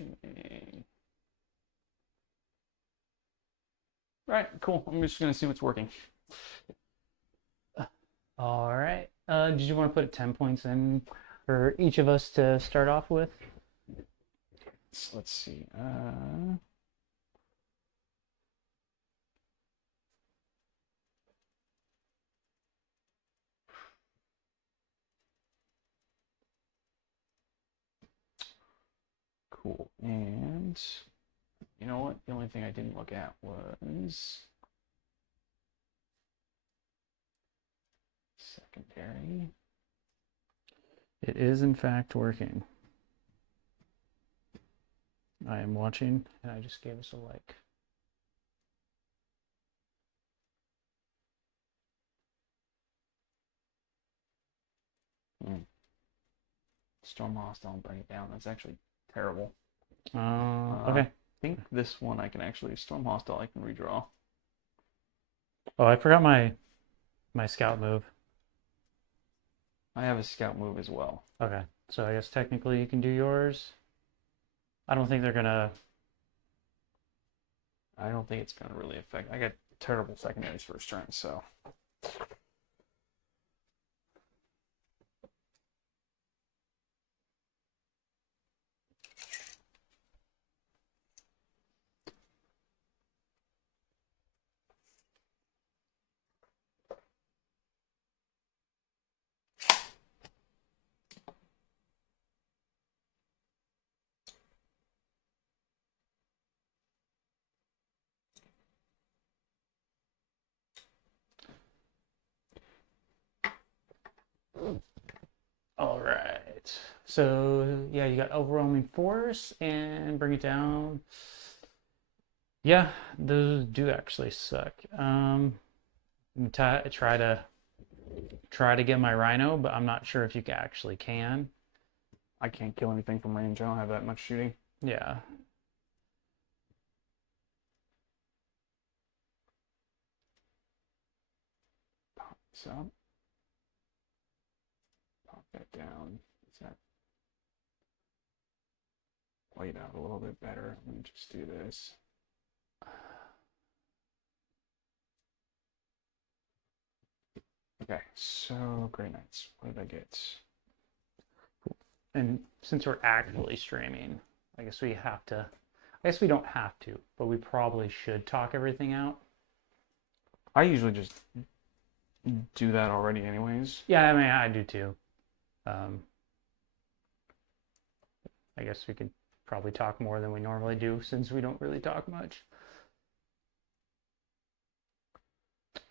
Shooting. Right, cool. I'm just gonna see what's working. All right. Did you want to put 10 points in for each of us to start off with? So let's see. Cool. And you know what? The only thing I didn't look at was secondary. It is, in fact, working. I am watching, and I just gave us a like. Storm hostile and bring it down. That's actually terrible. Okay. I think this one I can actually storm hostile. I can redraw. Oh, I forgot my scout move. I have a scout move as well. Okay, so I guess technically you can do yours. I don't think they're gonna. I don't think it's gonna really affect. I got terrible secondaries first turn, so. All right. So yeah, you got overwhelming force and bring it down. Yeah, those do actually suck. Try to get my rhino, but I'm not sure if you actually can. I can't kill anything from range. I don't have that much shooting. Yeah. Pop this up. Pop that down. Is that laid out a little bit better? Let me just do this. Okay, so Grey Knights. What did I get? And since we're actually streaming, I guess we have to. I guess we don't have to, but we probably should talk everything out. I usually just do that already, anyways. Yeah, I mean, I do too. I guess we could probably talk more than we normally do since we don't really talk much.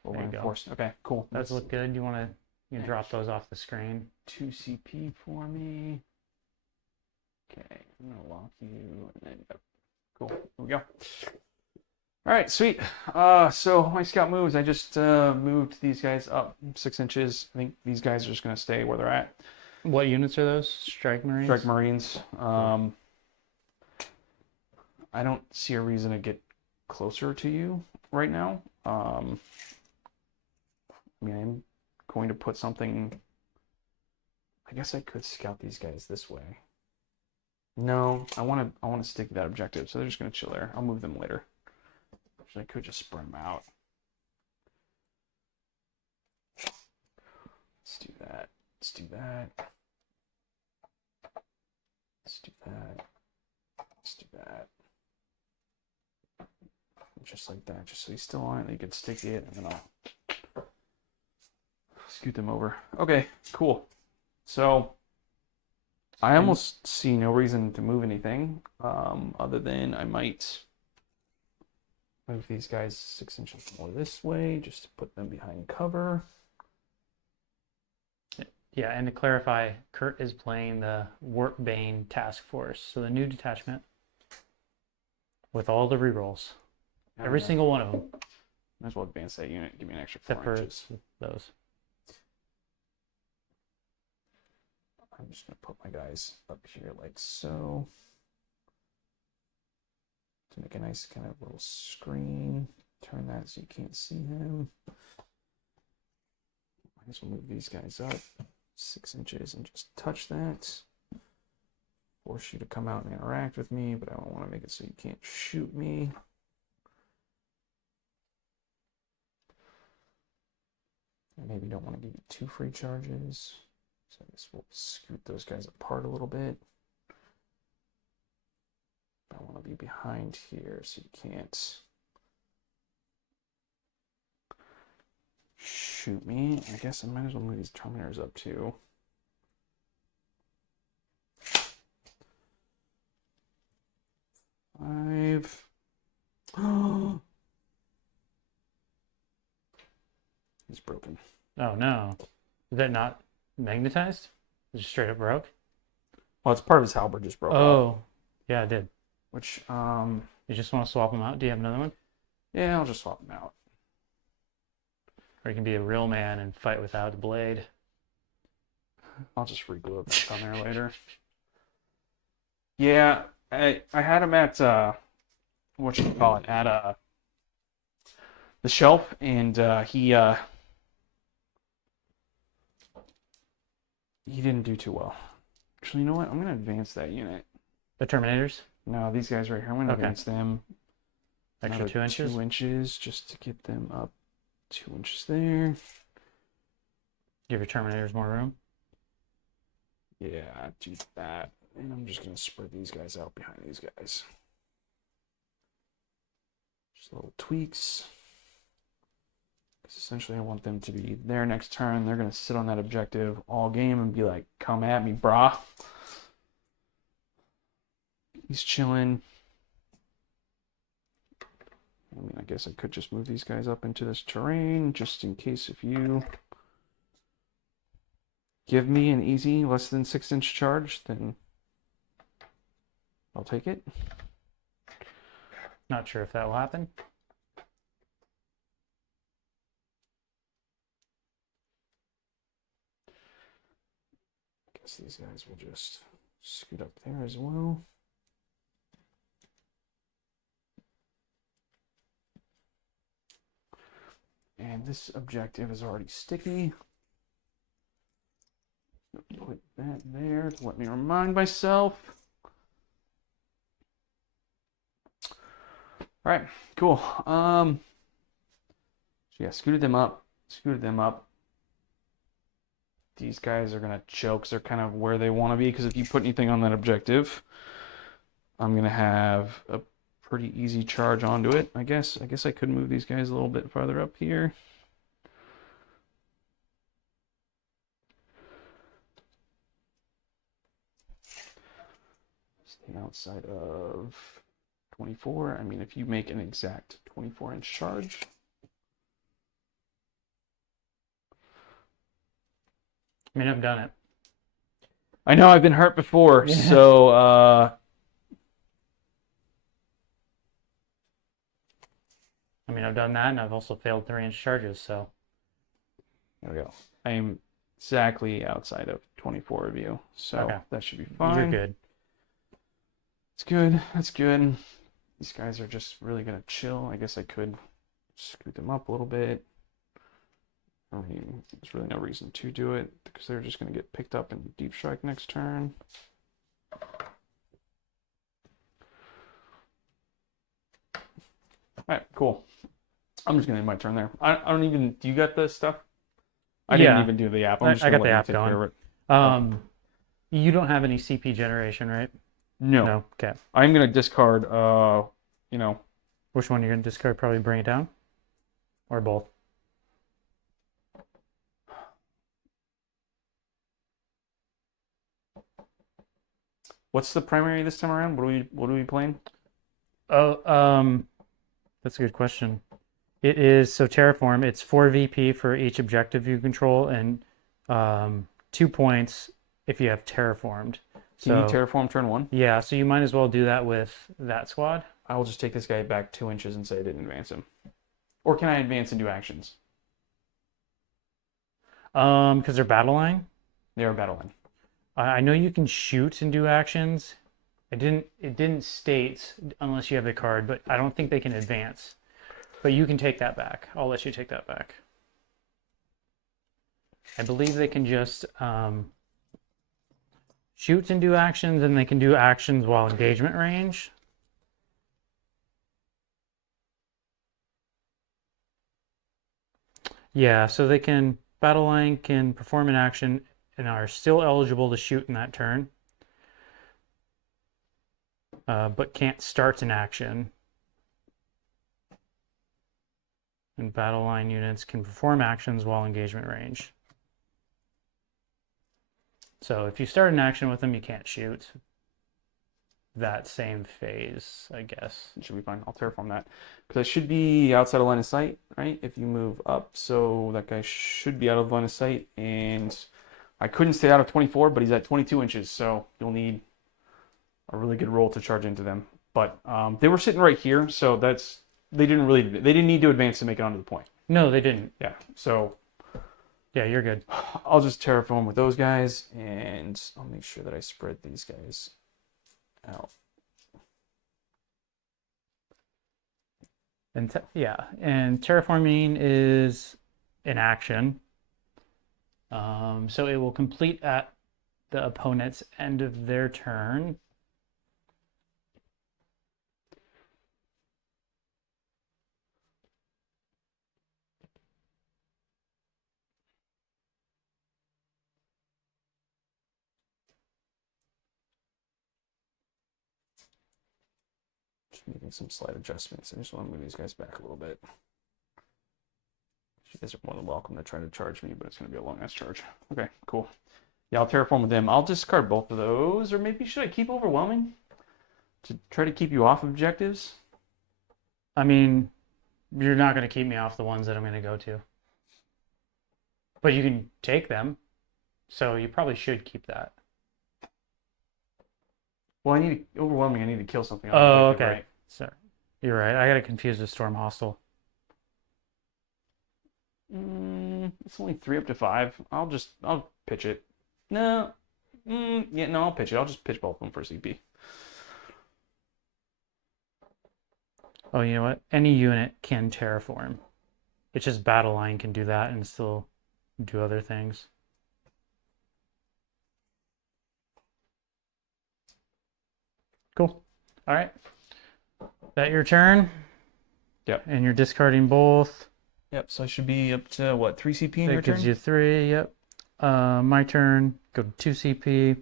There you go. Okay, cool. Those look good. You want to drop those off the screen? 2 CP for me. Okay, I'm gonna lock you, and then cool. Here we go. All right, sweet. So my scout moves. I just moved these guys up 6 inches. I think these guys are just gonna stay where they're at. What units are those? Strike Marines? Strike Marines. I don't see a reason to get closer to you right now. I mean, I'm going to put something. I guess I could scout these guys this way. No, I want to stick to that objective, so they're just gonna chill there. I'll move them later. Actually, I could just spread them out. Let's do that. Let's do that. Let's do that. Let's do that. Just like that, just so he's still on it. You can stick it, and then I'll scoot them over. Okay, cool. So I almost see no reason to move anything, other than I might move these guys 6 inches more this way, just to put them behind cover. Yeah, and to clarify, Kurt is playing the Warpbane Task Force, so the new detachment with all the rerolls. Every single one of them. Might as well advance that unit. Give me an extra 4 inches. Those. I'm just going to put my guys up here like so. To make a nice kind of little screen. Turn that so you can't see him. I guess we'll move these guys up 6 inches and just touch that. force you to come out and interact with me, but I don't want to make it so you can't shoot me. I maybe don't want to give you 2 free charges. So I guess we'll scoot those guys apart a little bit. I want to be behind here so you can't shoot me. I guess I might as well move these Terminators up too. Five. He's broken. Oh no. Is that not magnetized? It just straight up broke? Well, it's part of his halberd just broke off. Oh, yeah, it did. Which, You just want to swap them out? Do you have another one? yeah, I'll just swap him out. Or you can be a real man and fight without a blade. I'll just reglue it on there later. Yeah, I had him at what you call it, at the shelf, and he didn't do too well. Actually, you know what? I'm gonna advance that unit. The Terminators? No, these guys right here. I'm gonna advance them. Extra another 2 inches? 2 inches just to get them up 2 inches there. Give your Terminators more room? Yeah, do that. And I'm just gonna spread these guys out behind these guys. Just little tweaks. Because essentially I want them to be there next turn. They're gonna sit on that objective all game and be like, come at me, brah. He's chilling. I mean, I guess I could just move these guys up into this terrain just in case if you give me an easy less than 6-inch charge, then I'll take it. Not sure if that will happen. Guess these guys will just scoot up there as well. And this objective is already sticky. Put that there to let me remind myself. All right, cool. So yeah, scooted them up. These guys are gonna choke, because they're kind of where they want to be. Because if you put anything on that objective, I'm gonna have a pretty easy charge onto it. I guess I could move these guys a little bit farther up here. Stay outside of 24. I mean, if you make an exact 24-inch charge. I mean, I've done it. I know I've been hurt before, Yeah. so I mean, I've done that, and I've also failed 3-inch charges, so. there we go. I am exactly outside of 24 of you, so Okay. that should be fine. You're good. It's good. That's good. These guys are just really gonna chill. I guess I could scoot them up a little bit. I mean, there's really no reason to do it because they're just gonna get picked up in deep strike next turn. All right, cool. I'm just gonna end my turn there. I don't even. Do you got the stuff? I didn't Yeah. even do the app. I Just got gonna the let you app take care going. of it. You don't have any CP generation, right? No. No. Okay. I'm gonna discard. You know, Which one you're gonna discard? Probably bring it down, or both. what's the primary this time around? What are we playing? Oh, that's a good question. It is so Terraform. It's 4 VP for each objective you control, and 2 points if you have terraformed. So you So terraform turn 1. yeah, so you might as well do that with that squad. I will just take this guy back 2 inches and say I didn't advance him. Or can I advance and do actions? Because they're battle line. They are battling. I know you can shoot and do actions. It didn't state unless you have the card, but I don't think they can advance. But you can take that back. I'll let you take that back. I believe they can just shoots and do actions, and they can do actions while engagement range. Yeah, so they can, battle line can perform an action and are still eligible to shoot in that turn, but can't start an action. And battle line units can perform actions while engagement range. So if you start an action with them, you can't shoot that same phase, I guess. It should be fine. I'll terraform that. Because I should be outside of line of sight, right? If you move up, so that guy should be out of line of sight. And I couldn't stay out of 24, but he's at 22 inches, so you'll need a really good roll to charge into them. But they were sitting right here, so they didn't need to advance to make it onto the point. No, they didn't. Yeah, so yeah, you're good. I'll just terraform with those guys, and I'll make sure that I spread these guys out. And and terraforming is an action. So it will complete at the opponent's end of their turn. Just making some slight adjustments. I just want to move these guys back a little bit. You guys are more than welcome to try to charge me, but it's going to be a long-ass charge. Okay, cool. Yeah, I'll terraform with them. I'll discard both of those, or maybe should I keep overwhelming to try to keep you off objectives? I mean, you're not going to keep me off the ones that I'm going to go to. But you can take them, so you probably should keep that. Well, I need overwhelming. I need to kill something. Oh, okay. Right? Sorry. You're right. I got to confuse with Storm Hostile. It's only 3 up to 5. I'll pitch it. No. Yeah, no, I'll pitch it. I'll just pitch both of them for CP. Oh, you know what? Any unit can terraform. It's just battle line can do that and still do other things. Cool. All right. That your turn? Yep. And you're discarding both. Yep, so I should be up to, what, 3 CP in your That turn? gives you 3, yep. My turn, go to 2 CP.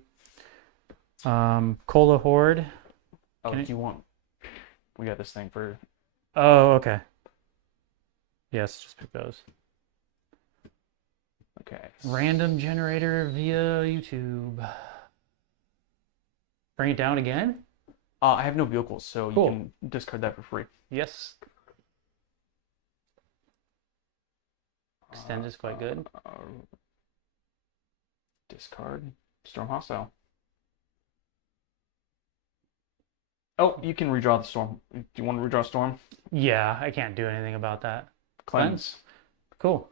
Cola Horde. Oh, do you want... We got this thing for... Oh, okay. Yes, just pick those. Okay. Random generator via YouTube. Bring it down again? I have no vehicles, so cool. You can discard that for free. Yes. Extend is quite good. Discard. Storm Hostile. Oh, you can redraw the Storm. Do you want to redraw Storm? Yeah, I can't do anything about that. Cleanse. Cool.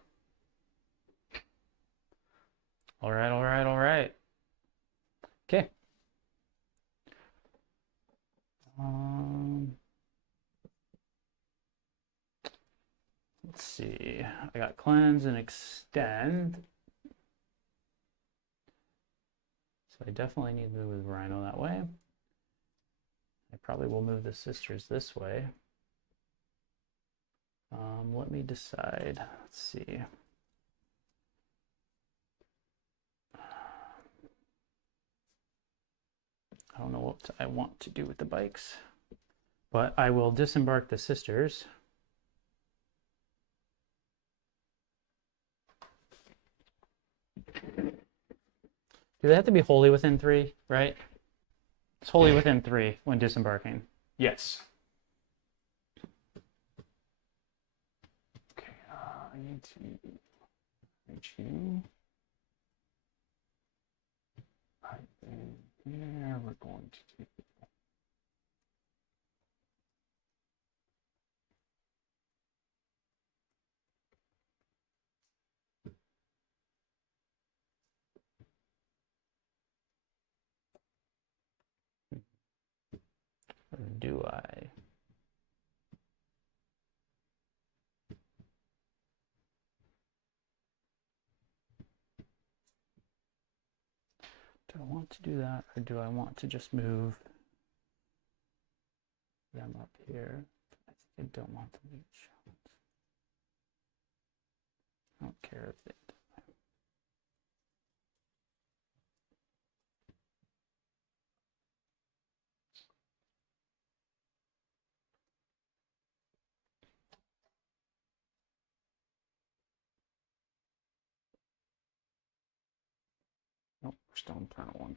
All right, all right, all right. Okay. Let's see. I got cleanse and extend. So I definitely need to move Rhino that way. I probably will move the sisters this way. Let me decide. Let's see. I don't know what I want to do with the bikes, but I will disembark the sisters. Do they have to be wholly within 3, right? It's wholly within 3 when disembarking. Yes. Okay, I need to reach you. I think here we're going to do... Or do I? Do I want to do that, or do I want to just move them up here? I think I don't want them to get shot. I don't care if they die. Nope, we're still in turn 1.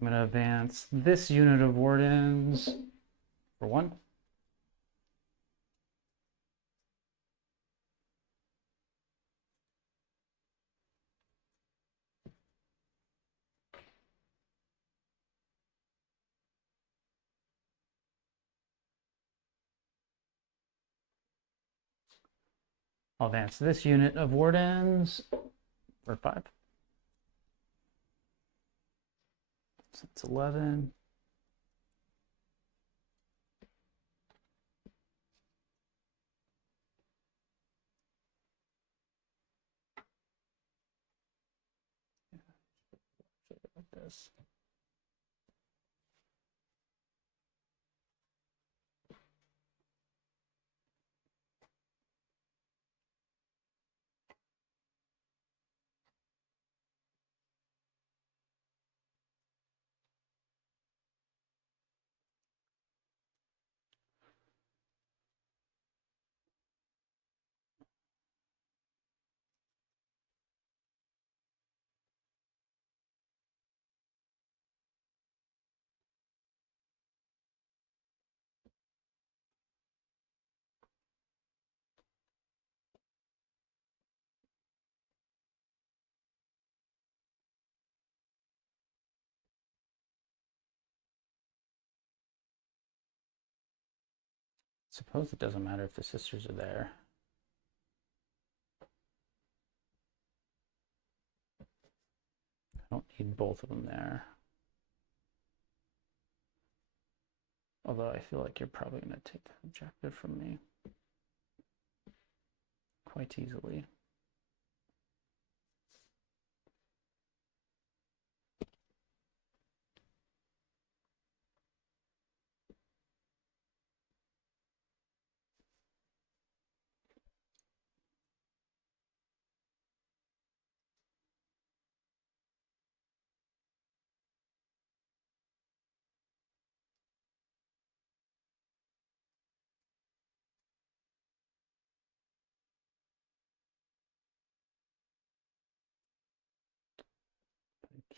I'm going to advance this unit of wardens for 1. I'll advance this unit of wardens for 5. So it's 11. Like this. Suppose it doesn't matter if the sisters are there. I don't need both of them there. Although I feel like you're probably going to take that objective from me quite easily.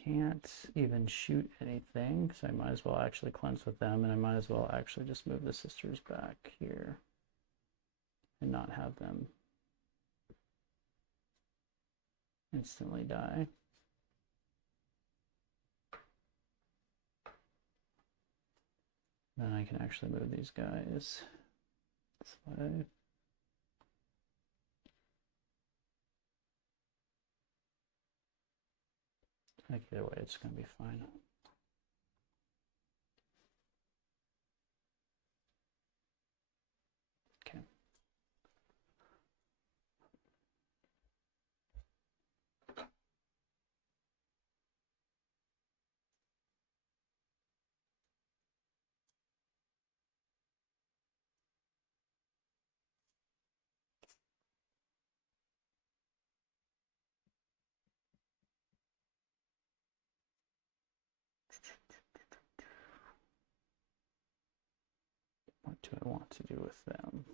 Can't even shoot anything because I might as well actually cleanse with them, and I might as well actually just move the sisters back here and not have them instantly die. Then I can actually move these guys this way. Like either way, it's going to be fine. Okay. What do I want to do with them?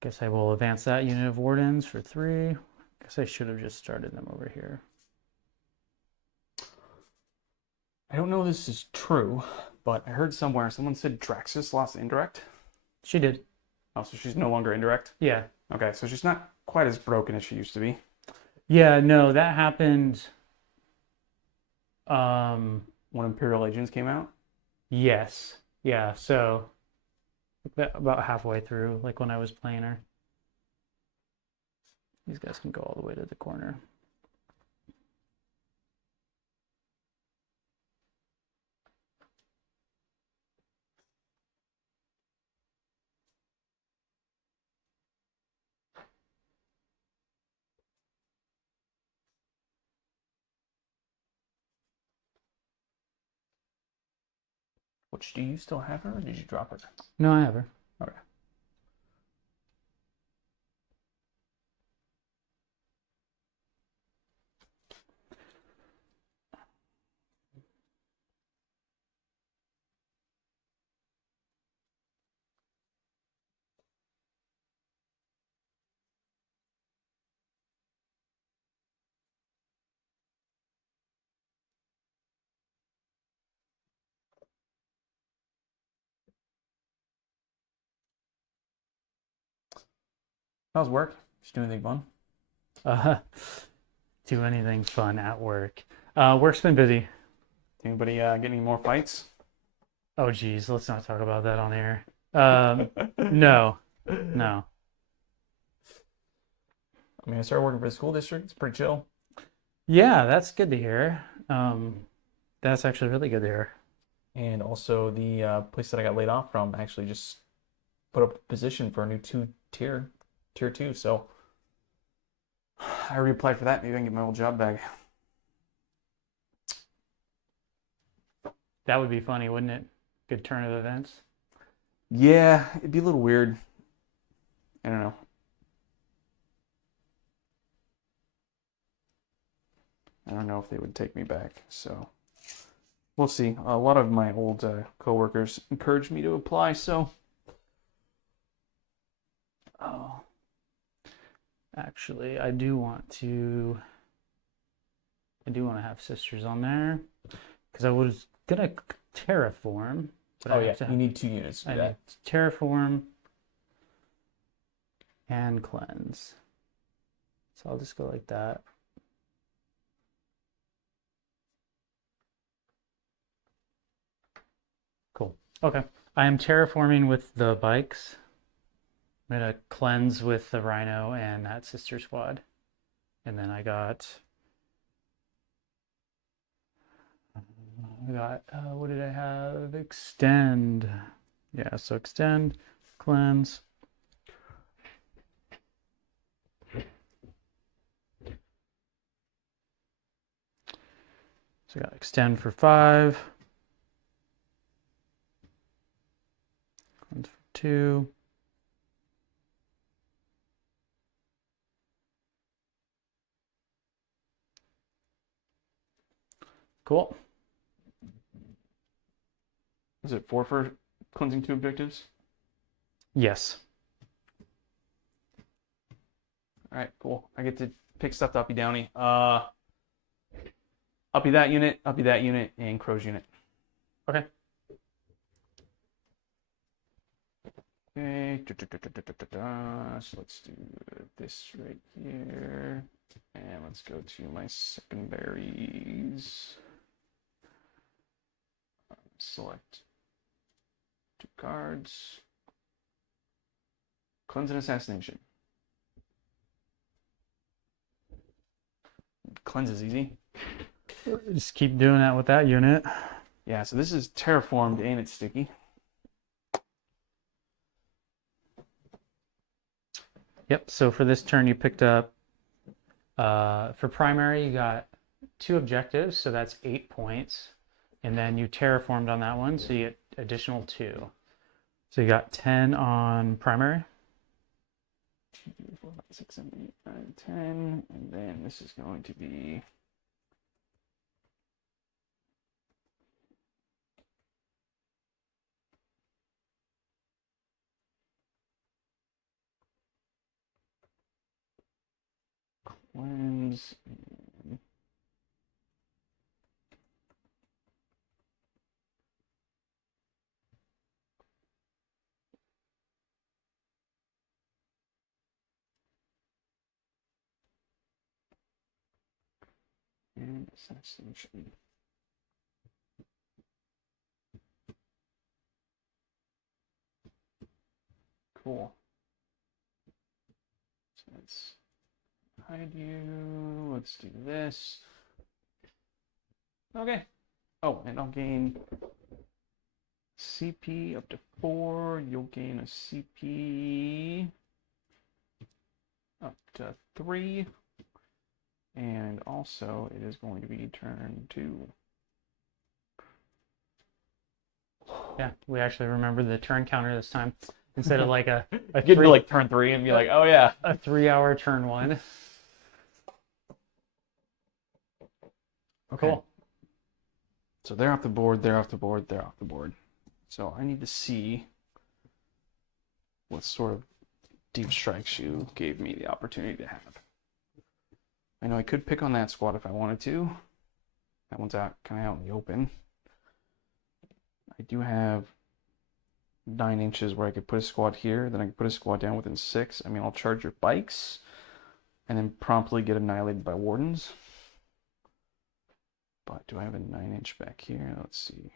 Guess I will advance that unit of wardens for 3. Guess I should have just started them over here. I don't know if this is true, but I heard somewhere someone said Draxus lost indirect. She did. Oh, so she's no longer indirect? Yeah. Okay, so she's not quite as broken as she used to be. Yeah, no, that happened. Um, When Imperial Agents came out? yes. Yeah, so about halfway through, like when I was playing her. These guys can go all the way to the corner. Which, do you still have her, or did you drop her? No, I have her. Okay. How's work? Just doing anything fun? Uh, do anything fun at work. Work's been busy. Anybody get any more fights? Oh, geez, let's not talk about that on air. No, no. I mean, I started working for the school district. It's pretty chill. Yeah, that's good to hear. That's actually really good to hear. And also, the place that I got laid off from actually just put up a position for a new tier 2. So I reapplied for that. Maybe I can get my old job back. That would be funny, wouldn't it? Good turn of events. Yeah, it'd be a little weird. I don't know. I don't know if they would take me back. So we'll see. A lot of my old coworkers encouraged me to apply. So, oh, Actually, I do want to have sisters on there because I was gonna terraform, but oh I yeah, have to you need 2 units to I do need that. terraform and cleanse. So I'll just go like that. Cool. Okay. I am terraforming with the bikes. I'm gonna cleanse with the Rhino and that sister squad. And then I got what did I have? Extend. Yeah, so extend, cleanse. So I got extend for 5. Cleanse for 2. Cool. Is it 4 for cleansing 2 objectives? Yes. All right, cool. I get to pick stuff to uppy downy. Uppy that unit, and Crow's unit. Okay. Okay. So let's do this right here. And let's go to my secondaries. Select 2 cards. Cleanse and Assassination. Cleanse is easy. Just keep doing that with that unit. Yeah, so this is terraformed and it's sticky. Yep, so for this turn you picked up, for primary you got 2 objectives, so that's 8 points. And then you terraformed on that one, so you get additional 2. So you got 10 on primary. 2, 3, 4, 5, 6, 7, 8, 9, 10. And then this is going to be cleanse. and assassination. Cool. So let's hide you. Let's do this. Okay. Oh, and I'll gain CP up to 4. You'll gain a CP up to 3. And also, it is going to be turn 2. Yeah, we actually remember the turn counter this time instead of like a Get to like turn 3 and be like, oh yeah. a 3-hour turn 1. Okay. Cool. So they're off the board, they're off the board, they're off the board. So I need to see what sort of deep strikes you gave me the opportunity to have. I know I could pick on that squad if I wanted to. That one's out, kind of out in the open. I do have 9 inches where I could put a squad here, then I could put a squad down within 6. I mean, I'll charge your bikes and then promptly get annihilated by wardens. But do I have a 9-inch back here? Let's see.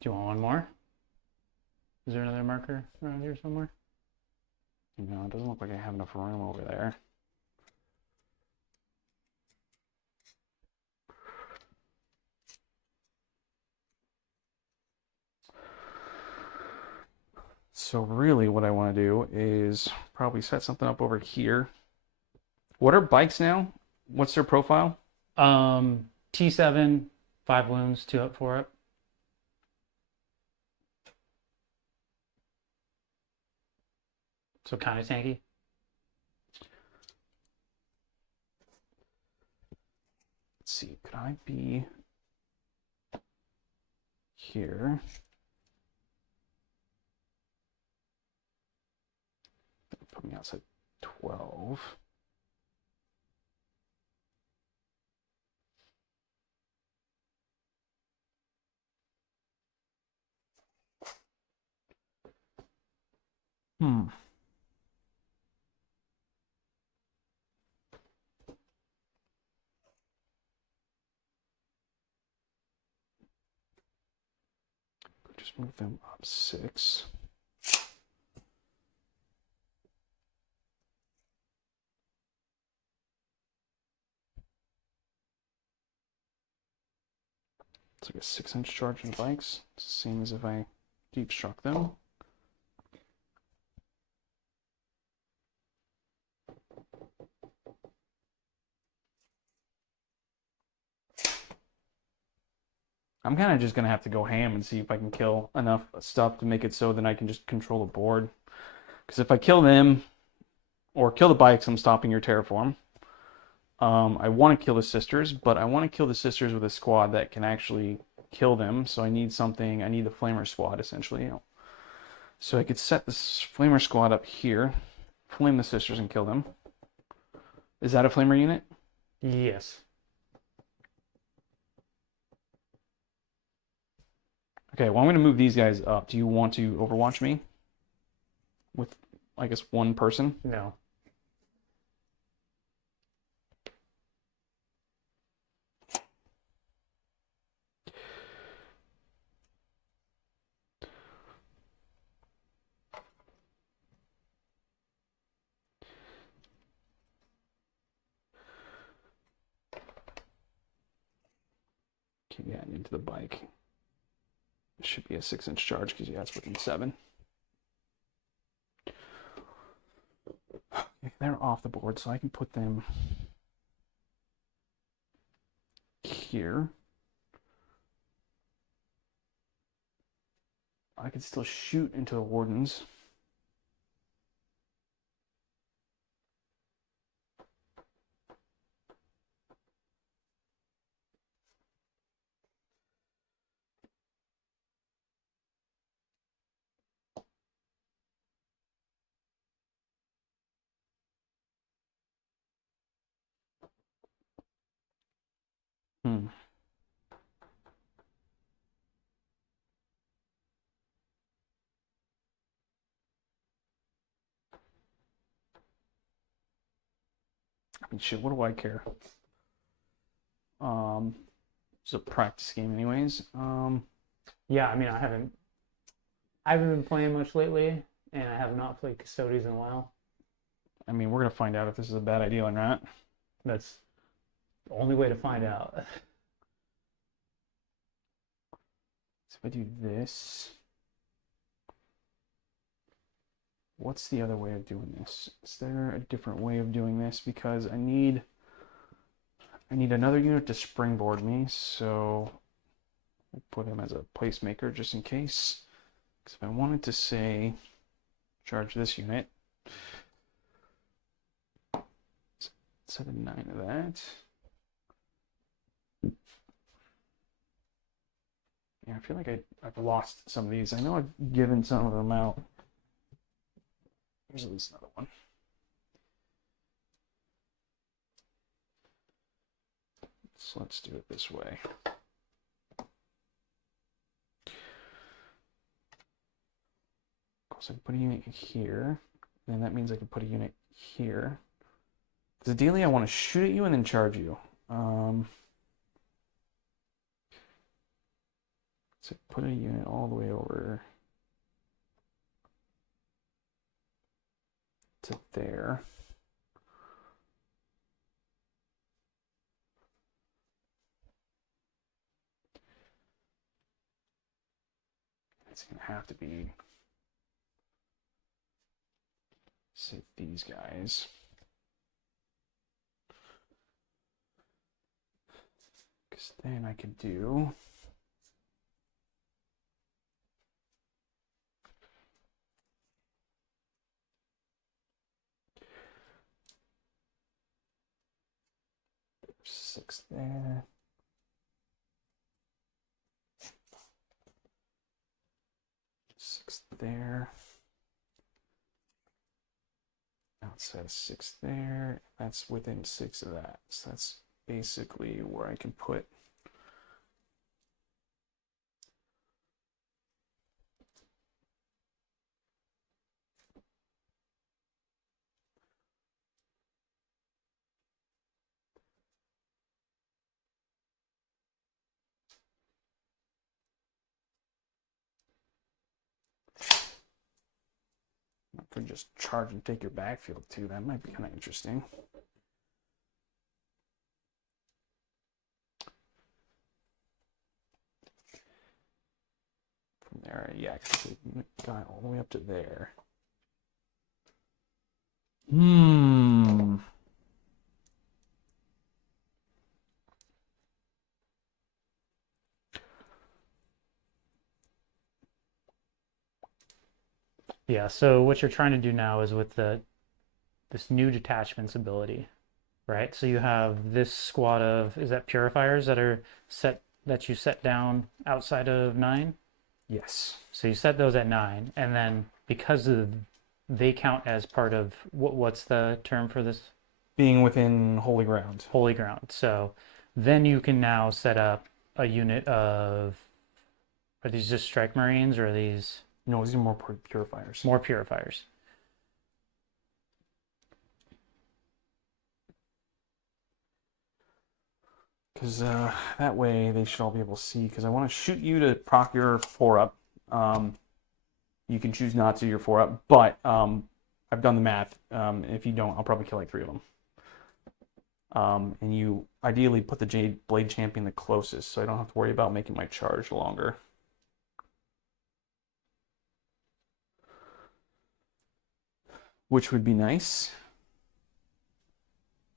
Do you want one more? Is there another marker around here somewhere? No, it doesn't look like I have enough room over there. So really what I want to do is probably set something up over here. What are bikes now? What's their profile? T7, 5 wounds, 2 up, 4 up. So kind of tanky. Let's see, could I be here? Put me outside 12. Just move them up 6. It's like a 6-inch charge on the bikes. It's the same as if I deep struck them. I'm kind of just going to have to go ham and see if I can kill enough stuff to make it so then I can just control the board. Because if I kill them, or kill the bikes, I'm stopping your terraform. I want to kill the sisters, but I want to kill the sisters with a squad that can actually kill them. So I need something, I need the flamer squad, essentially. So I could set this flamer squad up here, flame the sisters and kill them. Is that a flamer unit? Yes. Okay, well, I'm going to move these guys up. Do you want to overwatch me? With, I guess, one person? No. Okay, yeah, into the bike. It should be a 6-inch charge because yeah, it's within 7. Okay, they're off the board, so I can put them here. I can still shoot into the wardens. Hmm. I mean, shit, what do I care? It's a practice game, anyways. Yeah, I mean, I haven't been playing much lately, and I have not played Custodes in a while. I mean, we're gonna find out if this is a bad idea or not. That's the only way to find out. So if I do this, what's the other way of doing this? Is there a different way of doing this? Because I need another unit to springboard me, so I'll put him as a placemaker just in case. Because if I wanted to say charge this unit, set a 9 of that. Yeah, I feel like I've lost some of these. I know I've given some of them out. There's at least another one. So let's do it this way. So I can put a unit here, and that means I can put a unit here. Because ideally I want to shoot at you and then charge you. So put a unit all the way over to there. It's going to have to be, say, these guys. Because then I could do six there. Six there. Outside of six there. That's within six of that. So that's basically where I can put. I could just charge and take your backfield too. That might be kind of interesting. From there, yeah, got all the way up to there. Yeah, so what you're trying to do now is with this new detachments ability, right? So you have this squad of, is that purifiers that you set down outside of 9? Yes. So you set those at 9, and then because they count as part of what's the term for this? Being within holy ground. Holy ground. So then you can now set up a unit of, are these just strike marines or are these No, these are more purifiers. more purifiers? Because that way they should all be able to see. Because I want to shoot you to proc your 4-up. You can choose not to your 4-up, but I've done the math. If you don't, I'll probably kill like 3 of them. And you ideally put the Jade Blade Champion the closest, so I don't have to worry about making my charge longer. Which would be nice.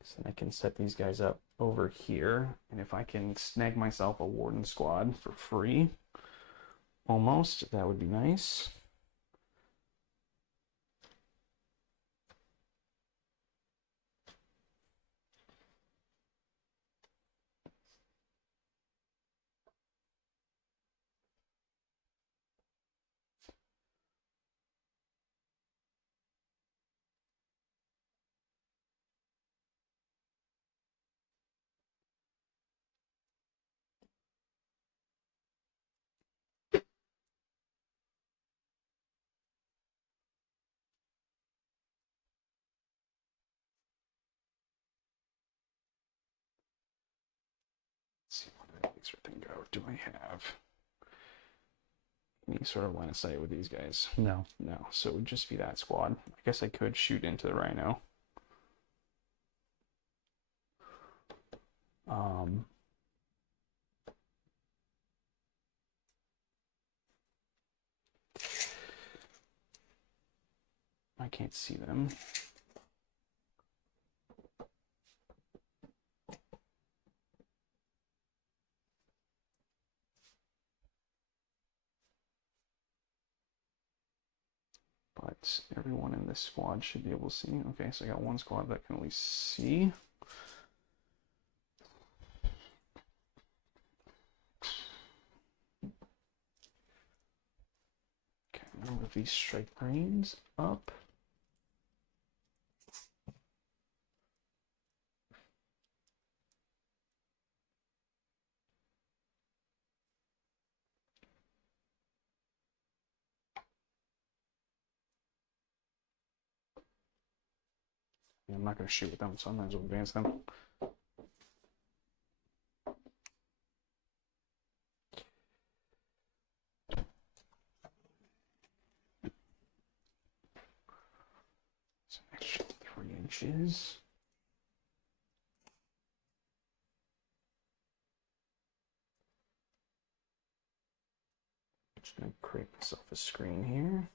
So I can set these guys up over here, and if I can snag myself a Warden squad for free, almost, that would be nice. Laser thing go? Do I have any sort of line of sight with these guys? No. No, so it would just be that squad. I guess I could shoot into the rhino. I can't see them. But everyone in this squad should be able to see. Okay, so I got one squad that can at least see. Okay, I'm gonna move these strike marines up. Yeah, I'm not gonna shoot with them, so I might as well advance them. So extra 3 inches. Just gonna create myself a screen here.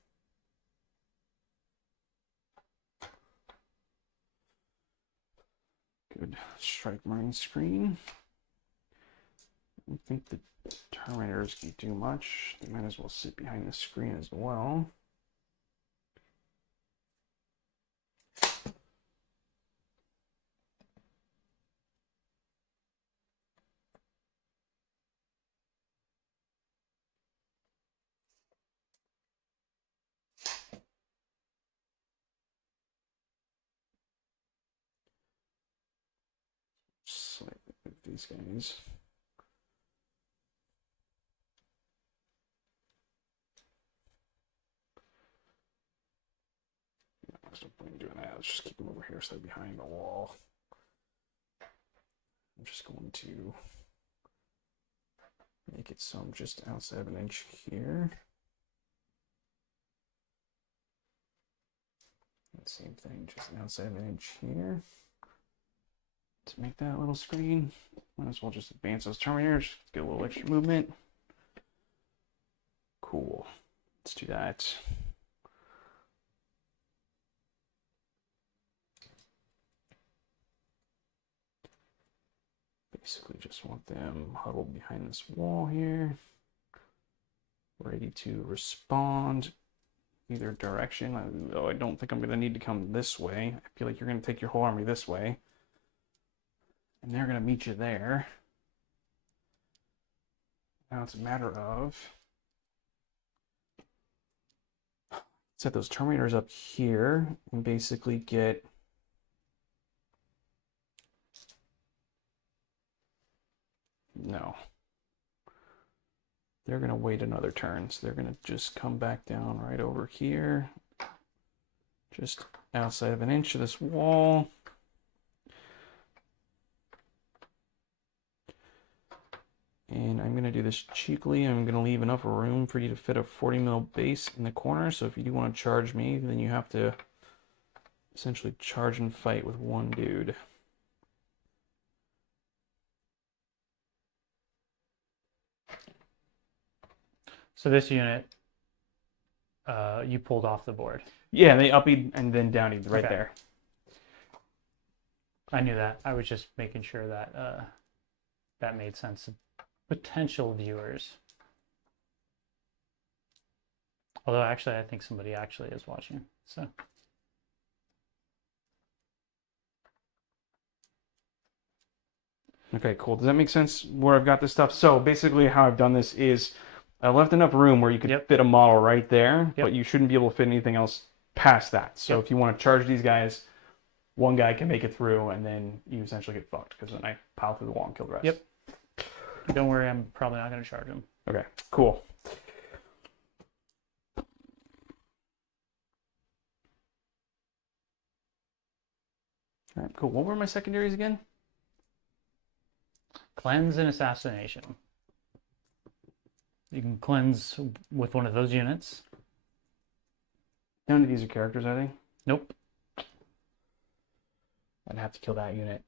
Good strike marine screen. I don't think the Terminators can do much. They might as well sit behind the screen as well. Slightly move these guys. There's no point in doing that. Let's just keep them over here so they're behind the wall. I'm just going to make it so I'm just outside of an inch here. And same thing, just outside of an inch here. To make that little screen, might as well just advance those Terminators, get a little extra movement. Cool. Let's do that. Basically just want them huddled behind this wall here, ready to respond either direction. Though I don't think I'm going to need to come this way. I feel like you're going to take your whole army this way, and they're going to meet you there. Now it's a matter of set those Terminators up here and basically get no. They're going to wait another turn, so they're going to just come back down right over here, just outside of an inch of this wall. And I'm going to do this cheekily. I'm going to leave enough room for you to fit a 40 mil base in the corner. So if you do want to charge me, then you have to essentially charge and fight with one dude. So this unit, you pulled off the board. Yeah, they uppied and then downied right there. I knew that. I was just making sure that that made sense to potential viewers. Although actually, I think somebody actually is watching. So. Okay, cool. Does that make sense where I've got this stuff? So basically how I've done this is I left enough room where you could fit a model right there, but you shouldn't be able to fit anything else past that. So if you want to charge these guys, one guy can make it through, and then you essentially get fucked, because then I pile through the wall and kill the rest. Yep. Don't worry, I'm probably not going to charge him. Okay, cool. All right, cool. What were my secondaries again? Cleanse and assassination. You can cleanse with one of those units. None of these are characters, are they? Nope. I'd have to kill that unit.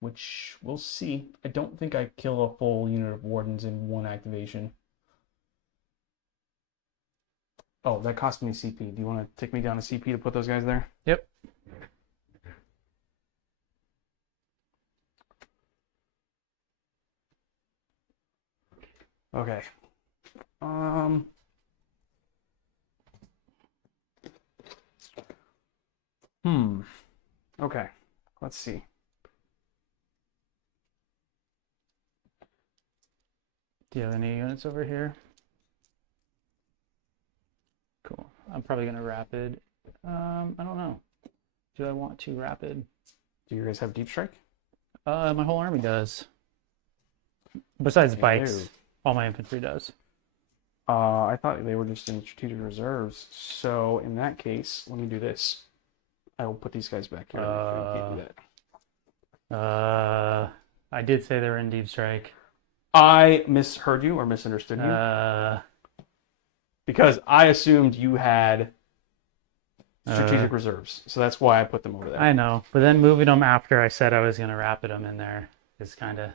Which we'll see. I don't think I kill a full unit of wardens in one activation. Oh, that cost me CP. Do you want to take me down to CP to put those guys there? Yep. Okay. Okay. Let's see. Do you have any units over here? Cool. I'm probably gonna rapid. I don't know. Do I want to rapid? Do you guys have deep strike? My whole army does. Besides They bikes, do. all my infantry does. I thought they were just in strategic reserves. So in that case, let me do this. I will put these guys back here. I can't do that. I did say they were in deep strike. I misheard you or misunderstood you because I assumed you had strategic reserves. So that's why I put them over there. I know, but then moving them after I said I was gonna rapid them in there is kind of.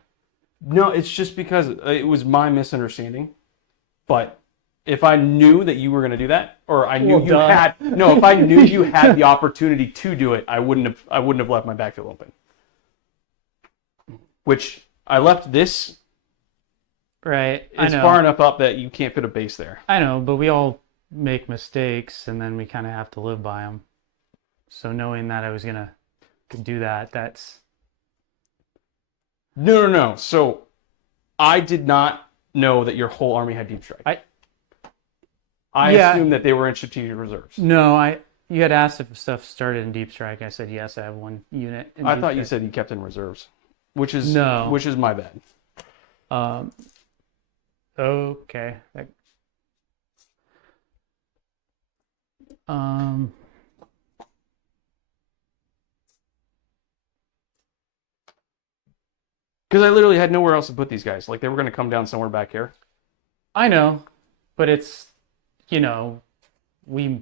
No, it's just because it was my misunderstanding. But if I knew that you were going to do that, or I knew if I knew you had the opportunity to do it, I wouldn't have left my backfield open. Which I left this Right. I it's know. far enough up that you can't put a base there. I know, but we all make mistakes, and then we kind of have to live by them. So knowing that I was gonna do that, that's No. So I did not know that your whole army had deep strike. I assumed that they were in strategic reserves. no. You had asked if stuff started in deep strike. I said yes. I have one unit. In I deep thought you strike. said you kept in reserves, which is my bad. Okay. Because I literally had nowhere else to put these guys. Like they were going to come down somewhere back here. I know, but it's we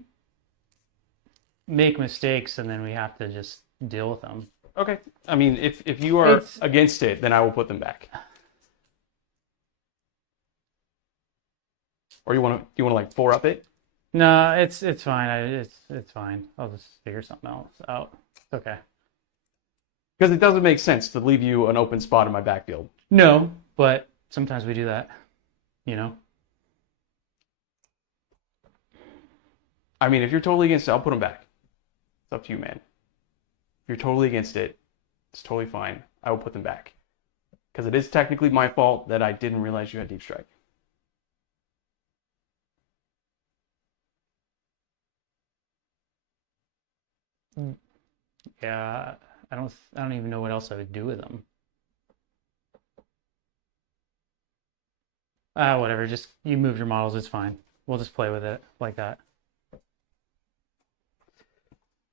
make mistakes and then we have to just deal with them. Okay. I mean, if you are against it, then I will put them back. Or you want to like 4-up it? No, it's fine. It's fine. I'll just figure something else out. It's okay. Because it doesn't make sense to leave you an open spot in my backfield. No, but sometimes we do that. I mean, if you're totally against it, I'll put them back. It's up to you, man. If you're totally against it, it's totally fine. I will put them back. Because it is technically my fault that I didn't realize you had deep strike. Yeah, I don't even know what else I would do with them. Whatever. Just you move your models. It's fine. We'll just play with it like that.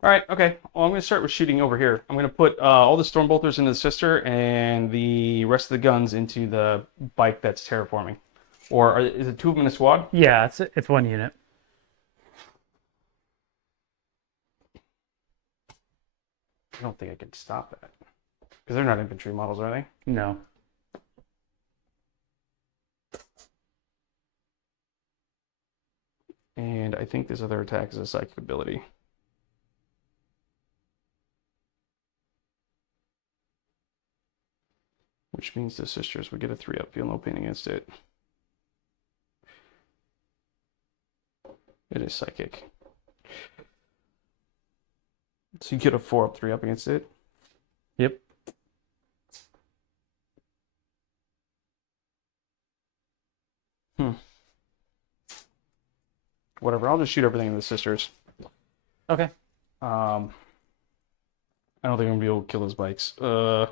All right, okay. Well, I'm going to start with shooting over here. I'm going to put all the Stormbolters into the Sister and the rest of the guns into the bike that's terraforming. Or is it 2 of them in a squad? Yeah, it's one unit. I don't think I can stop that. Because they're not infantry models, are they? No. And I think this other attack is a psychic ability. Which means the Sisters would get a 3-up, feel no pain against it. It is psychic. So you get a 4-up, 3-up against it? Yep. Whatever, I'll just shoot everything in the Sisters. Okay. I don't think I'm gonna be able to kill those bikes. Let's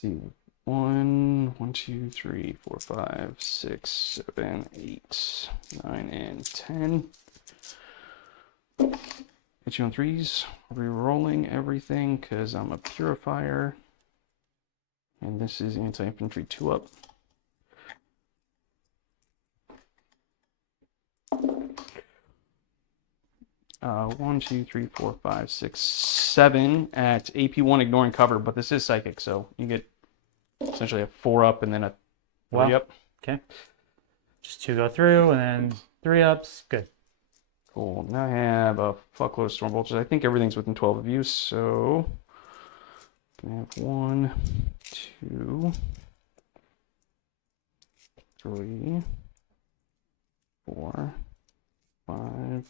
see. 1, 2, 3, 4, 5, 6, 7, 8, 9, and 10. Hit you on 3s. Re-rolling everything because I'm a purifier. And this is anti-infantry 2-up. 1, 2, 3, 4, 5, 6, 7 at AP1 ignoring cover, but this is psychic, so you get essentially a 4 up and then a 3 up. Okay. Just 2 go through and then 3 ups. Good. Cool. Now I have a fuckload of storm bolters. I think everything's within 12 of you, so I have 1, 2, 3, 4, 5,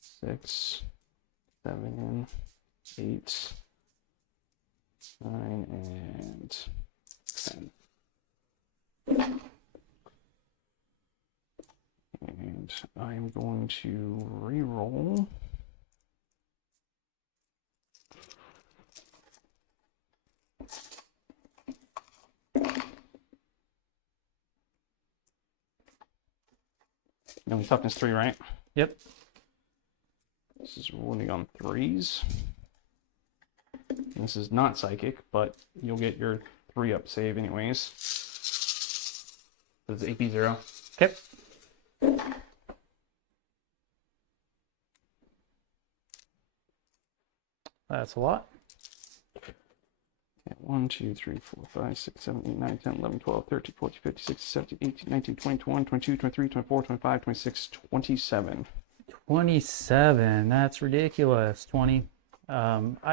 6, 7, 8, 9, and 10. And I'm going to re-roll. No, toughness 3, right? Yep. This is wounding on 3s. And this is not psychic, but you'll get your 3 up save anyways. This is AP 0. Okay. That's a lot. 1, 2, 3, 4, 5, 6, 7, 8, 9, 10, 11, 12, 13, 14, 15, 16, 17, 18, 19, 20, 21, 22, 23, 24, 25, 26, 27. 27. That's ridiculous. 20. I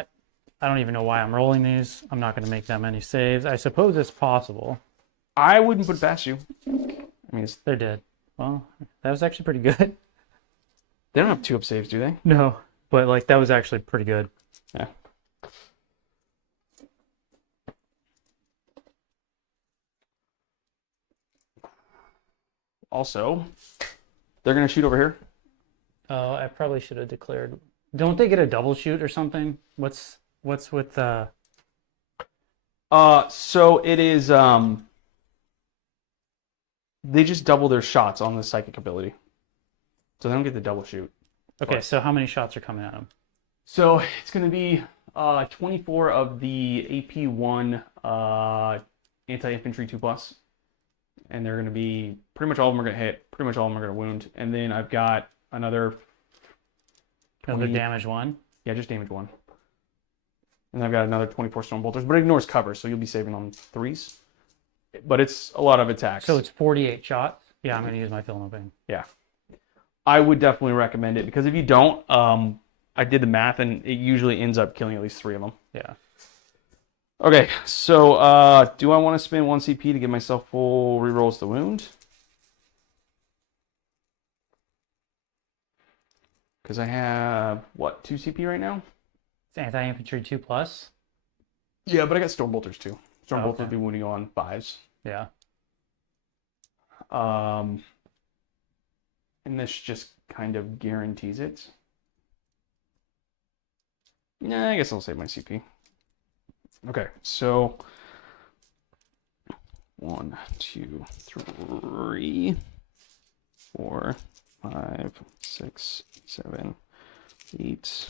don't even know why I'm rolling these. I'm not going to make that many saves. I suppose it's possible. I wouldn't put it past you. I mean, They're dead. Well, that was actually pretty good. they don't have 2 up saves, do they? No, but like that was actually pretty good. Yeah. Also, they're going to shoot over here. Oh, I probably should have declared. Don't they get a double shoot or something? What's with So it is, they just double their shots on the psychic ability. So they don't get the double shoot. Okay, so how many shots are coming at them? So it's going to be 24 of the AP1 anti-infantry 2+. And they're going to be, pretty much all of them are going to hit, pretty much all of them are going to wound. And then I've got another 20, Another damage 1? Yeah, just damage 1. And I've got another 24 storm bolters, but it ignores cover, so you'll be saving on 3s. But it's a lot of attacks. So it's 48 shots? Yeah, I'm going to use my fill no pain. Yeah. I would definitely recommend it, because if you don't, I did the math, and it usually ends up killing at least 3 of them. Yeah. Okay, so do I want to spend 1 CP to give myself full rerolls to wound? Because I have, what, 2 CP right now? It's anti-infantry 2+? Yeah, but I got storm bolters too. Storm bolters okay. will be wounding on 5s. Yeah. And this just kind of guarantees it. Yeah, I guess I'll save my CP. Okay, so 1, 2, 3, 4, 5, 6, 7, 8,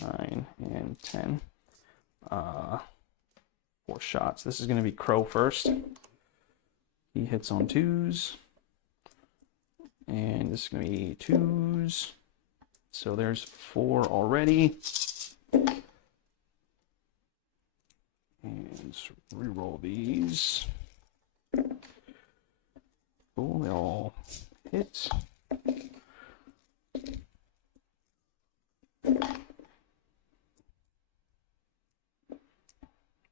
9, and 10. 4 shots. This is going to be Crow first. He hits on 2s. And this is going to be 2s. So there's 4 already. And re-roll these. Cool, they all hit.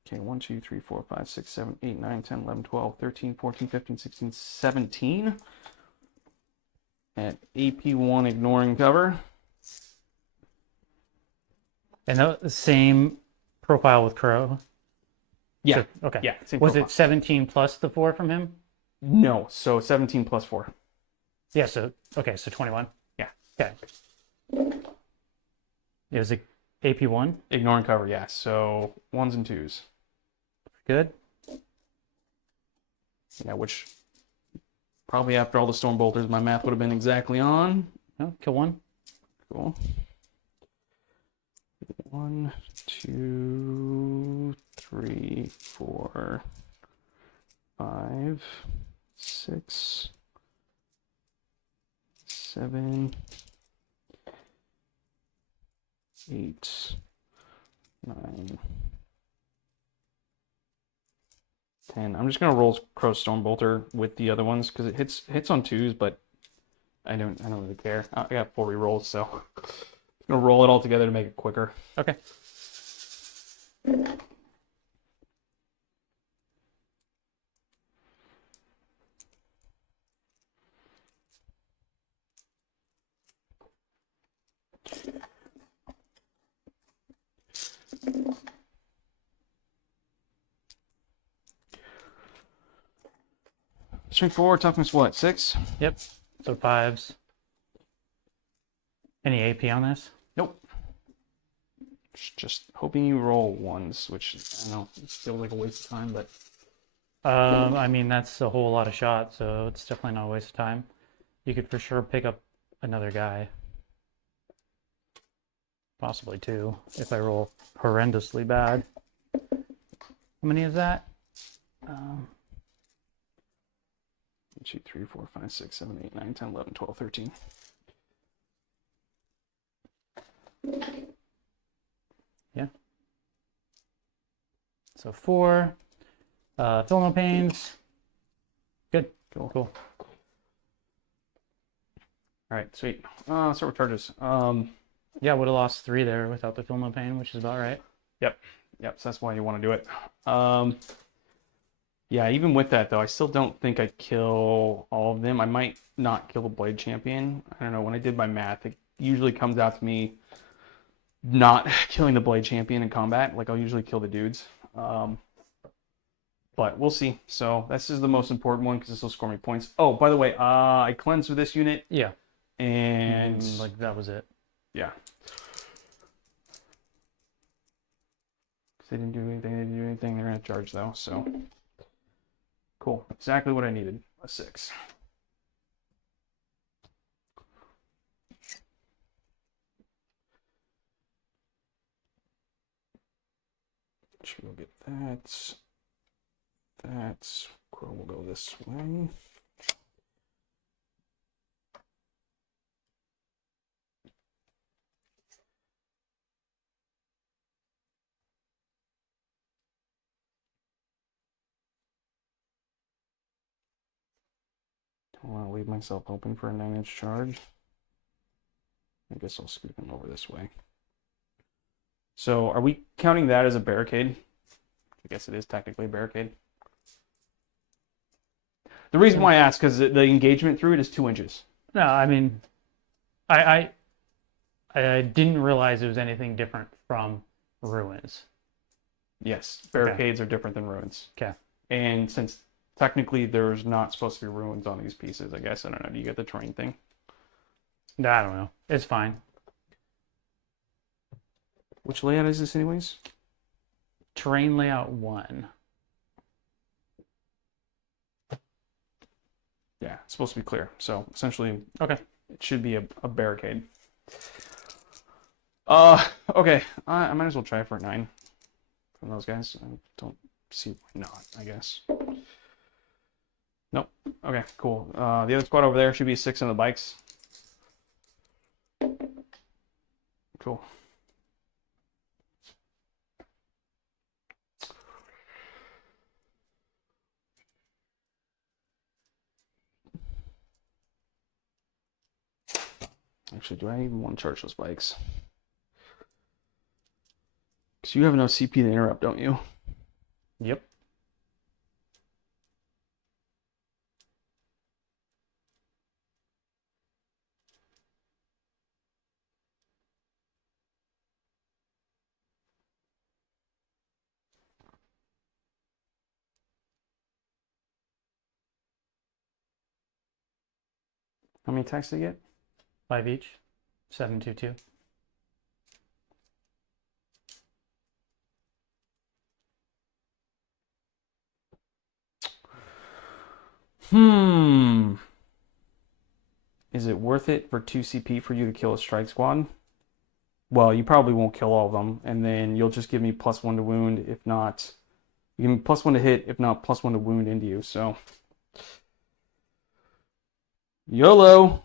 Okay, 1, 2, 3, 4, 5, 6, 7, 8, 9, 10, 11, 12, 13, 14, 15, 16, 17. At AP1 ignoring cover. And the same profile with Crow? Yeah. So, okay. Yeah. Same Was profile. it 17 plus the 4 from him? No. So 17 plus 4. Yeah. So okay. So 21. Yeah. Okay. It was a AP1. Ignoring cover. Yeah. So 1s and 2s. Good. Yeah. Which probably after all the storm bolters, my math would have been exactly on. Oh, kill 1. Cool. 1, 2, 3, 4, 5, 6, 7, 8, 9, 10. I'm just gonna roll Crow Stormbolter with the other ones because it hits on 2s, but I don't really care. I got 4 rerolls, so I'm gonna roll it all together to make it quicker. Okay. Strength 4, toughness what? 6? Yep. So 5s. Any AP on this? Nope. Just hoping you roll 1s, which I don't know, it feels like a waste of time, but I mean, that's a whole lot of shots, so it's definitely not a waste of time. You could for sure pick up another guy. Possibly 2, if I roll horrendously bad. How many is that? 1, 2, 3, 4, 5, 6, 7, 8, 9, 10, 11, 12, 13. Yeah. So 4. Fill no pains. Good. Cool. Cool. All right, sweet. Start with charges. Yeah, would have lost 3 there without the fill no pain, which is about right. Yep, so that's why you want to do it. Yeah, even with that though, I still don't think I'd kill all of them. I might not kill the Blade Champion. I don't know, when I did my math, it usually comes out to me not killing the Blade Champion in combat. Like, I'll usually kill the dudes. But we'll see. So this is the most important one because this will score me points. Oh, by the way, I cleansed with this unit. Yeah. And like that was it. yeah. They didn't do anything. They're gonna charge though, so cool. Exactly what I needed. A 6. Should we go get that? That Crow will go this way. Don't want to leave myself open for a 9-inch charge. I guess I'll scoot him over this way. So are we counting that as a barricade? I guess it is technically a barricade. The reason why I ask is the engagement through it is 2 inches. No, I mean, I didn't realize it was anything different from ruins. Yes, barricades are different than ruins. Okay. And since technically there's not supposed to be ruins on these pieces, I guess, I don't know, do you get the terrain thing? I don't know. It's fine. Which layout is this anyways? Terrain layout 1. Yeah, it's supposed to be clear. So essentially, Okay. it should be a barricade. Okay, I might as well try for a 9 from those guys. I don't see why not, I guess. Nope. Okay, cool. The other squad over there should be 6 on the bikes. Cool. Actually, do I even want to charge those bikes? Because you have enough CP to interrupt, don't you? Yep. How many attacks do you get? 5 each. 722. Is it worth it for 2 CP for you to kill a strike squad? Well, you probably won't kill all of them, and then you'll just give me +1 to wound, if not... You give me +1 to hit, if not +1 to wound into you, so... YOLO!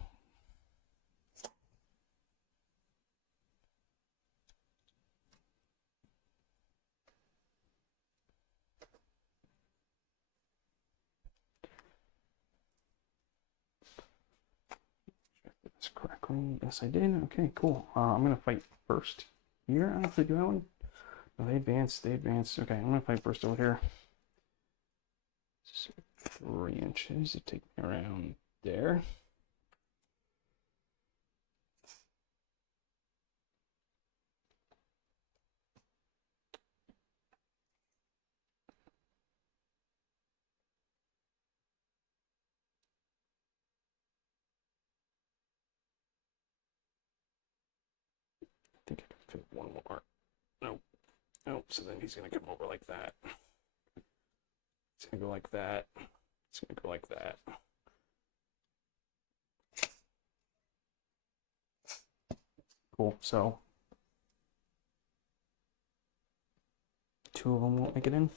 Cool. Yes, I did. Okay, cool. I'm gonna fight first here. I don't know if they do that one. No, they advance. They advance. Okay, I'm gonna fight first over here. So 3 inches to take me around there. I think I can fit one more. Nope. Nope. So then he's gonna come over like that. It's gonna go like that. It's gonna go like that. Cool. So 2 of them won't make it in.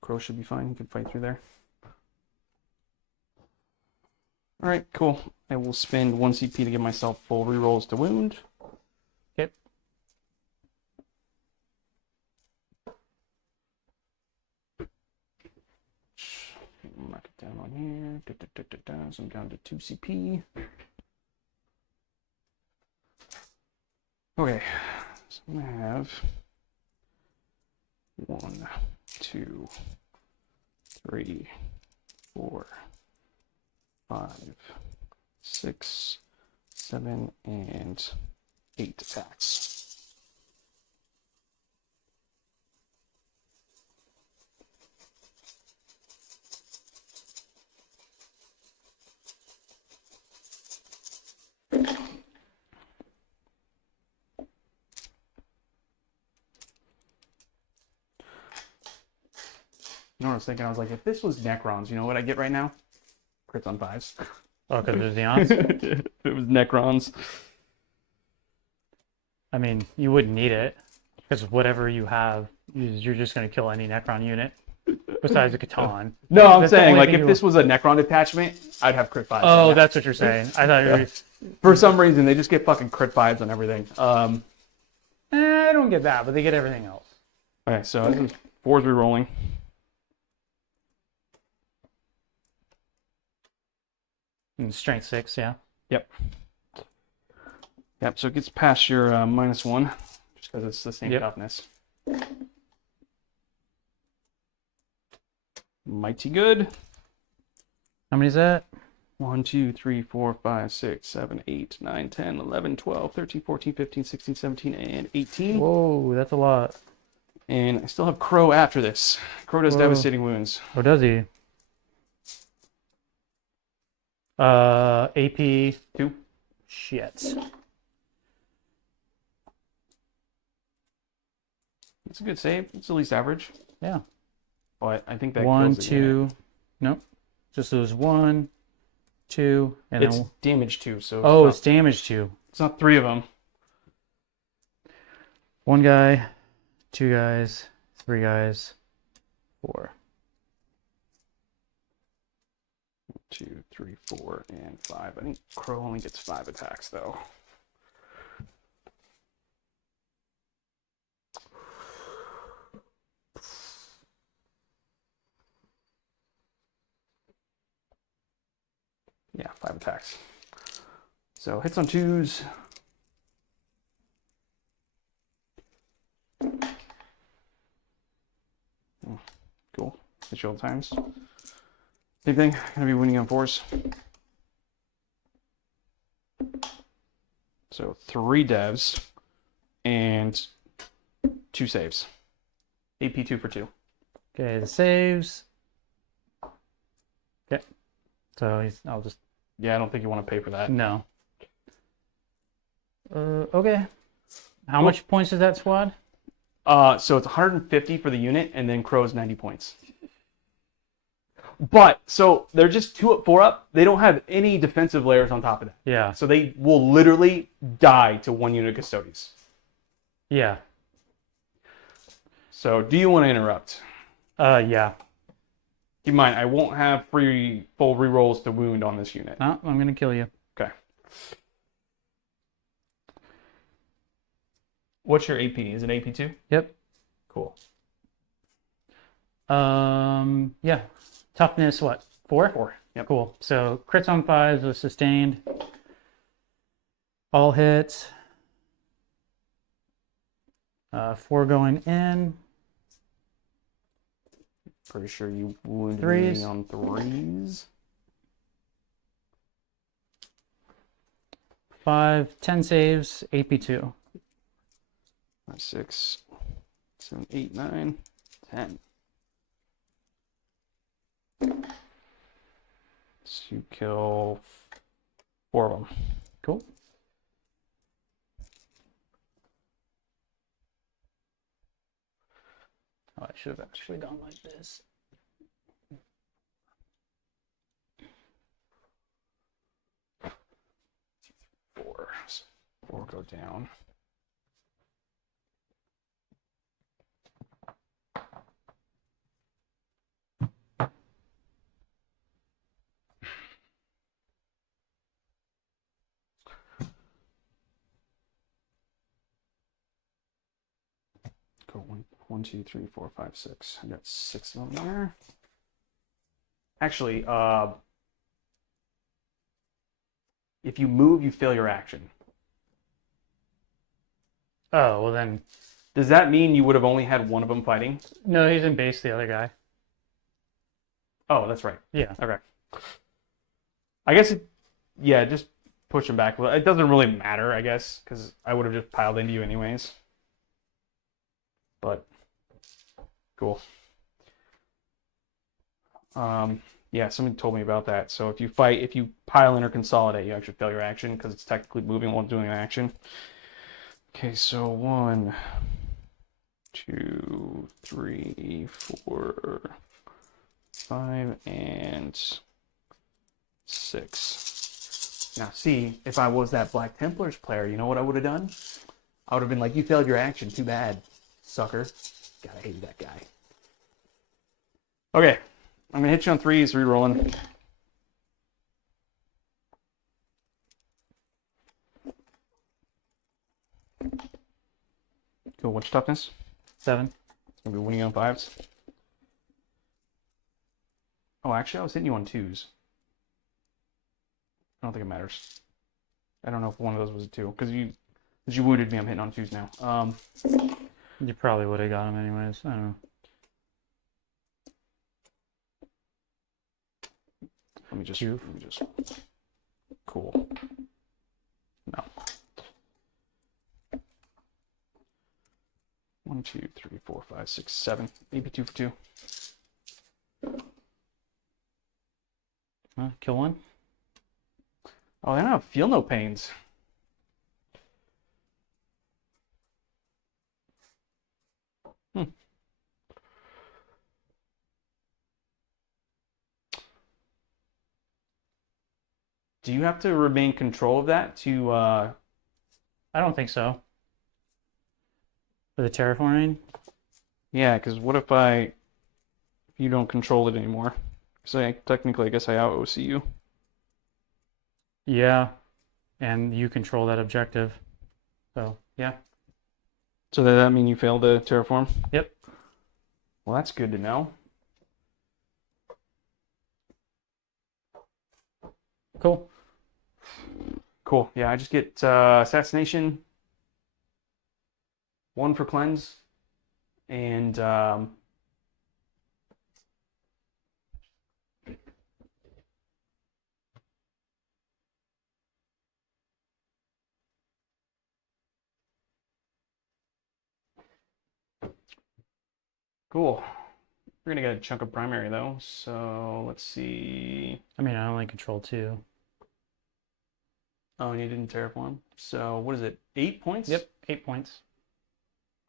Crow should be fine. He can fight through there. All right, cool. I will spend 1 CP to give myself full rerolls to wound. Okay. Mark it down on here. So I'm down to 2 CP. Okay, so I'm gonna have 1, 2, 3, 4, 5, 6, 7, and 8 attacks. You know what I was thinking? I was like, if this was Necrons, you know what I get right now? Crits on 5s. Oh, because there's the odds? If it was Necrons. I mean, you wouldn't need it. Because whatever you have, you're just going to kill any Necron unit. Besides a Catan. No, I'm That's the saying, only like, thing if this was a Necron detachment, I'd have crit 5s. Oh, that's what you're saying. I thought you were... For some reason, they just get fucking crit 5s on everything. I don't get that, but they get everything else. Okay, so this is 4s rerolling. And strength 6, yeah. Yep. Yep, so it gets past your -1, just because it's the same toughness. Mighty good. How many is that? 1, 2, 3, 4, 5, 6, 7, 8, 9, 10, 11, 12, 13, 14, 15, 16, 17, and 18. Whoa, that's a lot. And I still have Crow after this. Crow does devastating wounds. Oh, does he? AP 2. Shit. It's a good save. It's at least average. Yeah. But I think that 1, kills it. 2. Nope. Just those 1, 2, and It's then... damage 2, so Oh, it's damage 2. it's not 3 of them. 1 guy, 2 guys, 3 guys, 4. 2, 3, 4, and 5. I think Crow only gets 5 attacks, though. Yeah, 5 attacks. So hits on 2s. Cool. Hit you all times. Same thing. Gonna be winning on 4s. So 3 devs and 2 saves. AP 2 for 2. Okay, the saves. Okay. So I'll just... Yeah, I don't think you want to pay for that. No. Okay. How much points is that squad? So it's 150 for the unit, and then Crow's 90 points. But, so they're just 2 up, 4 up. They don't have any defensive layers on top of that. Yeah. So they will literally die to 1 unit of Custodes. Yeah. So do you want to interrupt? Yeah. Keep in mind, I won't have full rerolls to wound on this unit. No, I'm gonna kill you. Okay. What's your AP? Is it AP 2? Yep. Cool. Yeah. Toughness, what? 4? 4. Yep. Cool. So crits on 5s with sustained. All hits. 4 going in. Pretty sure you wounded Threes. me on 3s. 5, 10 saves, AP2. 5, 6, 7, 8, 9, 10. So you kill 4 of them. Cool. Oh, I should have actually gone like this. 4. So 4 go down. Go 1, 2, 3, 4, 5, 6. I got 6 of them there. Actually, if you move, you fail your action. Oh, well then. Does that mean you would have only had one of them fighting? No, he's in base, the other guy. Oh, that's right. Yeah. Okay. I guess, yeah, just push him back. Well, it doesn't really matter, I guess, because I would have just piled into you anyways. But, cool. Yeah, somebody told me about that. So if you pile in or consolidate, you actually fail your action because it's technically moving while doing an action. Okay, so 1, 2, 3, 4, 5, and 6. Now, see, if I was that Black Templars player, you know what I would have done? I would have been like, you failed your action. Too bad, sucker. God, I hate that guy. Okay, I'm going to hit you on 3s, re-rolling. Cool, what's your toughness? 7. It's going to be winning on 5s. Oh, actually, I was hitting you on 2s. I don't think it matters. I don't know if one of those was a 2, because you wounded me, I'm hitting on 2s now. You probably would have got him anyways. I don't know. Let me just. Cool. No. 1, 2, 3, 4, 5, 6, 7. Maybe 2 for 2. Kill 1. Oh, I don't feel no pains. Do you have to remain control of that to? I don't think so. For the terraforming? Yeah, because what if you don't control it anymore? So technically, I guess I out OC you. Yeah. And you control that objective. So, yeah. So does that mean you failed the terraform? Yep. Well, that's good to know. Cool. Cool. Yeah, I just get assassination, 1 for cleanse, and cool. We're gonna get a chunk of primary though. So let's see. I mean, I only control 2. Oh, and you didn't terraform. So what is it? 8 points? Yep. 8 points.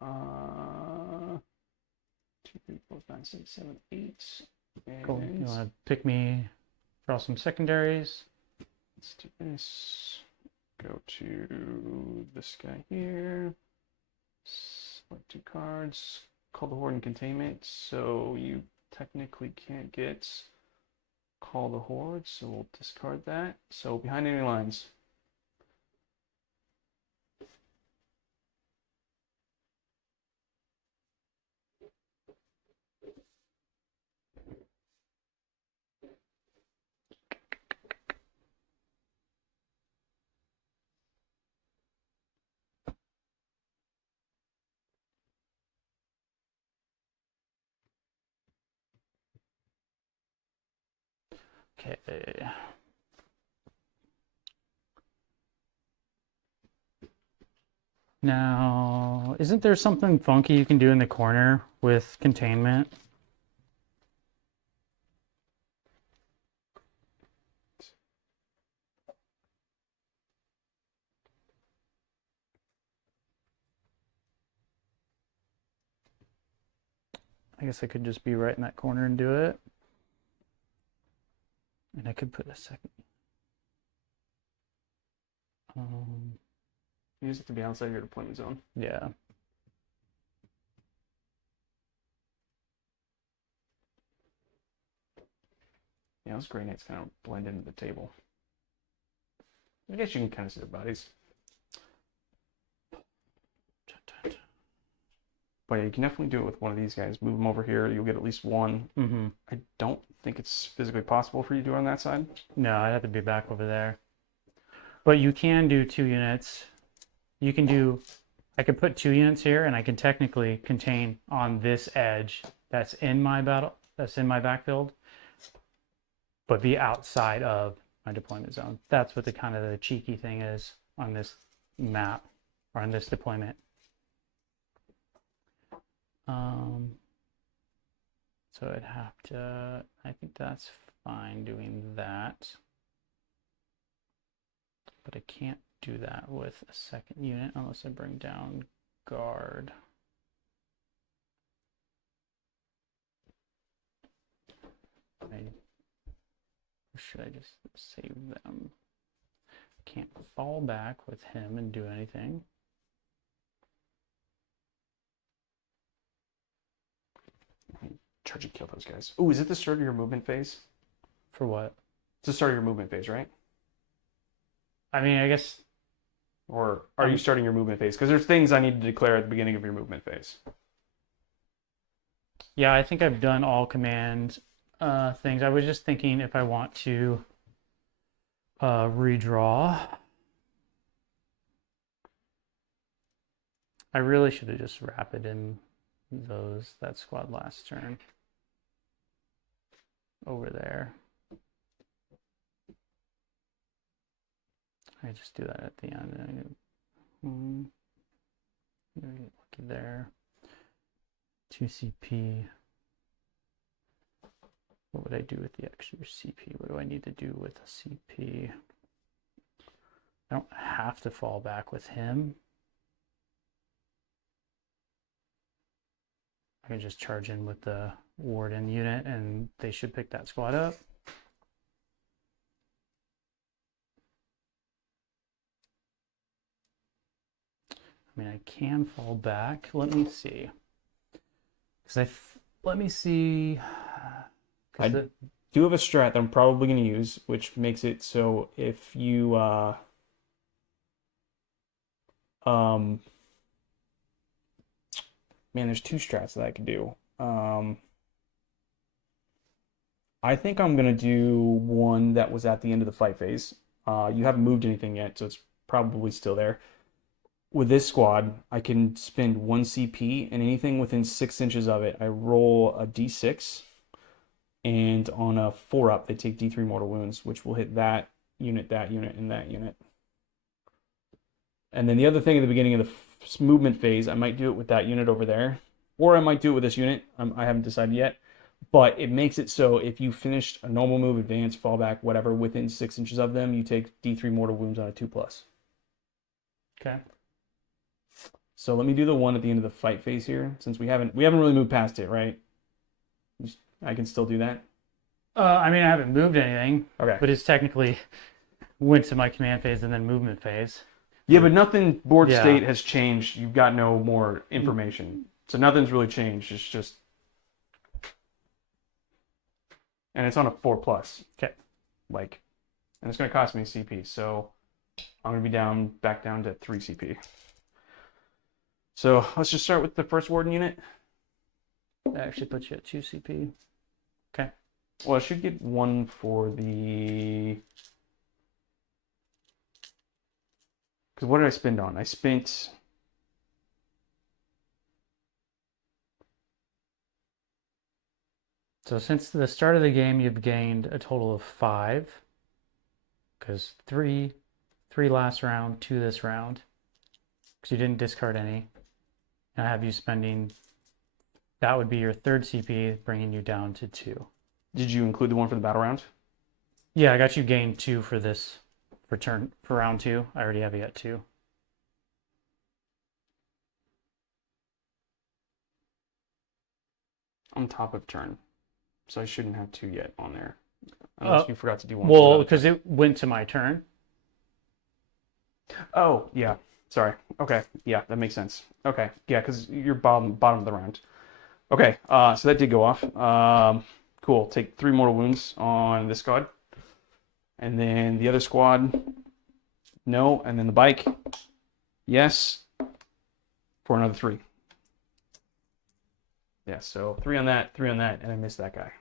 2, 3, 4, 5, 6, 7, 8. Cool. You And want to pick me, draw some secondaries? let's do this. Go to this guy here. Select 2 cards. Call the Horde and Containment. So you technically can't get Call the Horde. So we'll discard that. So behind enemy lines. Okay. Now, isn't there something funky you can do in the corner with containment? I guess I could just be right in that corner and do it. And I could put a second. You just have to be outside your deployment zone. Yeah. Yeah, those grenades kind of blend into the table. I guess you can kind of see the bodies. But yeah, you can definitely do it with one of these guys. Move them over here. You'll get at least one. Mm-hmm. I don't think it's physically possible for you to do it on that side. No, I'd have to be back over there. But you can do 2 units. You can do, I could put 2 units here, and I can technically contain on this edge that's in my backfield, but be outside of my deployment zone. That's what the kind of the cheeky thing is on this map or on this deployment. So I'd have to, I think that's fine doing that. But I can't do that with a second unit unless I bring down guard. Or should I just save them? Can't fall back with him and do anything. Charge and kill those guys. Ooh, is it the start of your movement phase? For what? It's the start of your movement phase, right? I mean, I guess. Or are you starting your movement phase? Because there's things I need to declare at the beginning of your movement phase. Yeah, I think I've done all command things. I was just thinking if I want to redraw. I really should have just rapid in that squad last turn. Over there. I just do that at the end. Lucky there. 2 CP. What would I do with the extra CP? What do I need to do with a CP? I don't have to fall back with him. I can just charge in with the warden unit and they should pick that squad up. I mean, I can fall back. Let me see. Let me see. I do have a strat that I'm probably going to use, which makes it so if you man, there's 2 strats that I could do. I think I'm going to do one that was at the end of the fight phase. You haven't moved anything yet, so it's probably still there. With this squad, I can spend 1 CP, and anything within 6 inches of it, I roll a D6, and on a 4-up, they take D3 mortal wounds, which will hit that unit, and that unit. And then the other thing at the beginning of the movement phase, I might do it with that unit over there, or I might do it with this unit. I haven't decided yet, but it makes it so if you finished a normal move, advance, fallback, whatever, within 6 inches of them, you take D3 mortal wounds on a 2+. Okay. So let me do the one at the end of the fight phase here, since we haven't really moved past it, right? I can still do that. I mean, I haven't moved anything. Okay. But it's technically went to my command phase and then movement phase. Yeah, but nothing board state has changed. You've got no more information. So nothing's really changed. It's just... And it's on a 4+. Okay. And it's going to cost me CP. So I'm going to be back down to 3 CP. So let's just start with the first warden unit. That actually puts you at 2 CP. Okay. Well, I should get 1 for the... Because what did I spend on? I spent... So since the start of the game, you've gained a total of 5. Because three last round, 2 this round. Because you didn't discard any. And I have you spending, that would be your 3rd CP, bringing you down to 2. Did you include the one for the battle round? Yeah, I got you gain 2 for this, for round 2. I already have you at 2. On top of turn. So I shouldn't have 2 yet on there. Unless you forgot to do one. Well, because it went to my turn. Oh, yeah. Sorry. Okay. Yeah, that makes sense. Okay. Yeah, because you're bottom of the round. Okay. So that did go off. Cool. Take 3 mortal wounds on this squad. And then the other squad, no. And then the bike, yes. For another 3. Yeah, so 3 on that, 3 on that, and I missed that guy.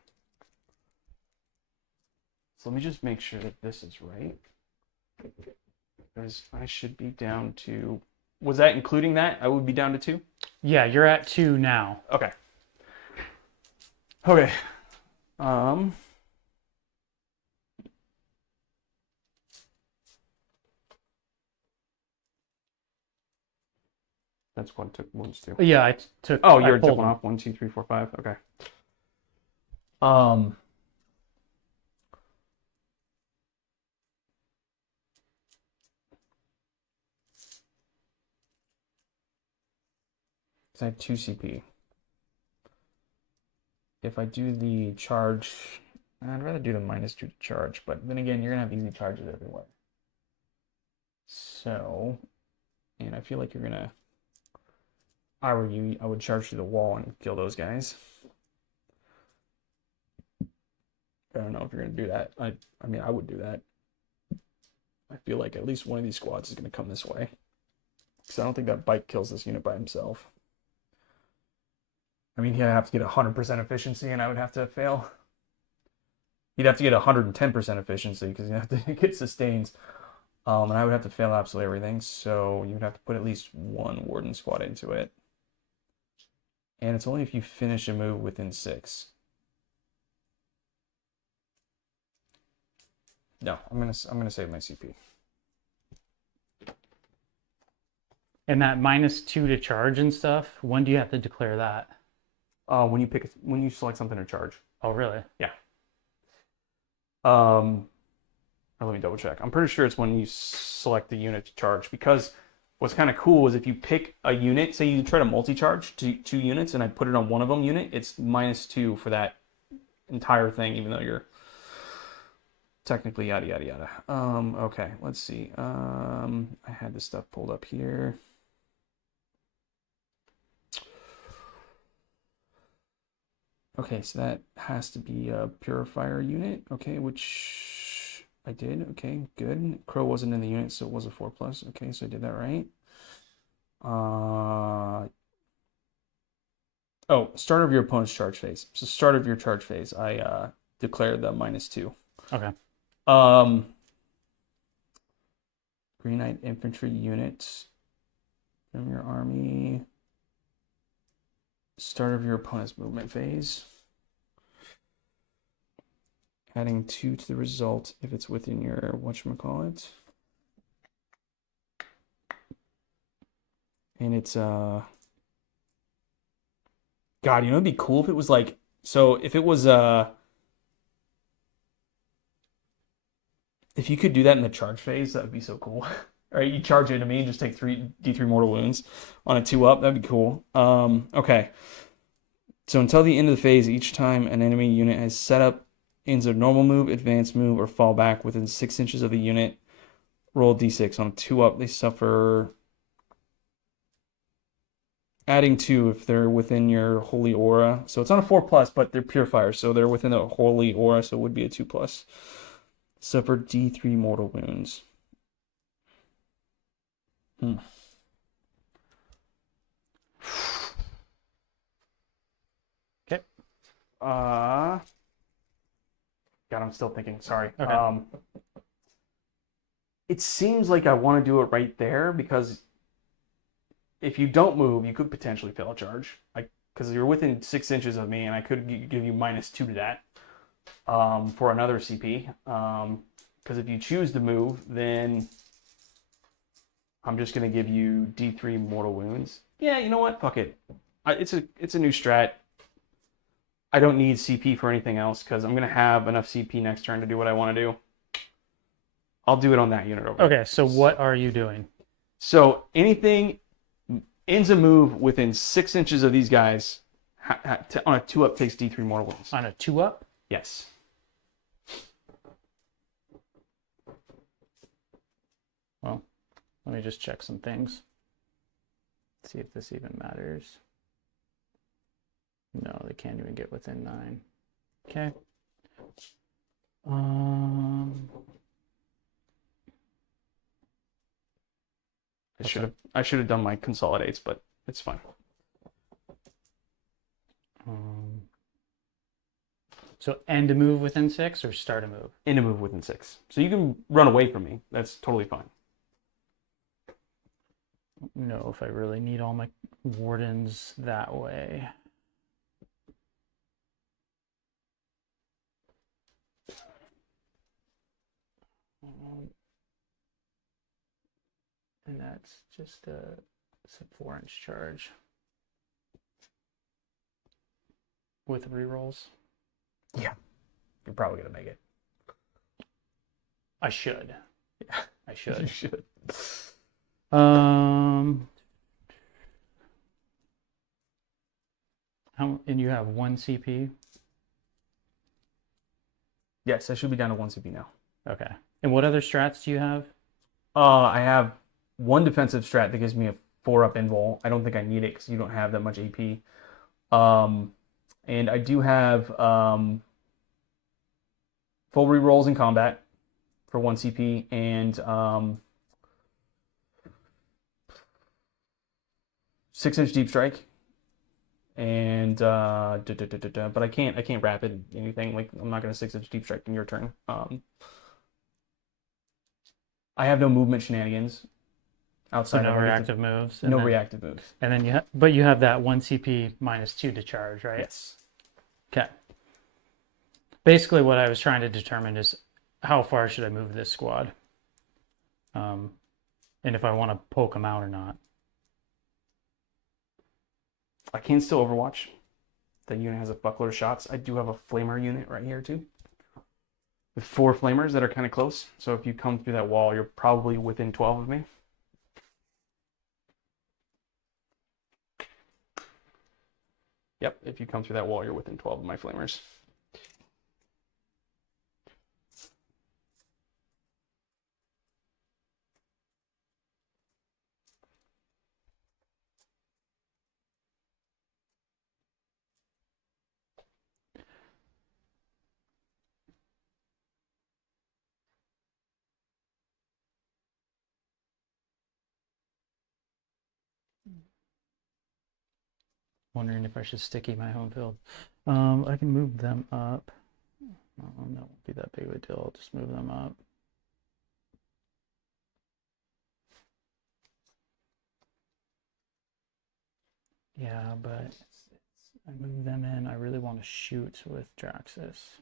So let me just make sure that this is right. Because I should be down to... Was that including that? I would be down to 2? Yeah, you're at 2 now. Okay. Okay. That's what took wounds too. Yeah, I took. Oh, you I already took pulled one them. off. 1, 2, 3, 4, 5. Okay. I have 2 CP. If I do the charge, I'd rather do the -2 to charge, but then again, you're gonna have easy charges everywhere. So, and I feel like you're gonna, if I were you, I would charge through the wall and kill those guys. I don't know if you're gonna do that. I mean, I would do that. I feel like at least one of these squads is gonna come this way. Because I don't think that bike kills this unit by himself. I mean, he'd have to get 100% efficiency, and I would have to fail. He'd have to get 110% efficiency, because he'd have to get sustains. And I would have to fail absolutely everything, so you would have to put at least 1 Warden squad into it. And it's only if you finish a move within 6. No, I'm gonna save my CP. And that -2 to charge and stuff. When do you have to declare that? When you select something to charge. Oh, really? Yeah. Let me double check. I'm pretty sure it's when you select the unit to charge, because what's kind of cool is if you pick a unit, say you try to multi-charge 2 units and I put it on one of them unit, it's -2 for that entire thing, even though you're technically yada yada yada. Okay, let's see. I had this stuff pulled up here. Okay, so that has to be a purifier unit. Okay, which I did. Okay, good. Crow wasn't in the unit, so it was a 4+. Okay, so I did that right. Oh, start of your opponent's charge phase. So start of your charge phase, I declared the -2. Okay. Green Knight infantry unit from your army. Start of your opponent's movement phase. Adding 2 to the result if it's within your whatchamacallit. And it's God, you know, it'd be cool if it was like, so if it was if you could do that in the charge phase, that would be so cool. All right, you charge into me and just take 3 D3 mortal wounds on a 2-up. That'd be cool. Okay. So until the end of the phase, each time an enemy unit has set up ends a normal move, advanced move, or fall back within 6 inches of the unit, roll D6. On a 2-up, they suffer adding 2 if they're within your holy aura. So it's on a 4+, but they're purifiers, so they're within a holy aura, so it would be a 2+. Suffer D3 mortal wounds. Okay. God, I'm still thinking. Sorry. Okay. It seems like I want to do it right there, because if you don't move, you could potentially fail a charge. because you're within 6 inches of me, and I could give you -2 to that for another CP. Because if you choose to move, then I'm just gonna give you D3 mortal wounds. Yeah, you know what? Fuck it. It's a new strat. I don't need CP for anything else because I'm gonna have enough CP next turn to do what I want to do. I'll do it on that unit over. Okay, so what are you doing? So anything ends a move within 6 inches of these guys on a 2-up takes D3 mortal wounds. On a 2-up? Yes. Well, let me just check some things. See if this even matters. No, they can't even get within 9. Okay. I should have done my consolidates, but it's fine. So end a move within 6 or start a move? End a move within 6. So you can run away from me. That's totally fine. No, if I really need all my wardens that way. And that's just it's a 4-inch charge with rerolls. Yeah, you're probably gonna make it. I should. Yeah, I should. you should. And you have 1 CP? Yes, I should be down to 1 CP now. Okay. And what other strats do you have? I have 1 defensive strat that gives me a 4-up invul. I don't think I need it because you don't have that much AP. And I do have full rerolls in combat for 1 CP and 6-inch deep strike. And but I can't rapid anything. Like I'm not gonna 6-inch deep strike in your turn. I have no movement shenanigans outside So no of reactive moves. No reactive moves. And then but you have that 1 CP -2 to charge, right? Yes. Okay. Basically, what I was trying to determine is how far should I move this squad, and if I want to poke them out or not. I can still Overwatch. The unit has a fuckload of shots. I do have a flamer unit right here too, with 4 flamers that are kind of close. So if you come through that wall, you're probably within 12 of me. Yep, if you come through that wall, you're within 12 of my flamers. Wondering if I should sticky my home field. I can move them up. That won't be that big of a deal. I'll just move them up. Yeah, but I move them in. I really want to shoot with Draxus.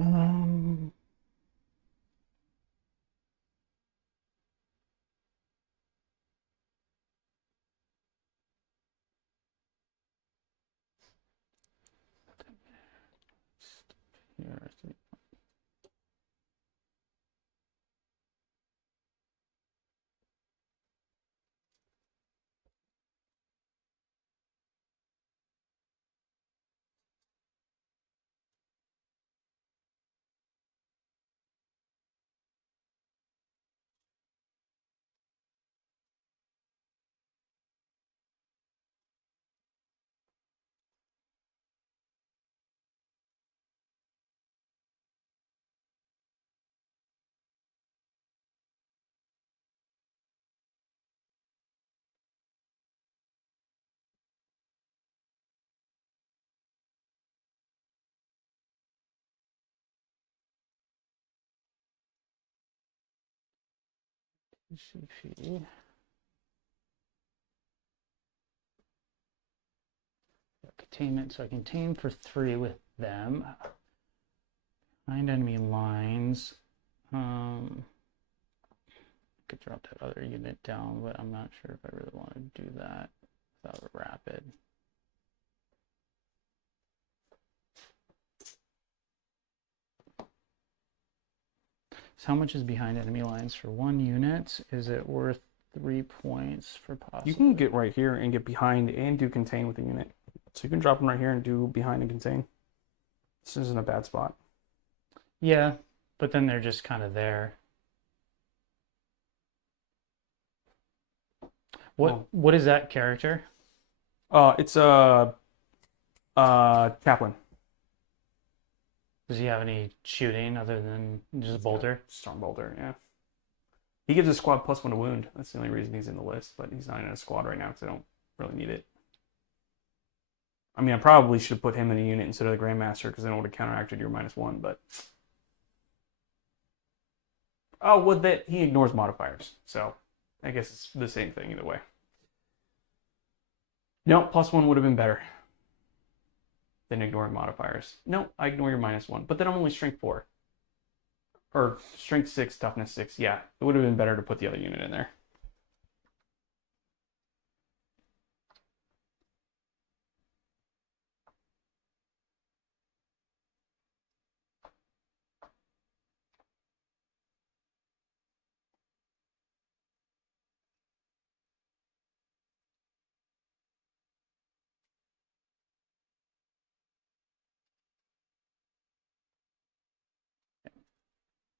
Um, Here, CP. Containment, so I contain for 3 with them. Behind enemy lines. Could drop that other unit down, but I'm not sure if I really want to do that without a rapid. So how much is behind enemy lines for 1 unit? Is it worth 3 points for possible? You can get right here and get behind and do contain with a unit. So you can drop them right here and do behind and contain. This isn't a bad spot. Yeah, but then they're just kind of there. What is that character? It's a chaplain. Does he have any shooting other than just a bolter? Storm bolter, yeah. He gives a squad +1 to wound. That's the only reason he's in the list, but he's not in a squad right now because I don't really need it. I mean, I probably should have put him in a unit instead of the Grandmaster because then it would have counteracted your -1, but... Oh, well, that he ignores modifiers, so I guess it's the same thing either way. No, +1 would have been better than ignoring modifiers. No, I ignore your -1, but then I'm only strength 4. Or strength 6, toughness 6. Yeah, it would have been better to put the other unit in there.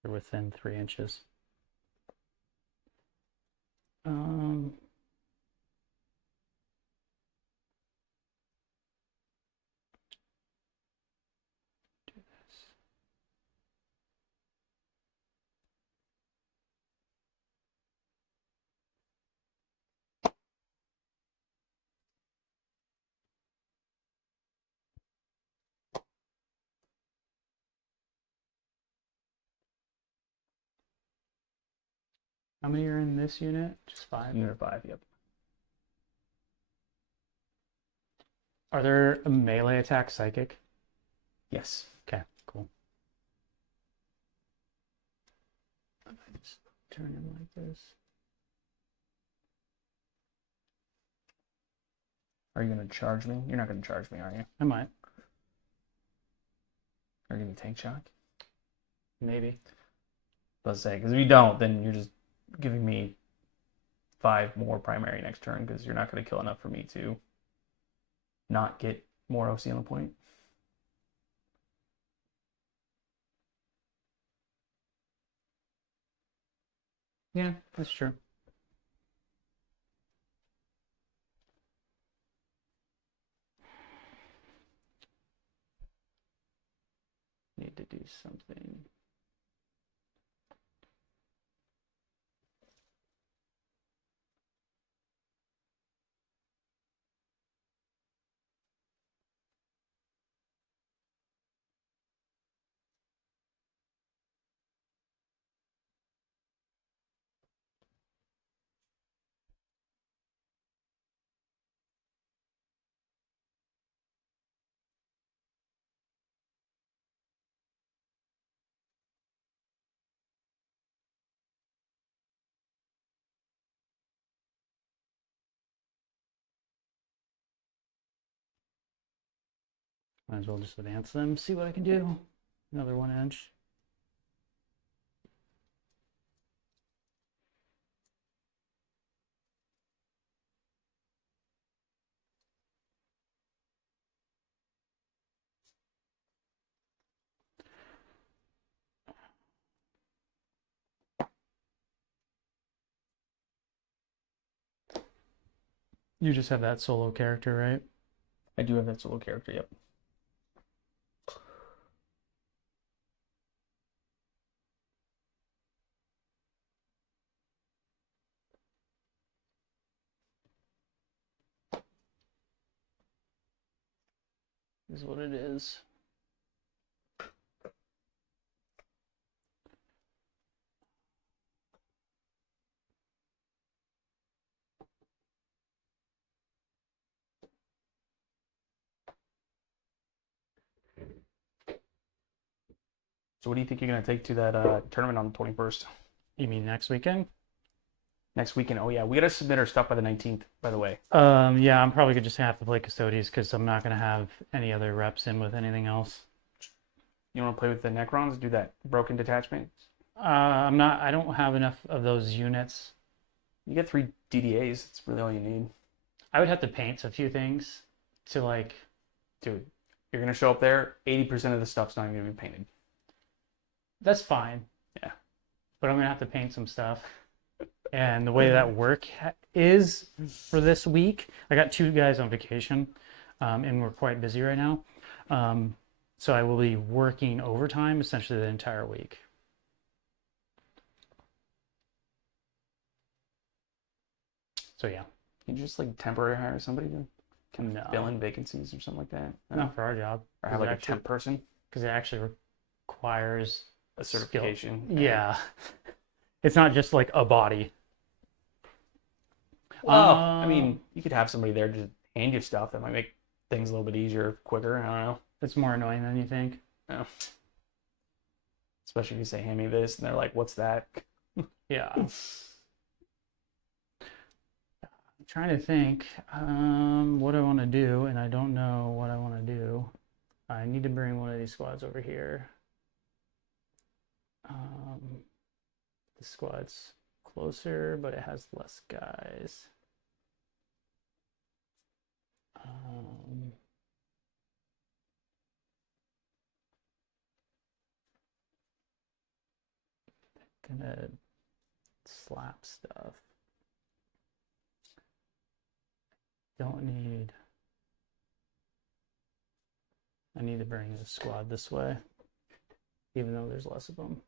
They're within 3 inches. Do this. How many are in this unit? Just 5? Unit 5, yep. Are there a melee attack psychic? Yes. Okay, cool. If I just turn him like this. Are you going to charge me? You're not going to charge me, are you? I might. Are you going to tank shock? Maybe. Let's say, because if you don't, then you're just giving me 5 more primary next turn because you're not going to kill enough for me to not get more OC on the point. Yeah, that's true. Need to do something. Might as well just advance them, see what I can do. Another 1 inch. You just have that solo character, right? I do have that solo character, yep. Is what it is. So what do you think you're gonna take to that tournament on the 21st? You mean next weekend? Next weekend? Oh yeah, we gotta submit our stuff by the 19th. By the way. Yeah, I'm probably just gonna have to play Custodes because I'm not gonna have any other reps in with anything else. You want to play with the Necrons? Do that broken detachment. I'm not. I don't have enough of those units. You get 3 DDAs. That's really all you need. I would have to paint a few things to like. Dude, you're gonna show up there. 80% of the stuff's not even gonna be painted. That's fine. Yeah. But I'm gonna have to paint some stuff. And the way that work is for this week, I got 2 guys on vacation, and we're quite busy right now. So I will be working overtime essentially the entire week. So yeah, Can you just like temporary hire somebody to kind of No. fill in vacancies or something like that? No? not for our job. Or have like a temp person, Because it actually requires a certification. Yeah. It's not just like a body. Well, I mean, you could have somebody there just hand you stuff that might make things a little bit easier, quicker. I don't know. It's more annoying than you think. No. Especially if you say, "Hand me this," and they're like, "What's that?" Yeah. I'm trying to think what I want to do, and I don't know what I want to do. I need to bring one of these squads over here. The squad's closer, but it has less guys. Gonna slap stuff. Don't need. I need to bring the squad this way, even though there's less of them.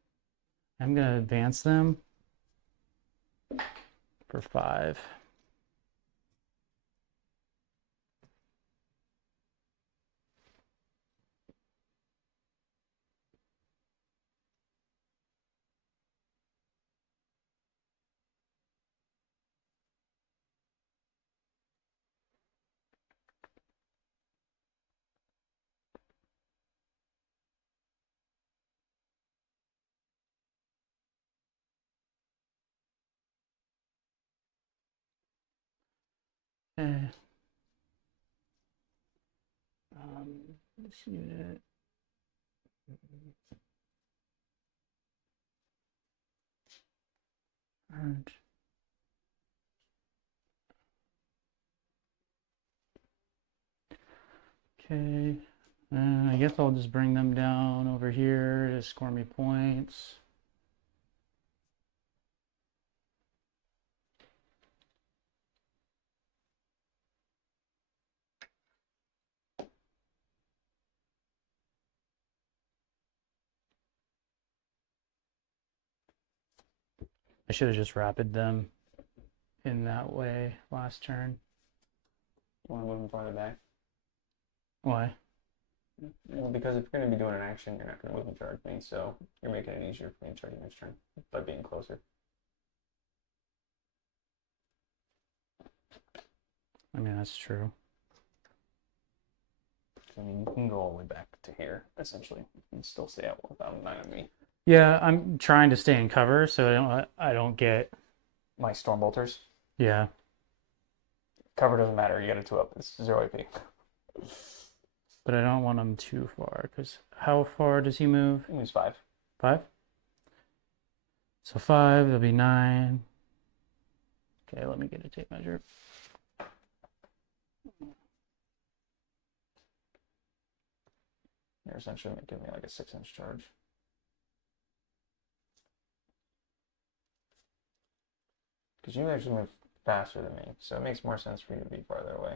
I'm gonna advance them for 5. Eh. This unit. Orange. Okay. I guess I'll just bring them down over here to score me points. I should have just rapid them in that way last turn. You want to move them farther back? Why? Well, because if you're going to be doing an action, you're not going to move and charge me, so you're making it easier for me to charge you next turn by being closer. I mean, that's true. I mean, you can go all the way back to here, essentially, and still stay out without 9 of me. Yeah, I'm trying to stay in cover so I don't get. My storm bolters. Yeah. Cover doesn't matter. You got a 2-up. It's 0 AP. But I don't want him too far because how far does he move? He moves 5. 5? So 5, that'll be 9. Okay, let me get a tape measure. You're essentially giving me like a 6-inch charge. Because you actually move faster than me, so it makes more sense for you to be farther away.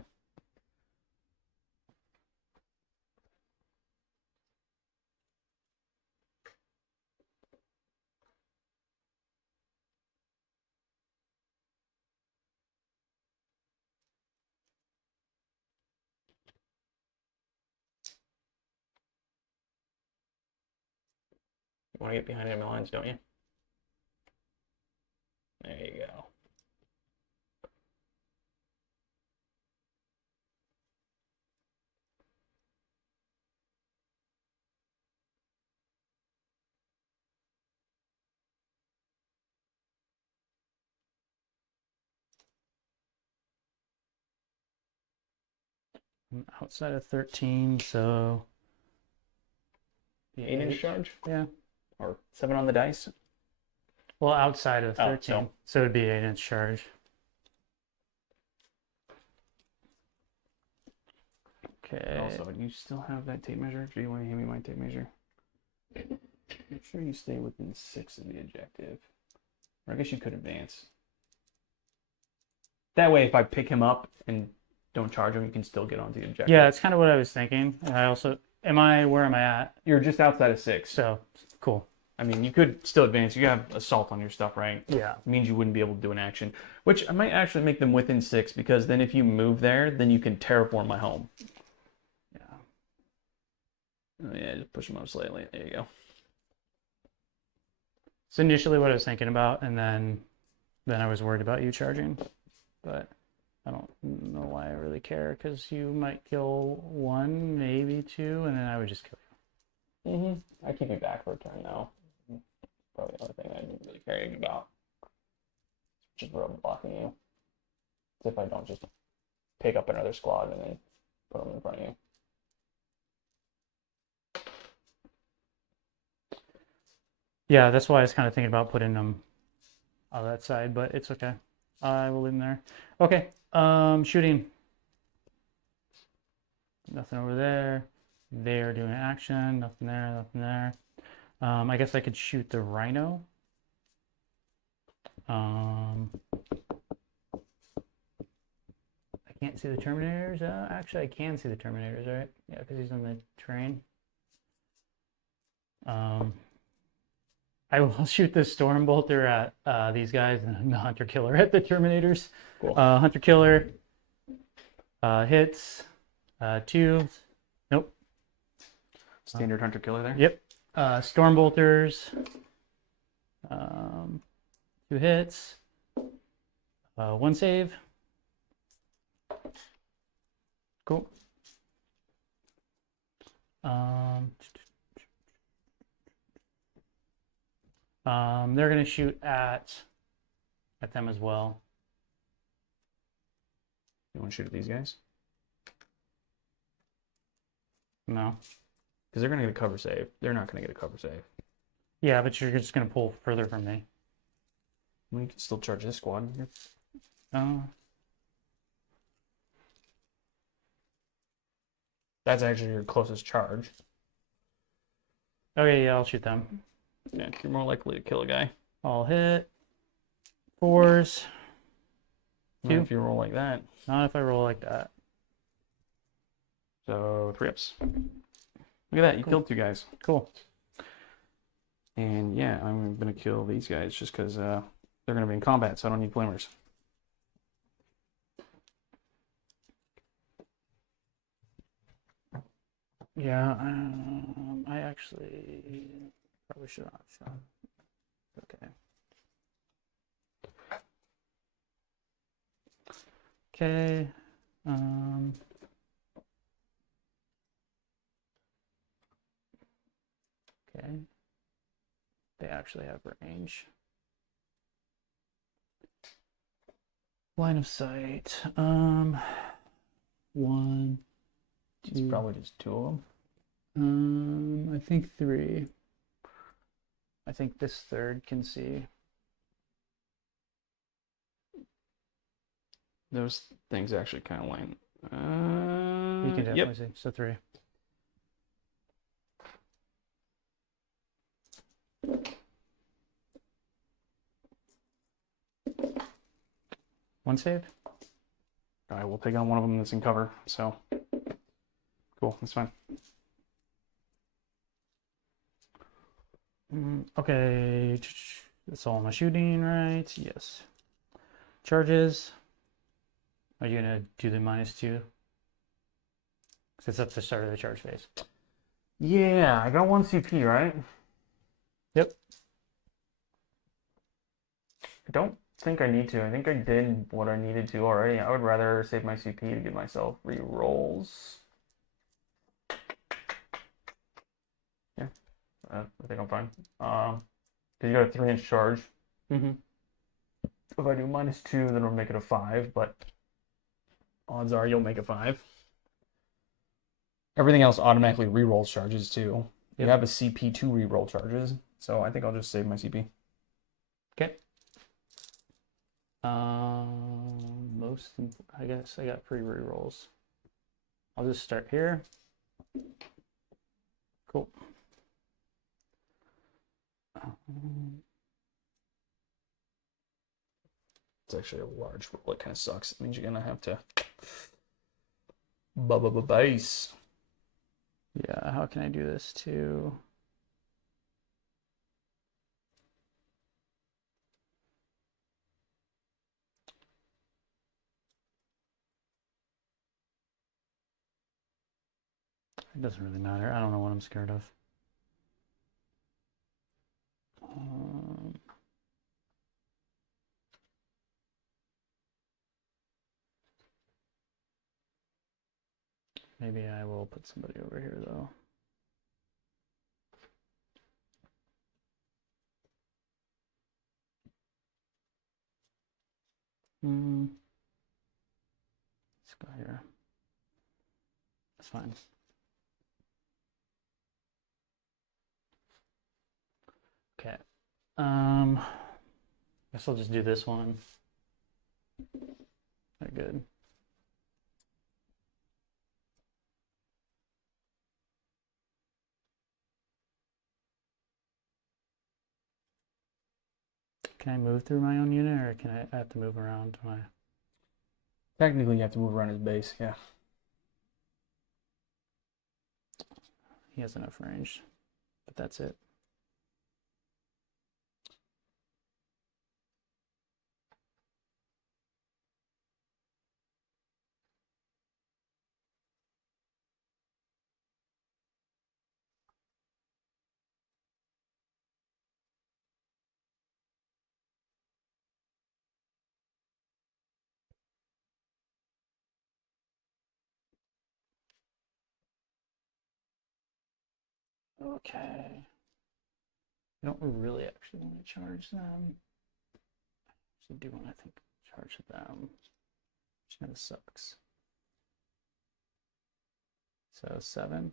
You want to get behind enemy lines, don't you? There you go. outside of 13, so 8-inch charge? Yeah. Or 7 on the dice? Well, outside of Oh, 13, so it'd be 8-inch charge. Okay. Also, do you still have that tape measure? Do you want to hand me my tape measure? Make sure you stay within 6 of the objective. Or I guess you could advance. That way, if I pick him up and don't charge him, you can still get onto the objective. Yeah, that's kind of what I was thinking. And I also, where am I at? You're just outside of 6. So, cool. I mean, you could still advance. You have assault on your stuff, right? Yeah. It means you wouldn't be able to do an action. Which I might actually make them within 6, because then if you move there, then you can terraform my home. Yeah. Oh, yeah, just push them up slightly. There you go. So initially what I was thinking about, and then I was worried about you charging. But I don't know why I really care, because you might kill 1, maybe 2, and then I would just kill you. I keep you back for a turn, though. Probably the only thing I didn't really care anything about. Just road blocking you. As if I don't just pick up another squad and then put them in front of you. Yeah, that's why I was kind of thinking about putting them on that side, but it's okay. I will leave them there. Okay, shooting. Nothing over there. They're doing action. Nothing there, nothing there. I guess I could shoot the rhino. I can't see the Terminators. Actually, I can see the Terminators, right? Yeah, because he's on the train. I will shoot the Stormbolter at these guys and the Hunter Killer at the Terminators. Cool. Hunter Killer hits 2. Nope. Standard Hunter Killer there? Yep. Stormbolters 2 hits. 1 save. Cool. They're gonna shoot at them as well. You want to shoot at these guys? No. Because they're going to get a cover save. They're not going to get a cover save. Yeah, but you're just gonna pull further from me. Well, you can still charge this squad. That's actually your closest charge. Okay, yeah, I'll shoot them. Yeah, you're more likely to kill a guy. I'll hit 4s. Not 2. if you roll like that. Not if I roll like that. So 3 ups. Look at that, you killed 2 guys. Cool. And yeah, I'm going to kill these guys just because they're going to be in combat, so I don't need flamers. Yeah, I actually probably should not have shot. Okay. Okay. Okay. They actually have range. Line of sight. 1, 2. It's probably just 2 of them. I think 3. I think this 3rd can see. Those things actually kind of line. You can definitely see. So 3. One save. All right, we'll take on one of them that's in cover. So cool, that's fine. Okay, that's all my shooting, right? Yes. Charges. Are you gonna do the -2? Because it's at the start of the charge phase. Yeah, I got 1 CP, right? Yep. I don't think I need to. I think I did what I needed to already. I would rather save my CP to give myself re-rolls. Yeah, I think I'm fine. Because you got a 3-inch charge. Mm-hmm. If I do -2, then it'll make it a 5, but odds are you'll make a 5. Everything else automatically rerolls charges too. You Yep. have a CP2 reroll charges, so I think I'll just save my CP. Okay. I guess I got free rerolls. I'll just start here. Cool. It's actually a large roll. It kind of sucks. It means you're gonna have to base. Yeah, how can I do this too? It doesn't really matter. I don't know what I'm scared of. Maybe I will put somebody over here though. Let's go here. That's fine. Okay. Guess I'll just do this one. Very good. Can I move through my own unit, or can I have to move around my? Technically, you have to move around his base. Yeah. He has enough range, but that's it. Okay. I don't really actually want to charge them. I do want to think charge them. Which kind of sucks. So 7.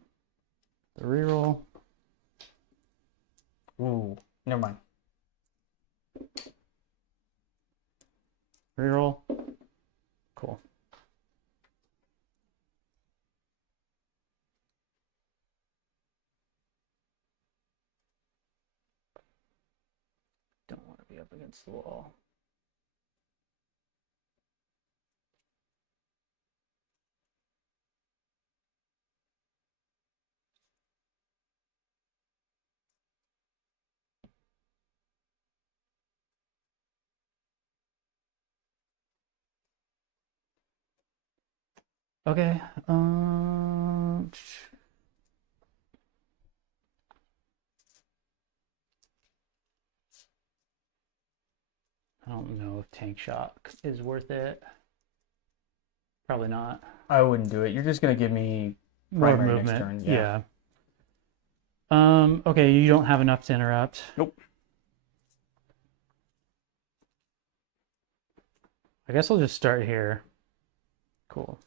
The reroll. Ooh, never mind. Reroll. Cool. Don't want to be up against the wall. Okay. I don't know if tank shock is worth it. Probably not. I wouldn't do it. You're just gonna give me More primary movement. next turn. Yeah. Okay, you don't have enough to interrupt. Nope. I guess I'll just start here. Cool.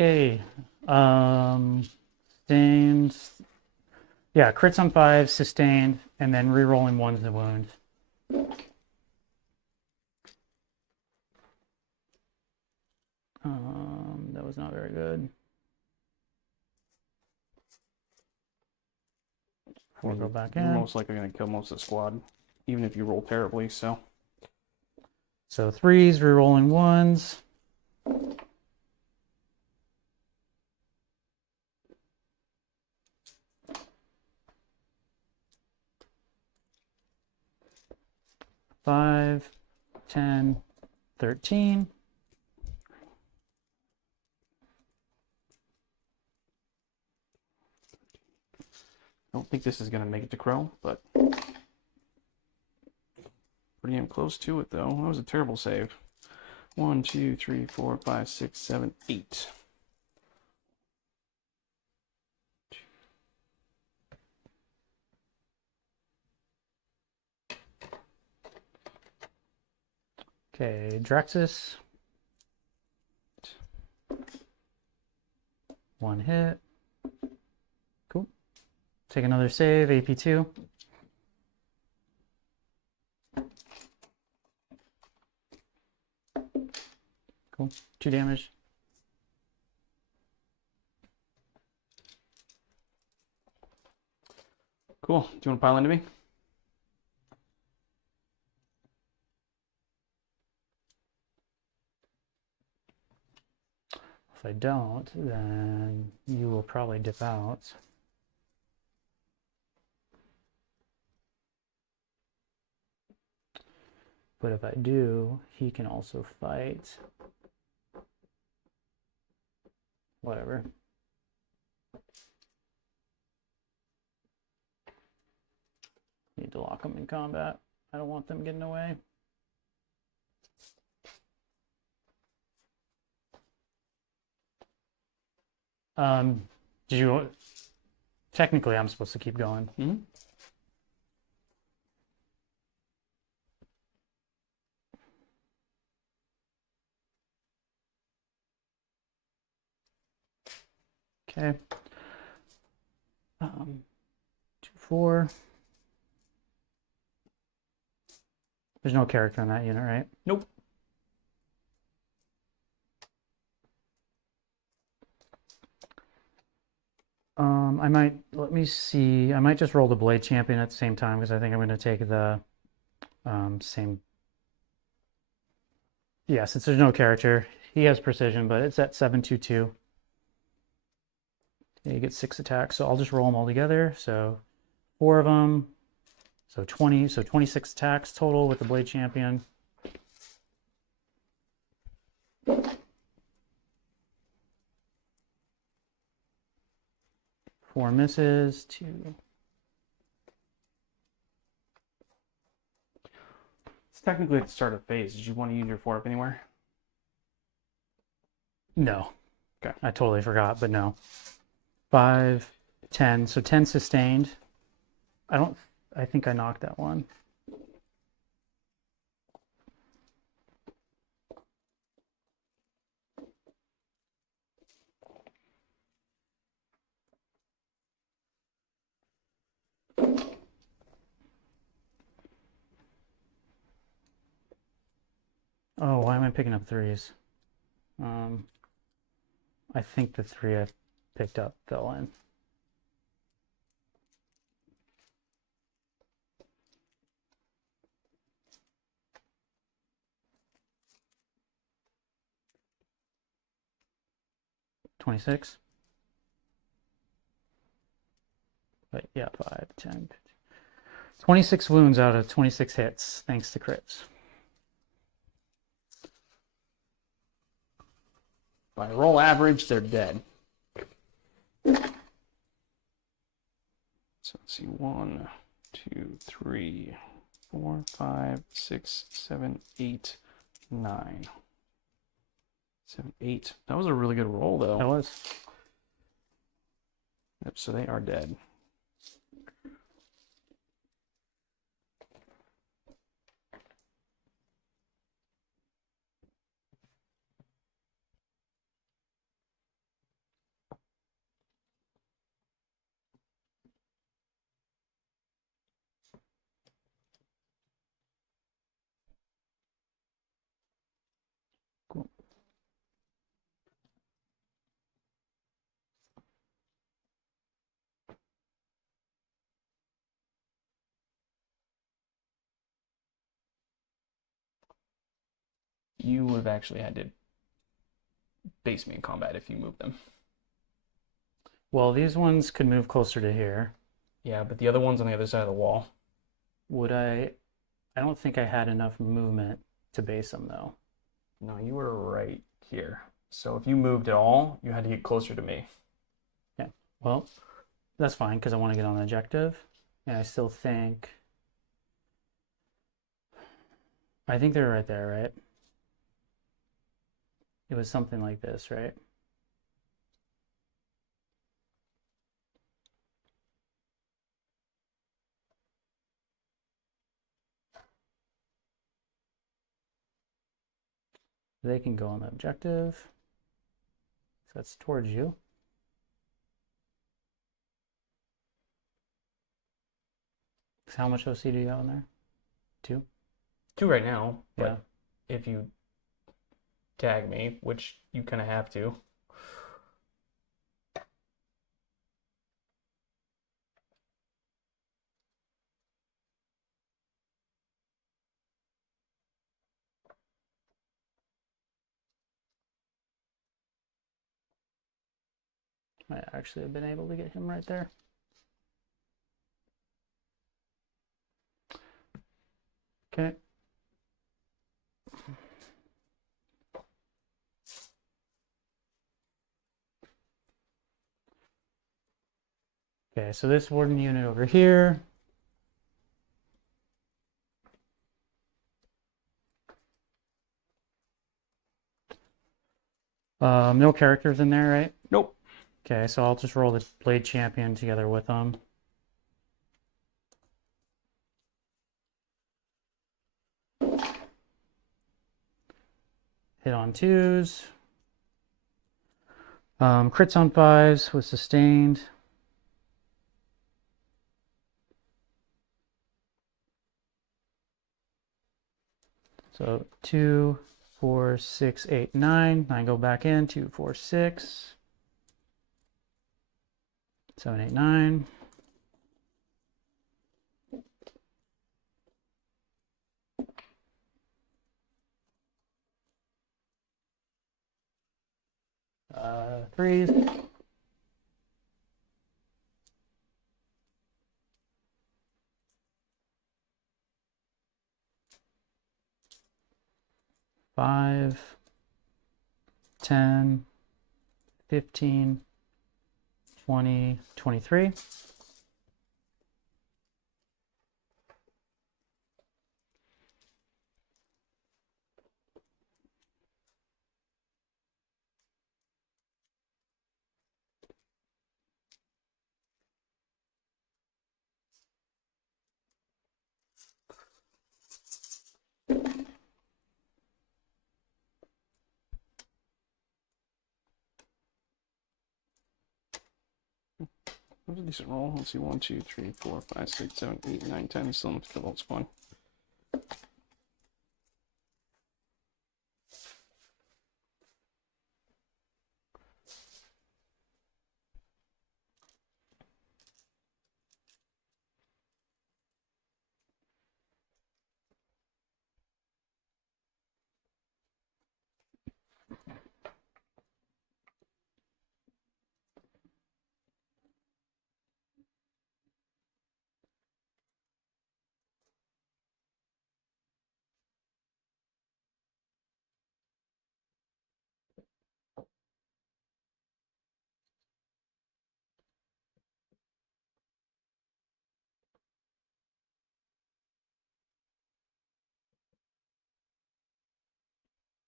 Okay. Sustained. Yeah, crits on 5, sustained, and then re-rolling 1s the wounds. That was not very good. We'll go back in. You're most likely going to kill most of the squad, even if you roll terribly. So 3s, re-rolling 1s. Five, 10, 13. I don't think this is going to make it to Crow, but pretty damn close to it, though. That was a terrible save. 1, 2, 3, 4, 5, 6, 7, 8. Okay, Drexus. 1 hit. Cool. Take another save, AP2. Cool. 2 damage. Cool. Do you want to pile into me? If I don't, then you will probably dip out. But if I do, he can also fight. Whatever. Need to lock them in combat. I don't want them getting away. Did you... Technically, I'm supposed to keep going. Mm-hmm. Okay. 2, 4. There's no character in that unit, right? Nope. I might, let me see. I might just roll the Blade Champion at the same time because I think I'm going to take the same. Yeah, since there's no character, he has precision, but it's at 722. Yeah, you get 6 attacks, so I'll just roll them all together. So 4 of them, so 20, so 26 attacks total with the Blade Champion. Four misses, 2. It's technically at the start of phase. Did you want to use your 4-up anywhere? No. Okay. I totally forgot, but no. 5, 10. So 10 sustained. I think I knocked that one. Oh, why am I picking up 3s? I think the 3 I picked up fell in. $26. But yeah, 5, 10, 15. 26 wounds out of 26 hits, thanks to crits. By roll average, they're dead. So let's see, 1, 2, 3, 4, 5, 6, 7, 8, 9. 7, 8. That was a really good roll, though. That was. Yep, so they are dead. Cool. You would have actually had to base me in combat if you moved them. Well, these ones could move closer to here. Yeah, but the other one's on the other side of the wall. Would I? I don't think I had enough movement to base them, though. No, you were right here. So if you moved at all, you had to get closer to me. Yeah. Well, that's fine because I want to get on the objective. And I still think. I think they're right there, right? It was something like this, right? They can go on the objective. So that's towards you. So how much OC do you have in there? 2? 2 right now, Yeah. but if you tag me, which you kind of have to. Might actually have been able to get him right there. Okay. Okay, so this warden unit over here. No characters in there, right? Nope. Okay, so I'll just roll the Blade Champion together with them. Hit on 2s. Crits on 5s with sustained. So 2, 4, 6, 8, 9. 9 go back in. 2, 4, 6. 7, 8, 9. Threes. Five, 10, 15, 20, 23. That was a decent roll. Let's see, 1, 2, 3, 4, 5, 6, 7, 8, 9, 10. Still enough to kill all spawn.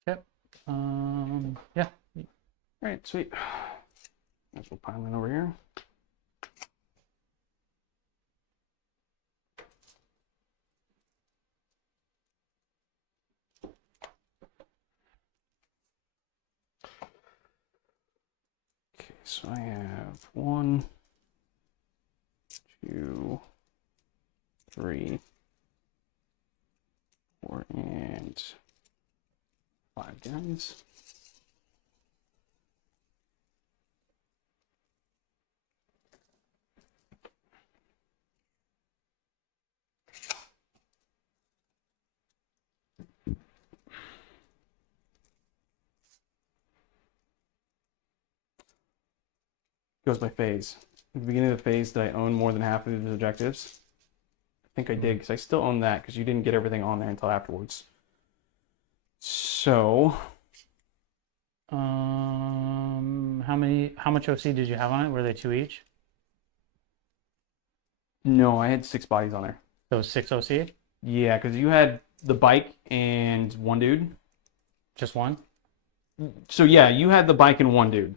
Yep. Yeah. All right, sweet. Might as well pile in over here. Okay, so I have 1, 2, 3, 4, and 5 guys. Goes by phase. At the beginning of the phase, did I own more than half of these objectives? I think I did, because I still own that, because you didn't get everything on there until afterwards. So, how much OC did you have on it? Were they 2 each? no, I had 6 bodies on there. So 6 OC? Yeah, because you had the bike and 1 dude. Just 1? So yeah, you had the bike and 1 dude,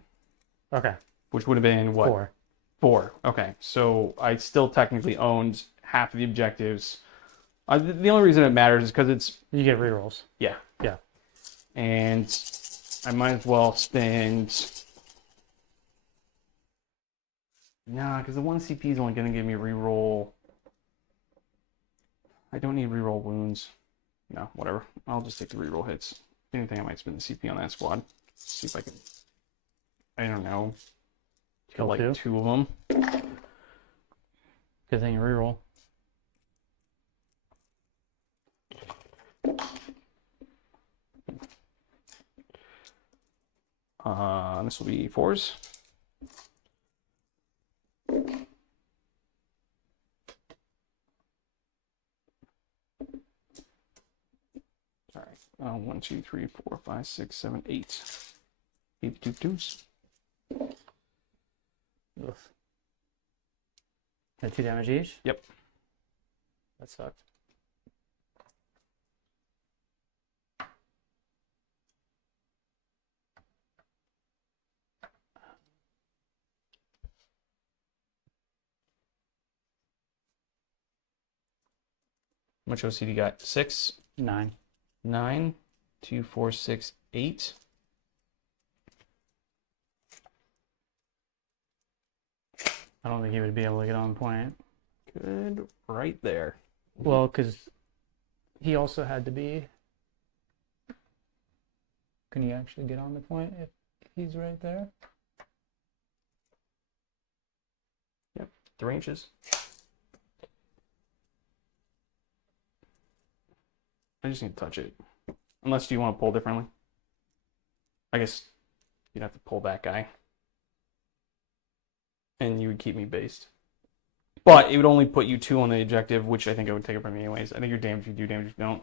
Okay. which would have been what? 4. 4. Okay, so I still technically owned half of the objectives. The only reason it matters is because it's You get rerolls. yeah. Yeah. And I might as well spend... Nah, because the 1 CP is only going to give me reroll. I don't need reroll wounds. No, whatever. I'll just take the reroll hits. If anything, I might spend the CP on that squad. See if I can... I don't know. Kill like 2 of them. Good thing you reroll. This will be 4s. Sorry. 1, 2, 3, 4, 5, 6, 7, 8. 8 2s. Oof. Got 2 damage each? Yep. That sucked. How much OC do you got? 6? 9. 9, 2, 4, 6, 8. I don't think he would be able to get on point. Good, right there. Well, because he also had to be... Can he actually get on the point if he's right there? Yep, 3 inches. I just need to touch it. Unless you want to pull differently. I guess you'd have to pull that guy. And you would keep me based. But it would only put you 2 on the objective, which I think I would take it from you anyways. I think you're damaged if you do, damage if you don't.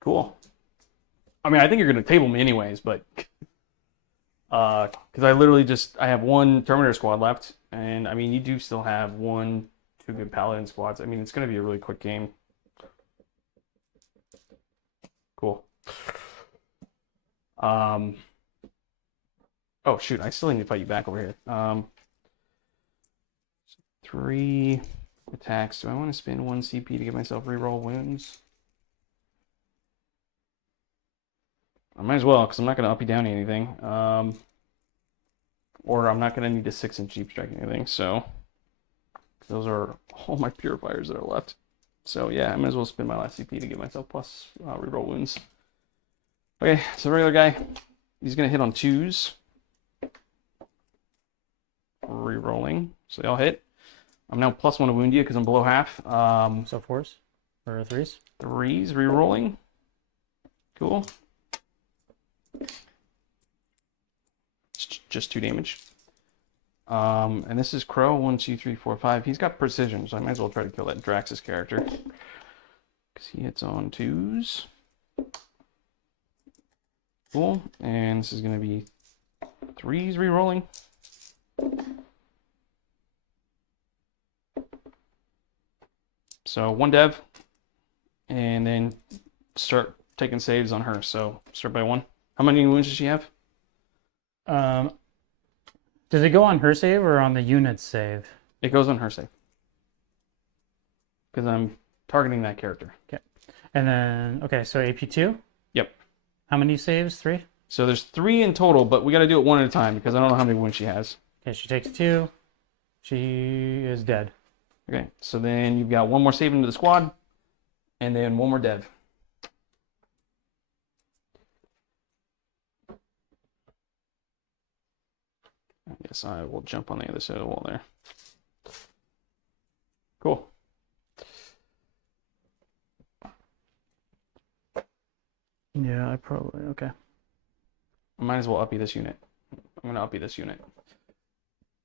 Cool. I mean, I think you're going to table me anyways, but... Because I literally I have 1 Terminator squad left. And, I mean, you do still have 1, 2 good Paladin squads. I mean, it's going to be a really quick game. Cool. Oh, shoot. I still need to fight you back over here. 3 attacks. Do I want to spend 1 CP to give myself reroll wounds? I might as well, because I'm not going to uppy downy anything. Or I'm not going to need a 6-inch deep strike anything, so... Those are all my purifiers that are left. So yeah, I might as well spend my last CP to give myself plus reroll wounds. Okay, so regular guy, he's going to hit on 2s. Rerolling, so they all hit. I'm now +1 to wound you because I'm below half. So 4s? Or 3s? 3s, rerolling. Cool. Just 2 damage. And this is Crow, 1, 2, 3, 4, 5. He's got precision, so I might as well try to kill that Draxus character. Because he hits on 2s. Cool. And this is going to be 3s rerolling. So 1 dev. And then start taking saves on her. So start by 1. How many wounds does she have? Does it go on her save or on the unit's save? It goes on her save. Because I'm targeting that character. Okay. And then, okay, so AP2? Yep. How many saves? 3? So there's 3 in total, but we got to do it 1 at a time because I don't know how many wounds she has. Okay, she takes 2. She is dead. Okay, so then you've got 1 more save into the squad, and then 1 more dev. I guess I will jump on the other side of the wall there. Cool. Yeah, I probably, okay. I might as well uppy this unit. I'm going to uppy this unit.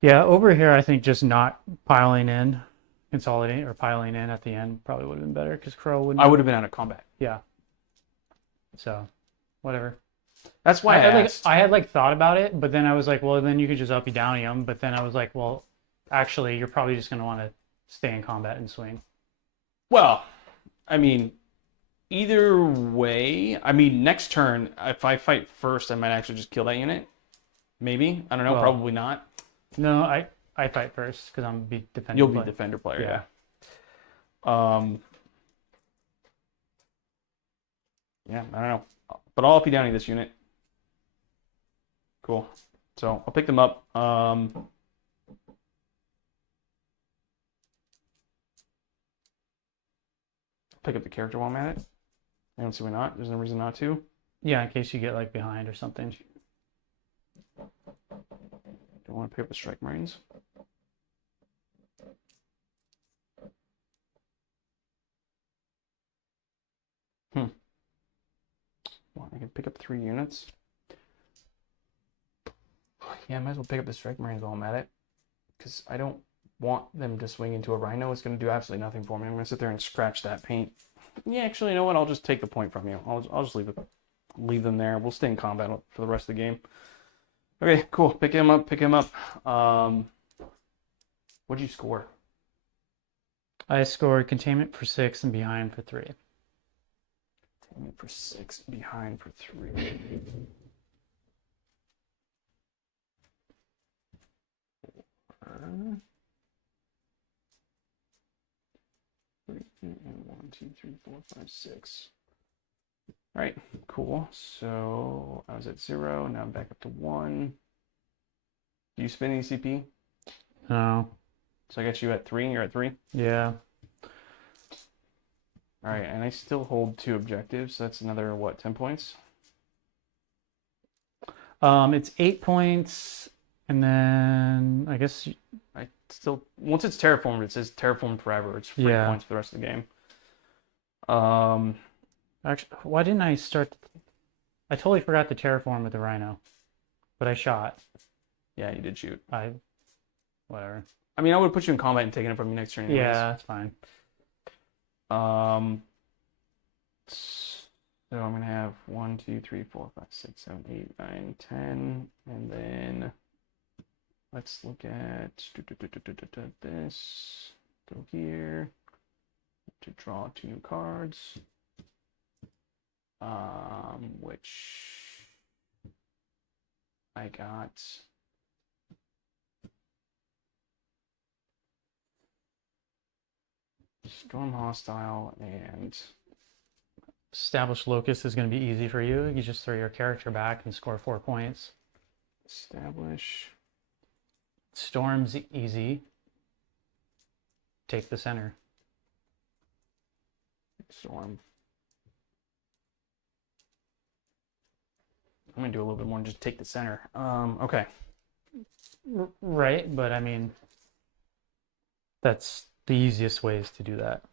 Yeah, over here, I think just not piling in, consolidating, or piling in at the end probably would have been better because Crow wouldn't. I would have been out of combat. Yeah. So, whatever. That's why I had thought about it, but then I was like, well, then you could just uppy downy them. But then I was like, well, actually, you're probably just going to want to stay in combat and swing. Well, I mean, either way, I mean, next turn, if I fight first, I might actually just kill that unit. Maybe. I don't know. Well, Probably not. No, I fight first because I'm be defending. You'll be player. defender player, Yeah. yeah. Yeah, I don't know. But I'll up you down this unit. Cool. So I'll pick them up. Pick up the character while I'm at it. I don't see why not. There's no reason not to. Yeah, in case you get like behind or something. Don't want to pick up the Strike Marines. Well, I can pick up 3 units. Yeah, I might as well pick up the Strike Marines while I'm at it. Because I don't want them to swing into a Rhino. It's going to do absolutely nothing for me. I'm going to sit there and scratch that paint. Yeah, actually, you know what? I'll just take the point from you. I'll just leave them there. We'll stay in combat for the rest of the game. Okay, cool. Pick him up. What'd you score? I scored containment for 6 and behind for 3. Containment for 6, behind for 3. 3 and 1, 2, 3, 4, 5, 6. All right, cool. So I was at 0. Now I'm back up to 1. Do you spin ECP? No. So I got you at 3. You're at 3. Yeah. All right, and I still hold 2 objectives. So that's another what? 10 points. It's 8 points, and then I guess I still once it's terraformed, it says terraformed forever. It's 3 Yeah. points for the rest of the game. actually, why didn't I start? I totally forgot to terraform with the Rhino, but I shot. Yeah, you did shoot. Whatever. I mean, I would put you in combat and taking it from you next turn anyways. Yeah, that's fine. So I'm gonna have 1, 2, 3, 4, 5, 6, 7, 8, 9, 10, and then let's look at this. Go here to draw 2 new cards. Which I got. Storm Hostile and Establish Locust is going to be easy for you. You just throw your character back and score 4 points. Establish. Storm's easy. Take the center. Storm. I'm gonna do a little bit more and just take the center. Okay. Right, but I mean, that's the easiest ways to do that.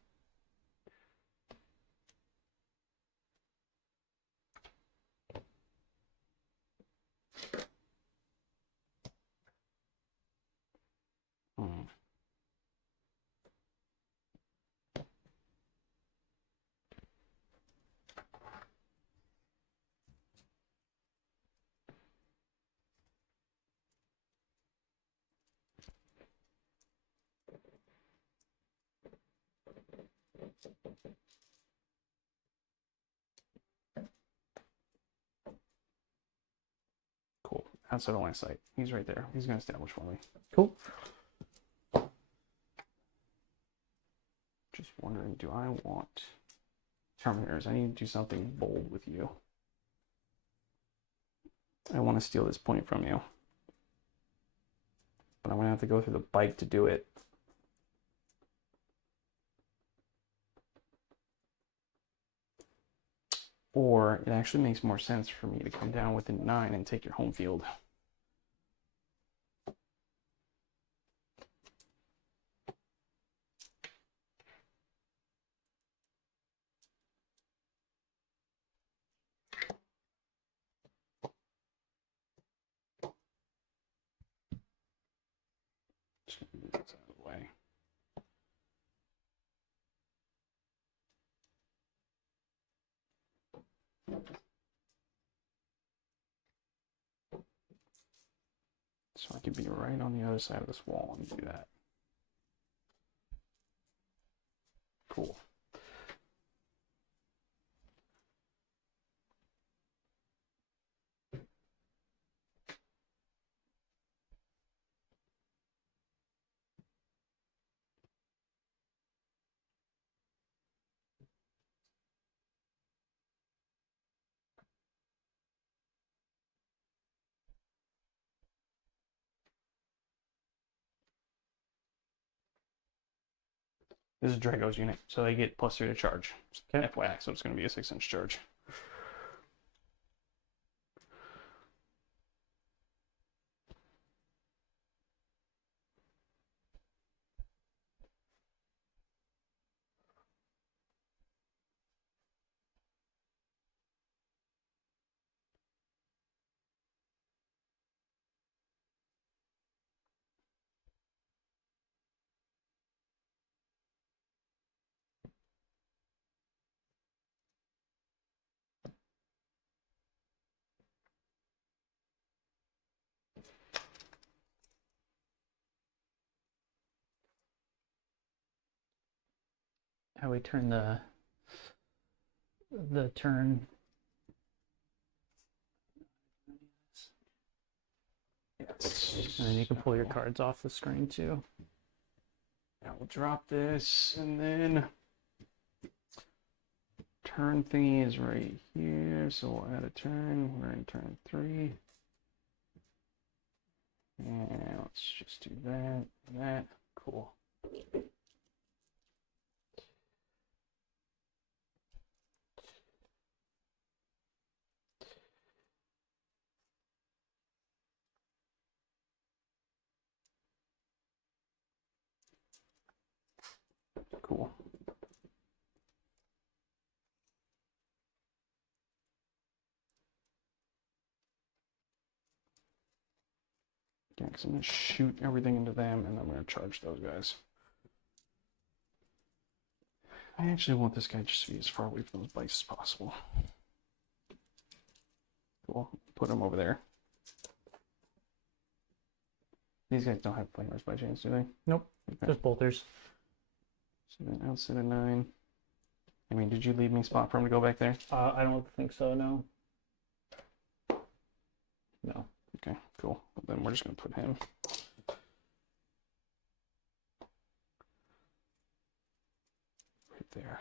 Cool. Outside of line of sight. He's right there. He's gonna establish for me. Cool. Just wondering, do I want Terminators? I need to do something bold with you. I want to steal this point from you. But I'm gonna have to go through the bike to do it. Or it actually makes more sense for me to come down within 9 and take your home field. Just move this out of the way. So I can be right on the other side of this wall and do that. Cool. This is Drago's unit, so they get +3 to charge. Okay. FYI, so it's going to be a 6-inch charge. How we turn the turn. Yes. And then you can pull your cards off the screen too. Now we'll drop this, and then turn thingy is right here, so we'll add a turn. We're in turn 3. And let's just do that, that. Cool. Cool. Yeah, because I'm going to shoot everything into them, and then I'm going to charge those guys. I actually want this guy just to be as far away from those bikes as possible. Cool. Put him over there. These guys don't have flamers by chance, do they? Nope. Okay. Just bolters. So then outside of 9. I mean, did you leave me spot for him to go back there? I don't think so. No. No. Okay, cool. Well, then we're just going to put him. Right there.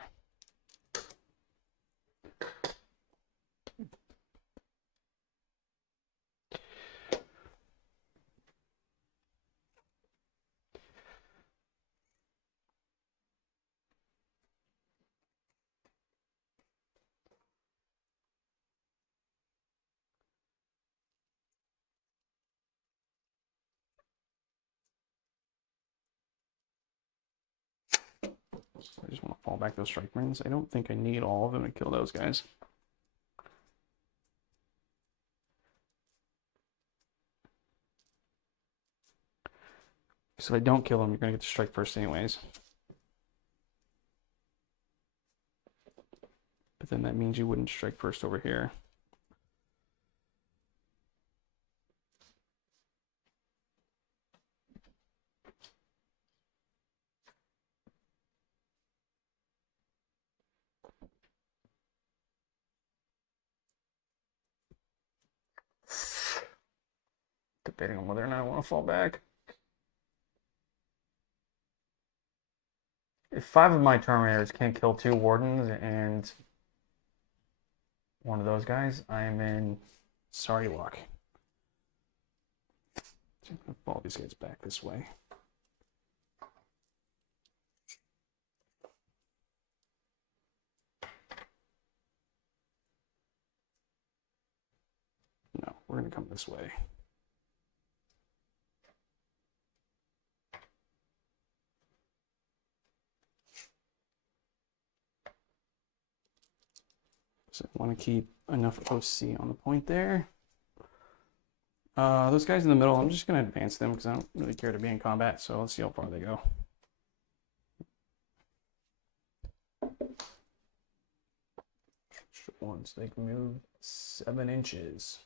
I just want to fall back those strike marines. I don't think I need all of them to kill those guys. So if I don't kill them, you're going to get to strike first anyways. But then that means you wouldn't strike first over here. Debating on whether or not I want to fall back. If 5 of my Terminators can't kill 2 Wardens and one of those guys, I am in sorry luck. So I'm going to fall these guys back this way. No, we're going to come this way. So I want to keep enough OC on the point there. Those guys in the middle, I'm just going to advance them because I don't really care to be in combat. So let's see how far they go. Once they can move 7 inches.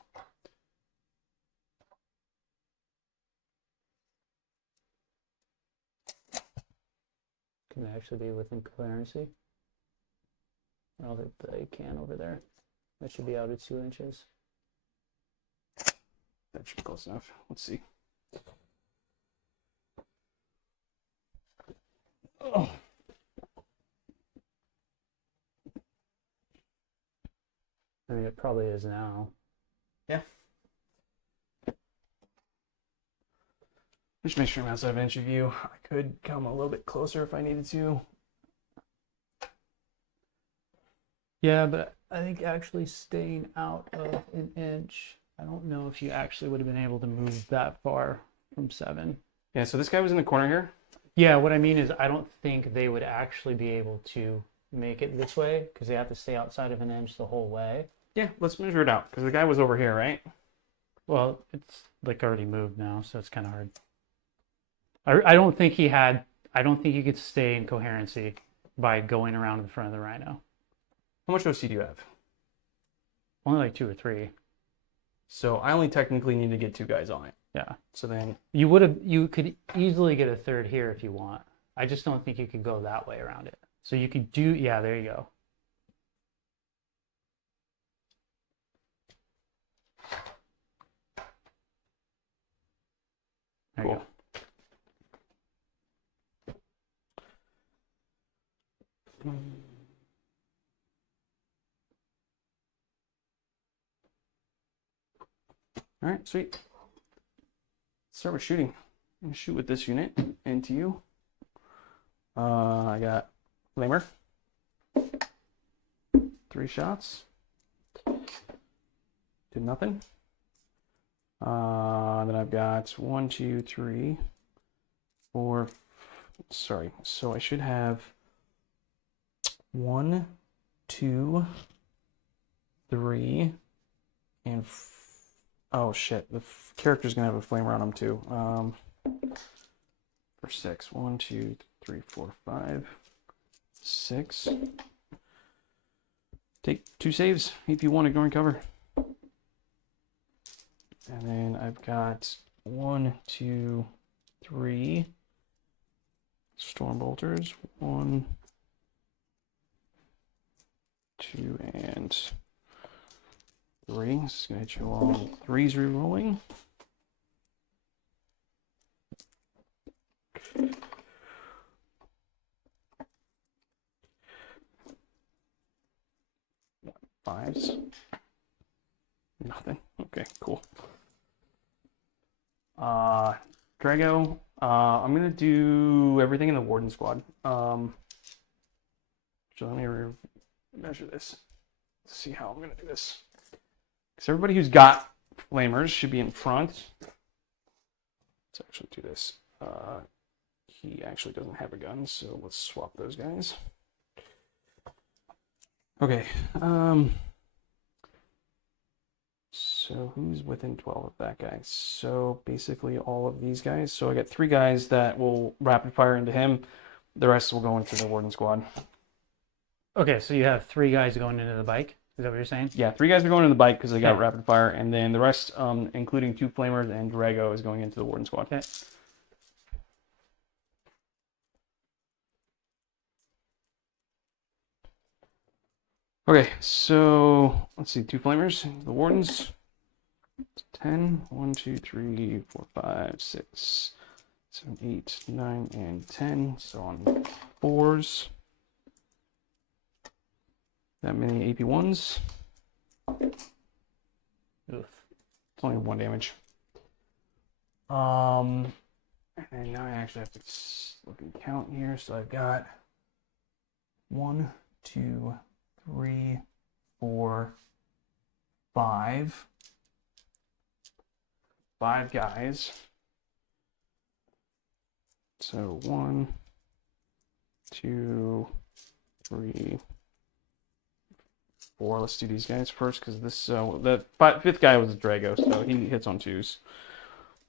Can they actually be within clearancy? I don't think they can over there. That should be out at 2 inches. That should be close enough. Let's see. Oh. I mean, it probably is now. Yeah. Just make sure I'm outside of inch of view. I could come a little bit closer if I needed to. Yeah, but I think actually staying out of an inch, I don't know if you actually would have been able to move that far from 7. Yeah, so this guy was in the corner here. Yeah, what I mean is I don't think they would actually be able to make it this way because they have to stay outside of an inch the whole way. Yeah, let's measure it out because the guy was over here, right? Well, it's like already moved now, so it's kind of hard. I don't think he had. I don't think you could stay in coherency by going around in front of the rhino. How much OC do you have? Only like 2 or 3. So I only technically need to get 2 guys on it. Yeah. So then, You would have. You could easily get a third here if you want. I just don't think you could go that way around it. So you could do. Yeah, there you go. There you cool. go. All right, sweet. Let's start with shooting. I'm gonna shoot with this unit into you. I got flamer. 3 shots. Did nothing. Then I've got 1, 2, 3, 4. Sorry. So I should have 1, 2, 3, and oh shit, the character's gonna have a flamer on him too. For 6. 1, 2, 3, 4, 5, 6. Take 2 saves. AP1, ignoring cover. And then I've got 1, 2, 3 storm bolters. 1, 2, and 3. This is gonna hit you all. 3's re-rolling. Fives. Nothing. Okay, cool. Drago. I'm gonna do everything in the Warden squad. So let me measure this. Let's see how I'm gonna do this. Because everybody who's got flamers should be in front. Let's actually do this. He actually doesn't have a gun, so let's swap those guys. Okay. So who's within 12 of that guy? So basically all of these guys. So I got 3 guys that will rapid fire into him. The rest will go into the Warden squad. Okay, so you have 3 guys going into the bike. Is that what you're saying? Yeah, 3 guys are going into the bike because they got Okay. rapid fire, and then the rest, including 2 flamers and Drago, is going into the Warden squad. Okay. Okay, so let's see, 2 flamers, the Wardens. 10, 1, 2, 3, 4, 5, 6, 7, 8, 9, and 10. So on 4s. That many AP1s. Oof. It's only 1 damage. And now I actually have to look and count here. So I've got 1, 2, 3, 4, 5. 5 guys. So 1, 2, 3, 4. Let's do these guys first because this the 5th guy was a Drago, so he hits on 2s.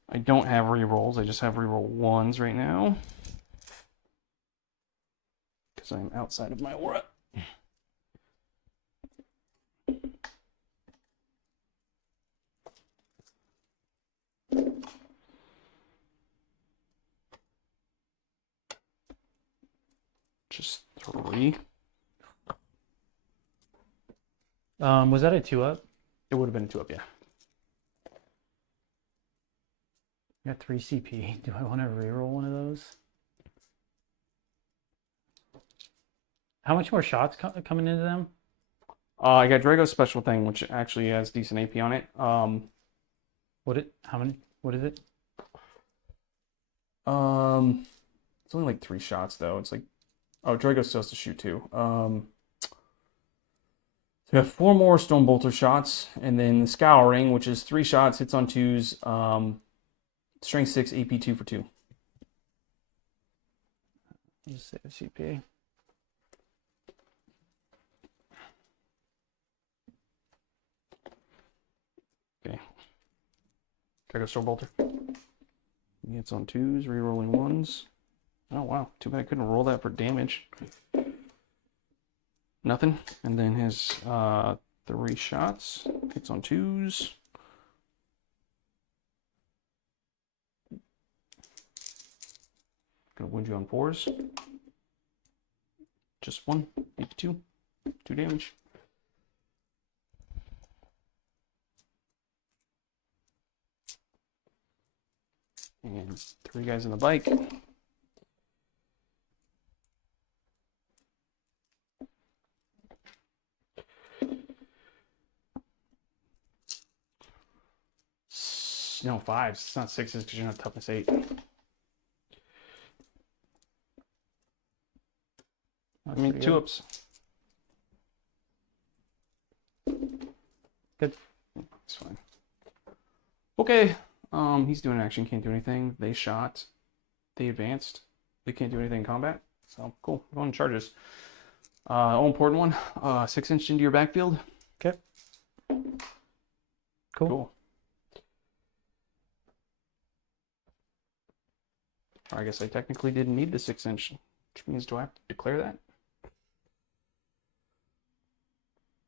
I don't have rerolls. I just have reroll 1s right now because I'm outside of my aura. Just 3. Was that a 2-up? It would have been a 2-up, yeah. I got 3 CP. Do I want to reroll one of those? How much more shots coming into them? I got Drago's special thing, which actually has decent AP on it. How many? What is it? It's only like 3 shots though. It's like, oh, Drago still has to shoot too. So we have 4 more Stone Bolter shots, and then the Scouring, which is 3 shots, hits on 2s, strength 6, AP 2 for 2. Just save CP. Okay. Try to Stone Bolter. He hits on 2s, rerolling 1s. Oh wow, too bad I couldn't roll that for damage. Nothing. And then his 3 shots, hits on 2s. Gonna wound you on 4s. Just 1, AP 2, 2 damage. And 3 guys in the bike. No, 5s. It's not 6s because you're not toughness 8. I mean, 2 ups. Good. It's fine. Okay. He's doing action, can't do anything. They shot. They advanced. They can't do anything in combat. So cool. Going charges. All important one. 6-inch into your backfield. Okay. Cool. I guess I technically didn't need the 6-inch, which means do I have to declare that?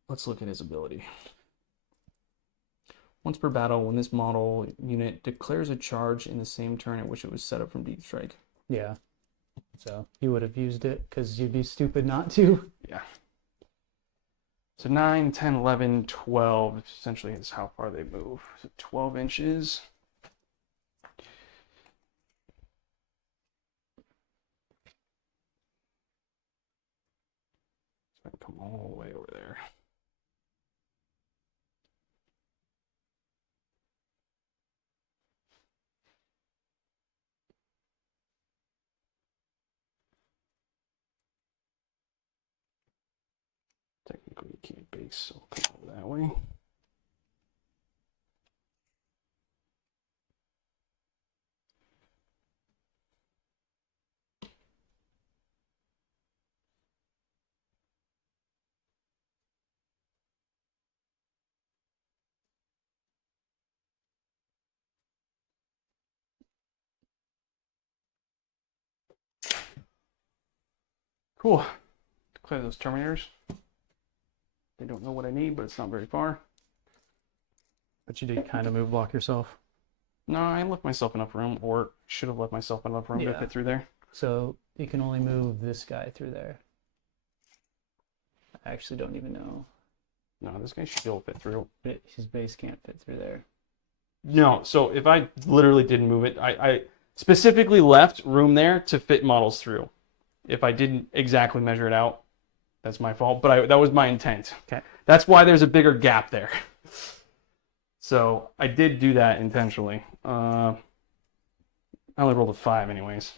Let's look at his ability. Once per battle, when this model unit declares a charge in the same turn at which it was set up from Deep Strike. Yeah. So you would have used it because you'd be stupid not to. Yeah. So 9, 10, 11, 12, essentially is how far they move. So 12 inches. So I can come all the way over there. Technically, you can't base, so I'll come over that way. Cool. Declare those Terminators. They don't know what I need, but it's not very far. But you did kind of move block yourself. No, I left myself enough room, or should have left myself enough room to fit through there. So you can only move this guy through there. I actually don't even know. No, this guy should be able to fit through. His base can't fit through there. No, so if I literally didn't move it, I specifically left room there to fit models through. If I didn't exactly measure it out, that's my fault, but that was my intent. Okay. That's why there's a bigger gap there. So I did do that intentionally. I only rolled a 5 anyways.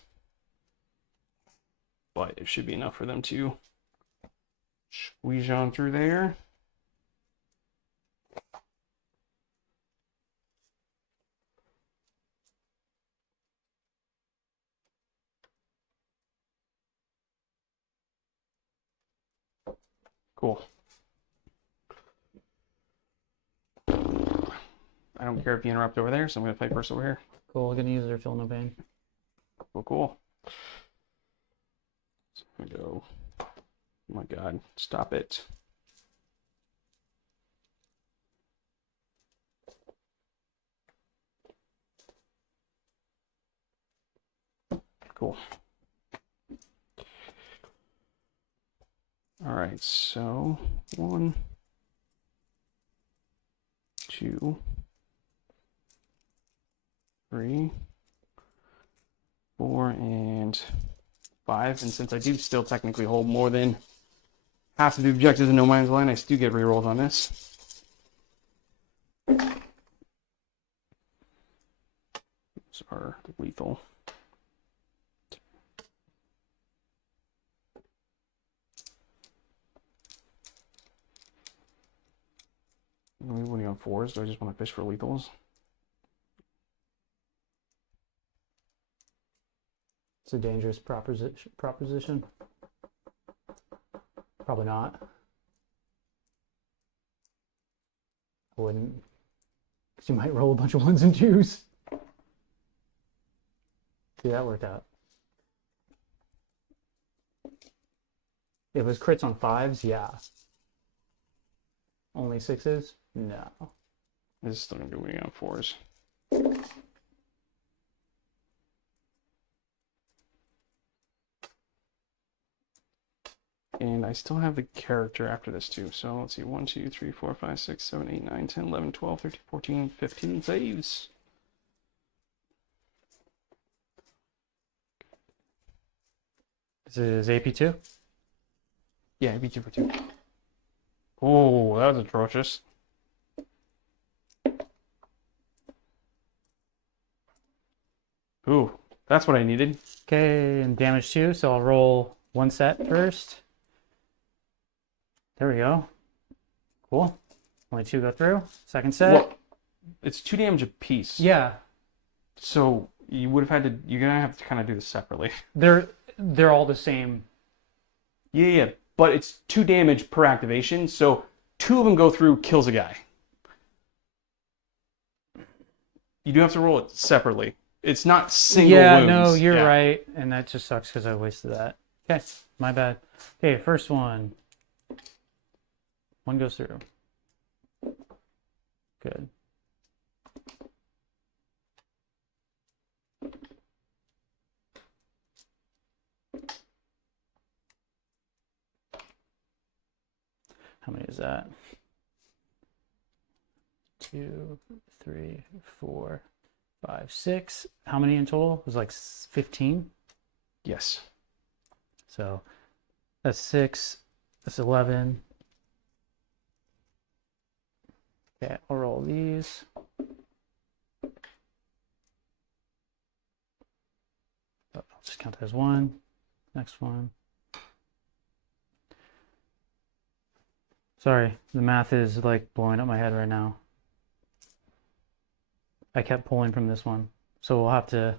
But it should be enough for them to squeeze on through there. Cool. I don't care if you interrupt over there, so I'm going to play first over here. Cool. Gonna use their Feel No Pain. Cool, cool. So I'm going to go. Oh my god, stop it. Cool. All right, so 1, 2, 3, 4, and 5. And since I do still technically hold more than half of the objectives in No Man's Land, I still get rerolls on this. Those are lethal. Are we winning on 4s? Do I just want to fish for lethals? It's a dangerous proposition. Probably not. I wouldn't. Because you might roll a bunch of 1s and 2s. See, that worked out. If it was crits on 5s, yeah. Only 6s? No. This is still going to be winning on 4s. And I still have the character after this too. So let's see. 1, 2, 3, 4, 5, 6, 7, 8, 9, 10, 11, 12, 13, 14, 15 saves. This is AP2? Yeah, it'd be 2 for 2. Oh, that was atrocious. Ooh, that's what I needed. Okay, and damage 2, so I'll roll 1 set first. There we go. Cool. Only 2 go through. Second set. Well, it's 2 damage a piece. Yeah. So you would have had to. You're gonna have to kind of do this separately. They're all the same. Yeah. But it's 2 damage per activation. So 2 of them go through, kills a guy. You do have to roll it separately. It's not single wounds. No, you're right, and that just sucks because I wasted that. Okay, my bad. Okay, first one. 1 goes through. Good. How many is that? 2, 3, 4, 5, 6. How many in total? It was like 15? Yes. So that's 6. That's 11. Okay, I'll roll these. Oh, I'll just count that as 1. Next one. Sorry, the math is like blowing up my head right now. I kept pulling from this one, so we'll have to.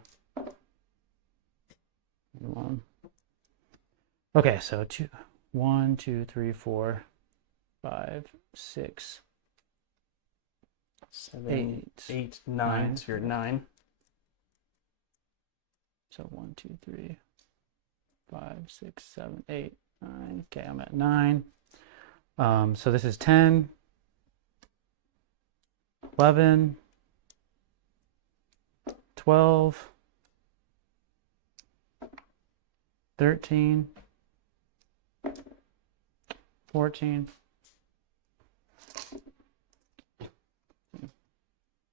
Okay, so 1, 2, 3, 4, 5, 6, 7, 8, 9. So you're at 9. So 1, 2, 3, 5, 6, 7, 8, 9. Okay, I'm at 9. So this is 10, 11, 12, 13, 14.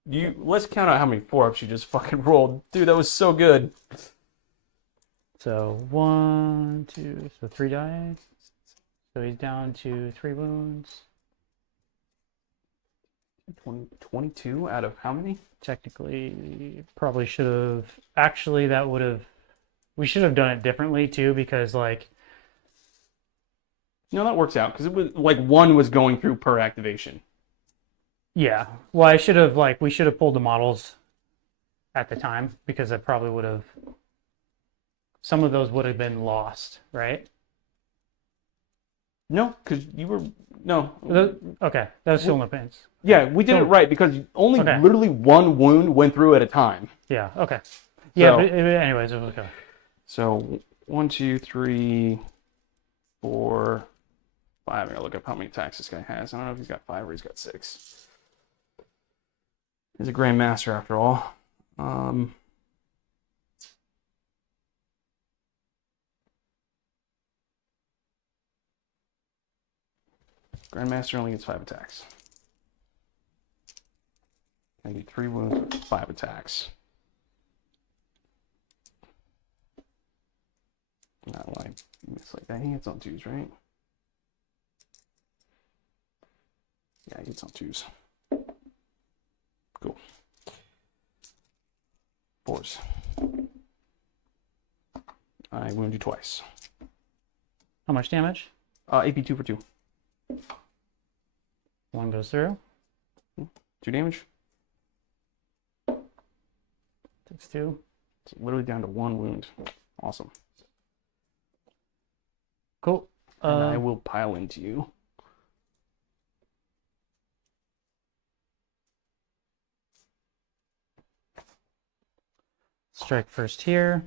Let's count out how many 4-ups you just fucking rolled. Dude, that was so good. So 1, 2, so 3 die. So he's down to 3 wounds. 22 out of how many? Technically, probably should have. Actually, that would have. We should have done it differently too, because like. No, that works out because it was like 1 was going through per activation. Yeah. Well, I should have we should have pulled the models at the time, because I probably would have. Some of those would have been lost, right? No, because you were no. Okay, that was still no pains. Yeah, we did it right because only literally 1 wound went through at a time. Yeah. Okay. Yeah. But anyways, it was okay. So 1, 2, 3, 4, 5. I'm gonna look up how many attacks this guy has. I don't know if he's got 5 or he's got 6. He's a Grandmaster after all. Grandmaster only gets 5 attacks. I get 3 wounds with 5 attacks. Not like it's like that. He hits on 2s, right? Yeah, he hits on 2s. Cool. 4s. I wound you twice. How much damage? AP 2 for 2. 1 goes through. 2 damage. Takes 2. It's literally down to 1 wound. Awesome. Cool. And I will pile into you. Strike first here.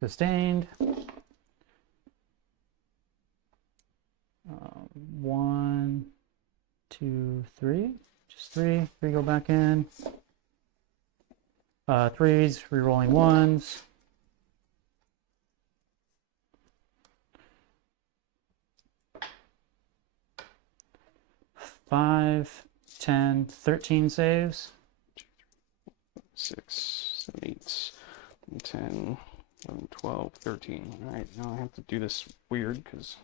Sustained. 1, 2, 3. Just 3. 3 go back in. 3s, rerolling 1s. Five, 10, 13 saves. 6, 7, 8, 10, 11, 12, 13. All right, now I have to do this weird because.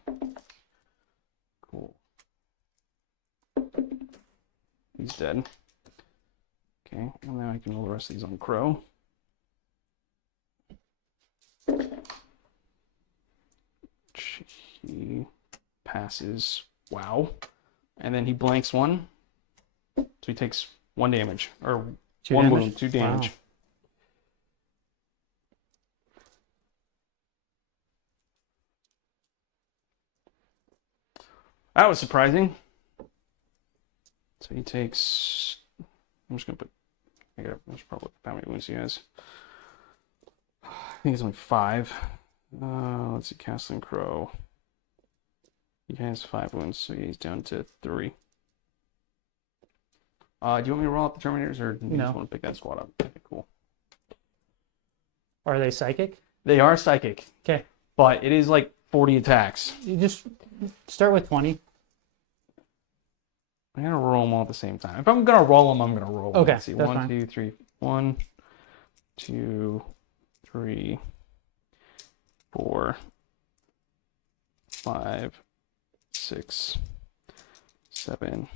Cool. He's dead. Okay, and then I can roll the rest of these on Crow. He passes. Wow. And then he blanks 1. So he takes 1 damage. Or 2 1 damage? wound, 2 damage. Wow. That was surprising. So he takes. I'm just gonna put. I should probably look how many wounds he has. I think it's only 5. Let's see, Castling Crow. He has 5 wounds, so he's down to 3. Do you want me to roll out the Terminators, or do you just want to pick that squad up? Okay, cool. Are they psychic? They are psychic. Okay. But it is like 40 attacks. You just start with 20. I'm gonna roll them all at the same time. If I'm gonna roll them, I'm gonna roll them. Okay, Let's see. that's 1, fine. 2, 3. 1, 2, 3, 4, 5, 6, 7,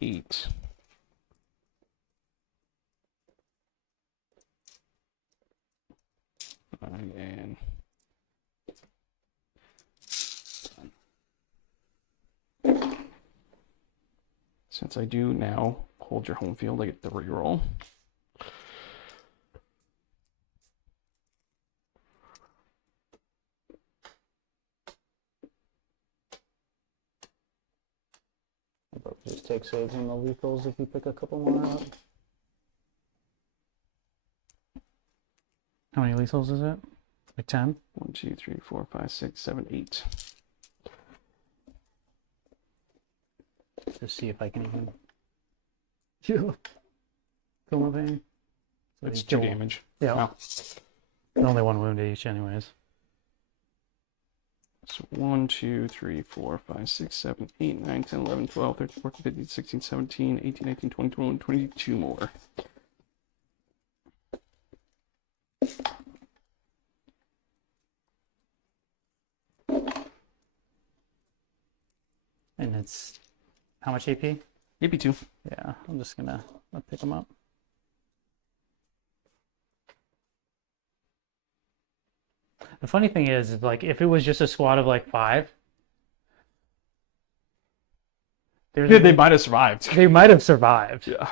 8. And since I do now hold your home field, I get the reroll. Just take saves on the lethals if you pick a couple more up. How many lethals is it? Like 10? 1, 2, 3, 4, 5, 6, 7, 8. Just see if I can even feel my pain. So It's you 2 kill- damage. Yeah. Wow. Only 1 wound each anyways. So 1, 2, 3, 4, 5, 6, 7, 8, 9, 10, 11, 12, 13, 14, 15, 16, 17, 18, 19, 20, 21, 22 more. And it's how much AP? AP2. Yeah, I'm just gonna pick them up. The funny thing is, like, if it was just a squad of like 5, Yeah, they might have survived. they might have survived. Yeah.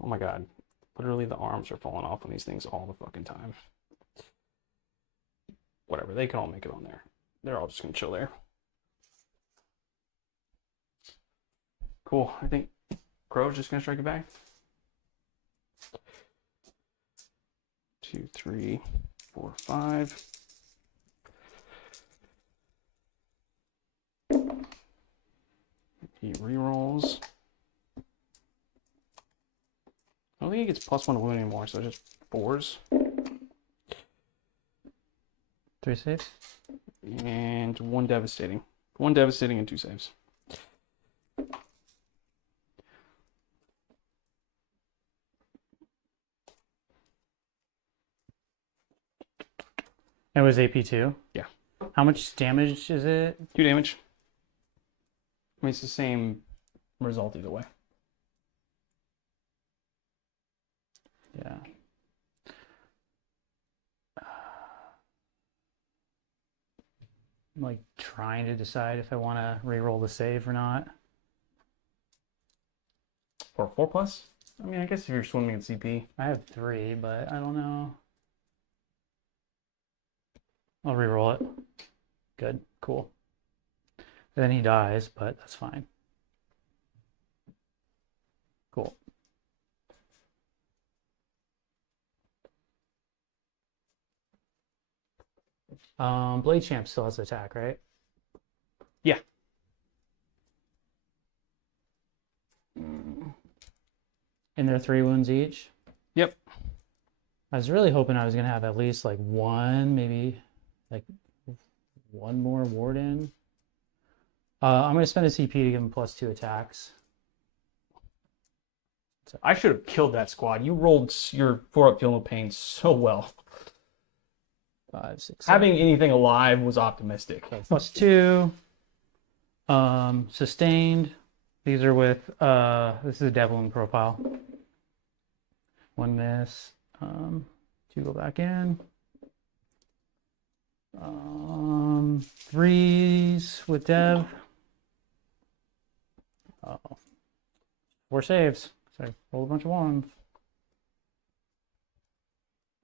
Oh my god. Literally the arms are falling off on these things all the fucking time. Whatever, they can all make it on there. They're all just gonna chill there. Cool. I think Crow's just gonna strike it back. 2, 3, 4, 5. He rerolls. I don't think he gets +1 wound anymore, so just 4s. 3 saves? And 1 devastating. 1 devastating and 2 saves. It was AP2? Yeah. How much damage is it? 2 damage. I mean, it's the same result either way. Yeah. I'm like trying to decide if I want to re-roll the save or not. Or 4+? I mean, I guess if you're swimming at CP. I have 3, but I don't know. I'll re-roll it. Good. Cool. Then he dies, but that's fine. Cool. Blade Champ still has attack, right? Yeah. And they're 3 wounds each? Yep. I was really hoping I was going to have at least like one, maybe like one more Warden. I'm going to spend a CP to give him +2 attacks. I should have killed that squad. You rolled your 4-up Feel No Pain so well. 5, 6, 7. Having anything alive was optimistic. Okay, +2. Sustained. These are with, this is a Devlin profile. 1 miss. 2 go back in. 3s with Dev. Uh-oh. 4 saves. So roll a bunch of 1s.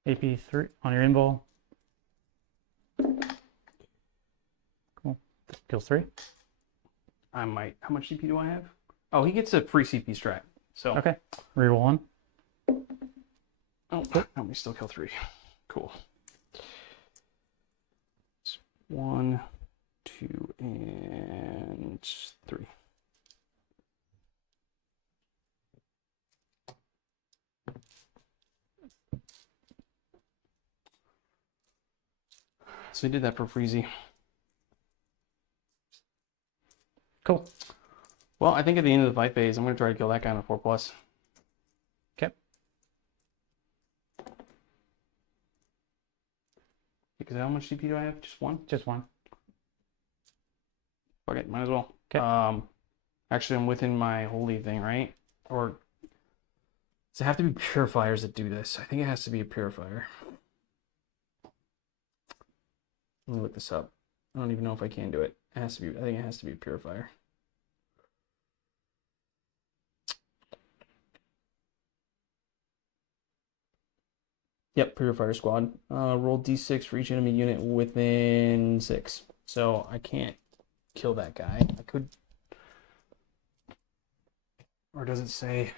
AP3 on your invul. Cool. Kills 3. I might. How much CP do I have? Oh, he gets a free CP strat. So Okay. Reroll 1. Oh, no, we still kill 3. Cool. It's 1, 2, and 3. So we did that for Freezy. Cool. Well, I think at the end of the fight phase, I'm going to try to kill that guy on a 4+. Okay. Because how much CP do I have? Just 1? Just 1. Okay, might as well. Okay. Actually, I'm within my holy thing, right? Or does it have to be purifiers that do this? I think it has to be a purifier. Let me look this up. I don't even know if I can do it. It has to be. I think it has to be a purifier. Yep, purifier squad. Roll d6 for each enemy unit within 6. So I can't kill that guy. I could. Or does it say?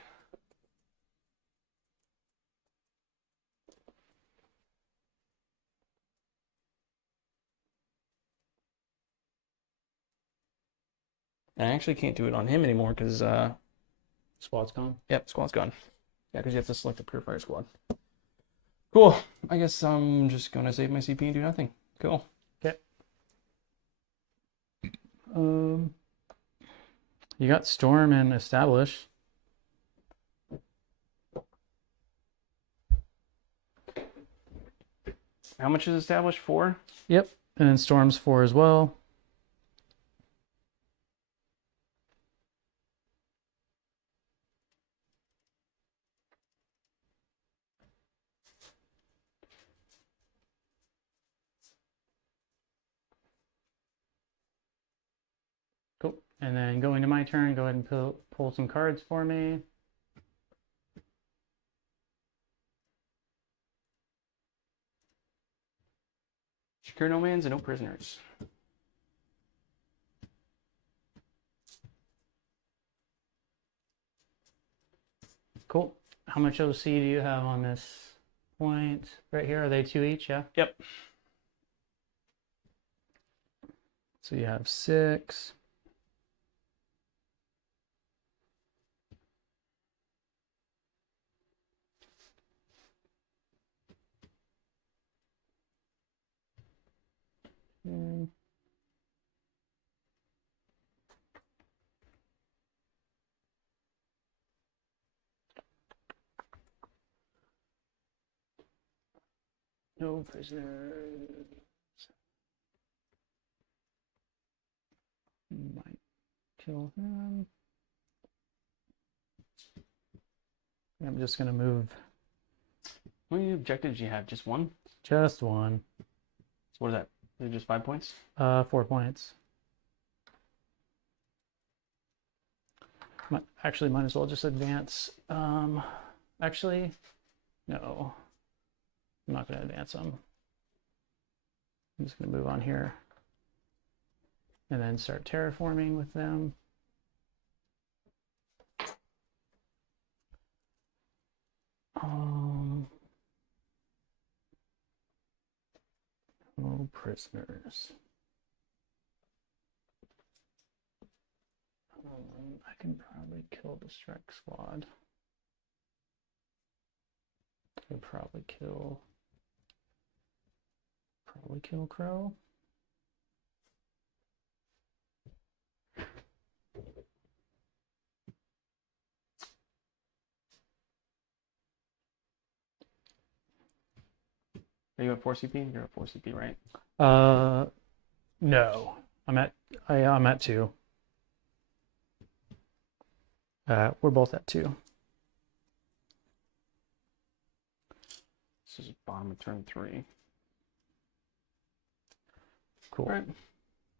I actually can't do it on him anymore because, Squad's gone. yep, squad's gone. Yeah, because you have to select the purifier squad. Cool. I guess I'm just going to save my CP and do nothing. Cool. Okay. You got Storm and Establish. How much is established for? Yep. And then Storm's 4 as well. Cool. And then going to my turn, go ahead and pull some cards for me. Secure no mans and no prisoners. Cool. How much OC do you have on this point right here? Are they 2 each? Yeah. Yep. So you have 6. No prisoners. Might kill him. I'm just gonna move How many objectives do you have? Just one? just one. So what is that? Is it just 5 points? 4 points. Actually, might as well just advance. Actually, no. I'm not going to advance them. I'm just going to move on here. And then start terraforming with them. No prisoners. I can probably kill the strike squad. I could probably kill Crow. Are you at 4 CP? You're at 4 CP, right? No. I'm at 2. We're both at 2. This is bottom of turn 3. Cool. All right.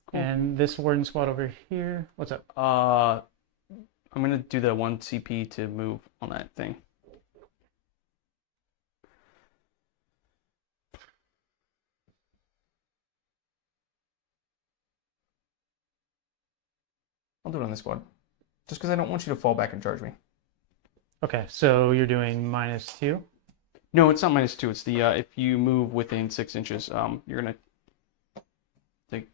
Cool. And this warden squad over here, what's up? I'm gonna do the 1 CP to move on that thing. I'll do it on this squad. Just because I don't want you to fall back and charge me. Okay, so you're doing -2? No, it's not -2. It's the if you move within 6 inches, you're gonna take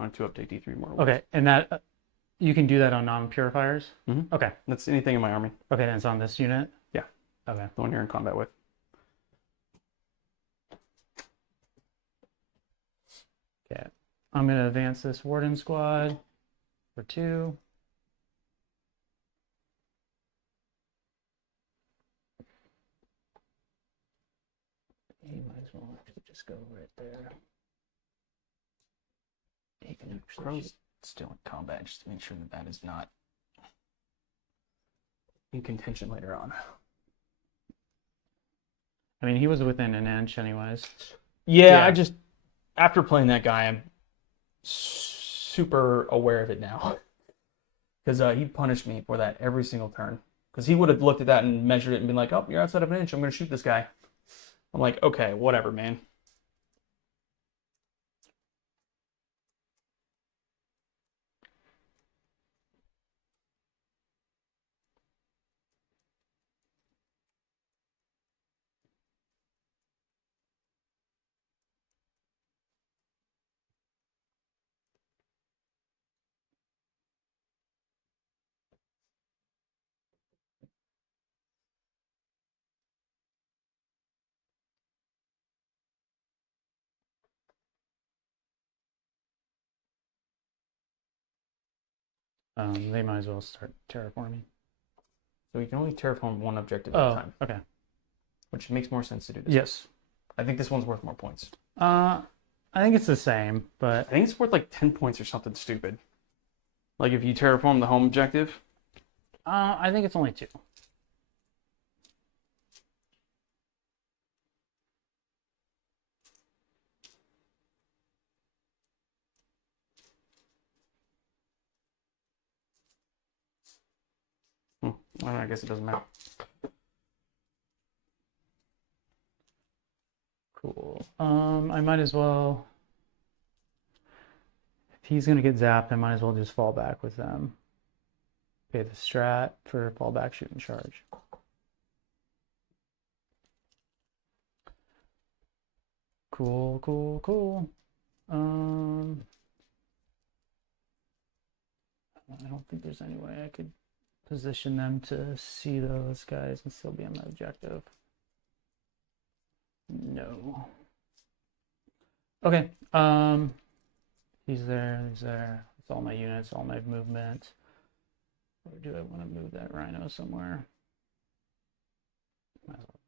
on 2 up, take D3 more. Okay, and that you can do that on non-purifiers? Mm-hmm. Okay. That's anything in my army. Okay, then it's on this unit? Yeah. Okay. The one you're in combat with. Okay. I'm going to advance this warden squad for 2. He might as well actually just go right there. He can actually Crow's still in combat, just to make sure that that is not in contention later on. I mean, he was within an inch anyways. Yeah, I just, after playing that guy, I'm super aware of it now. Because he punished me for that every single turn. Because he would have looked at that and measured it and been like, oh, you're outside of an inch, I'm going to shoot this guy. I'm like, okay, whatever, man. They might as well start terraforming. So you can only terraform 1 objective at a time. Okay. Which makes more sense to do this. Yes. I think this one's worth more points. I think it's the same, but I think it's worth like 10 points or something stupid. Like if you terraform the home objective. I think it's only 2. I don't know, I guess it doesn't matter. Cool. I might as well. If he's gonna get zapped, I might as well just fall back with them. Pay the strat for fallback, shoot, and charge. Cool, cool, cool. I don't think there's any way I could position them to see those guys and still be on the objective. No. Okay. He's there. He's there. It's all my units, all my movement. Or do I want to move that rhino somewhere? Might as well.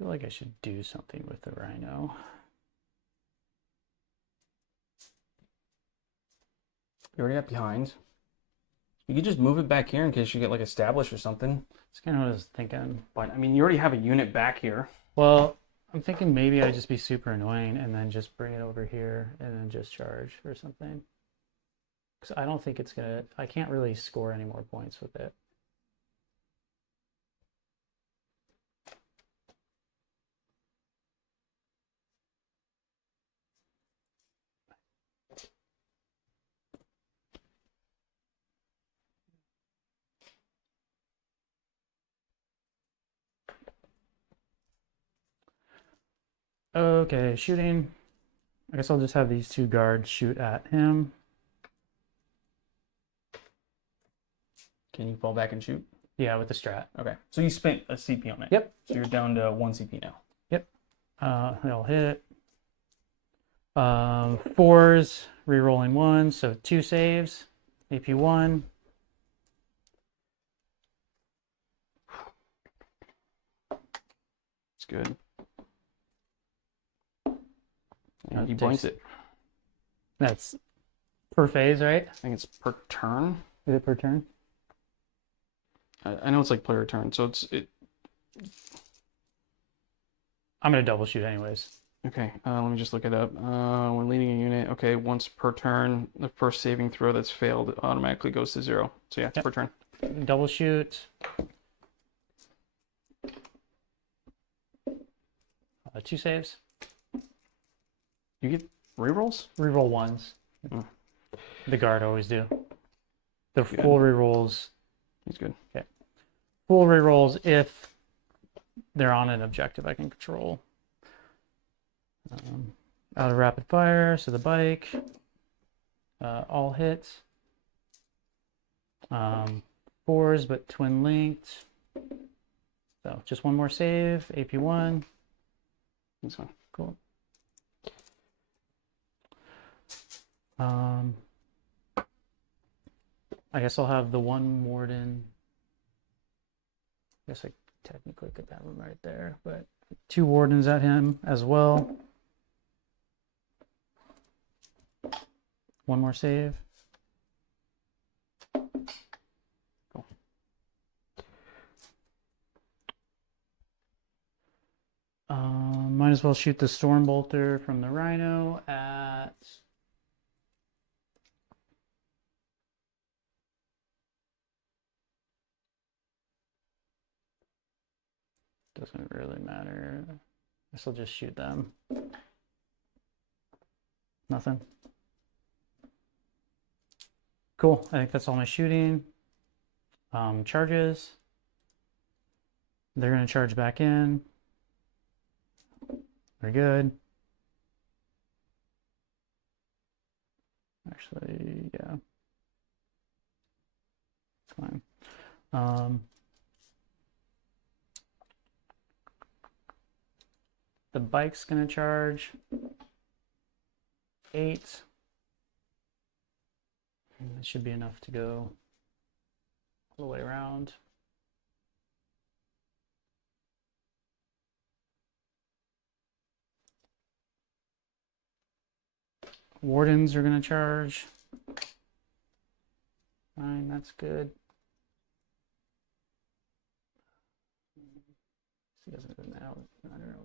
feel like I should do something with the Rhino. You already got behind. You could just move it back here in case you get like established or something. That's kind of what I was thinking. But I mean, you already have a unit back here. Well, I'm thinking maybe I'd just be super annoying and then just bring it over here and then just charge or something. Because I don't think it's gonna, I can't really score any more points with it. Okay, shooting. I guess I'll just have these two guards shoot at him. Can you fall back and shoot? Yeah, with the strat. Okay. So you spent a CP on it. Yep. So you're down to 1 CP now. Yep. He'll hit. Fours, re-rolling one, so 2 saves. AP1. It's good. And he blinks it. That's per phase, right? I think it's per turn. Is it per turn? I know it's like player turn, so I'm gonna double shoot anyways. okay. Let me just look it up. When leading a unit, okay, once per turn, the first saving throw that's failed automatically goes to 0. So yeah, it's per turn. Double shoot. 2 saves. You get rerolls? Reroll ones. Mm. The guard always do. The Good. full rerolls. He's good. Okay. Full rerolls if they're on an objective I can control. Out of rapid fire, so the bike. All hits. Fours, but twin linked. So just one more save. AP1. That's fine. Cool. I guess I'll have the one warden. I guess I technically could have him right there, but 2 wardens at him as well. One more save. Cool. Might as well shoot the storm bolter from the Rhino at. Doesn't really matter. I guess I'll just shoot them. Nothing. Cool. I think that's all my shooting. Charges. They're going to charge back in. Very good. Actually, yeah. Fine. The bike's going to charge 8. That should be enough to go all the way around. Wardens are going to charge. Fine, that's good. It doesn't really matter.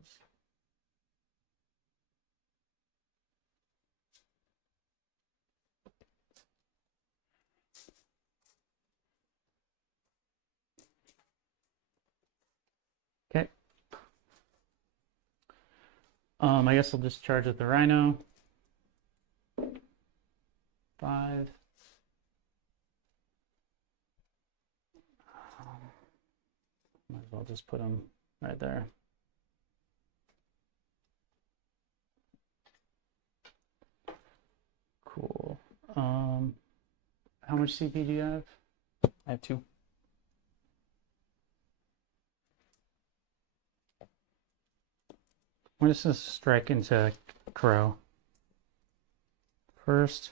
Okay. I guess I'll just charge at the Rhino. 5. Might as well just put them right there. Cool. How much CP do you have? I have 2. When does this strike into Crow? First.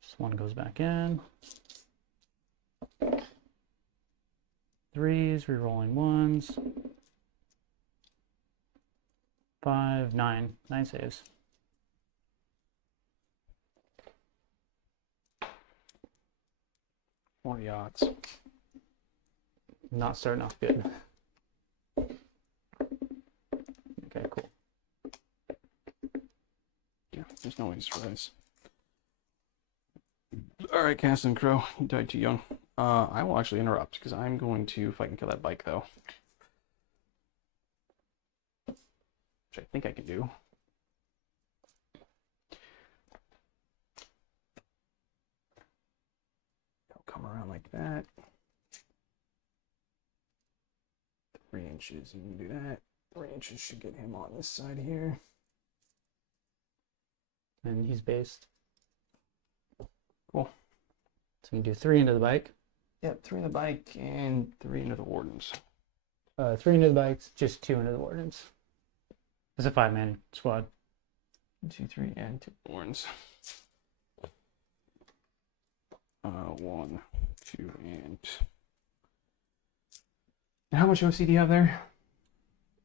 This one goes back in. 3s, rerolling 1s. 5, 9. 9 saves. What are the odds? Not starting off good. Okay, cool. Yeah, there's no ways for this. Alright, Castle Crow, you died too young. I will actually interrupt because I'm going to fight and kill that bike though. Which I think I can do. I'll come around like that. 3 inches, you can do that. 3 inches should get him on this side here. And he's based. Cool. So you can do 3 into the bike. Yep, 3 in the bike and 3 into the wardens. 3 into the bikes, just 2 into the wardens. It's a 5-man squad. 2, 3, and 2 wardens. 1, 2, and how much OC do you have there?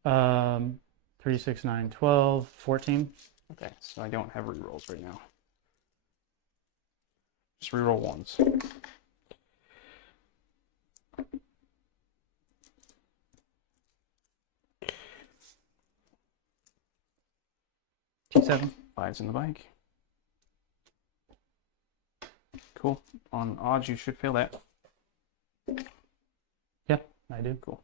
3, 6, 9, 12, 14. Okay, so I don't have rerolls right now. Just reroll 1s. T7. 5s in the bike. Cool. On odds, you should fail that. Yeah, I do. Cool.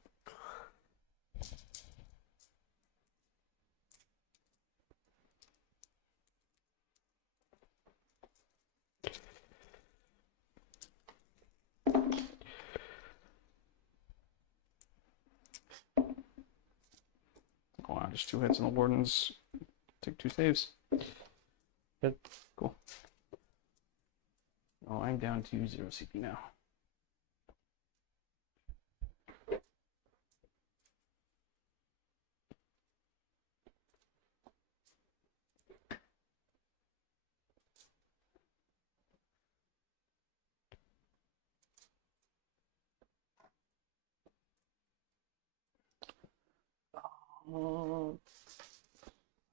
Wow, just 2 hits on the wardens. Take 2 saves. Good. Cool. Oh, I'm down to 0 CP now.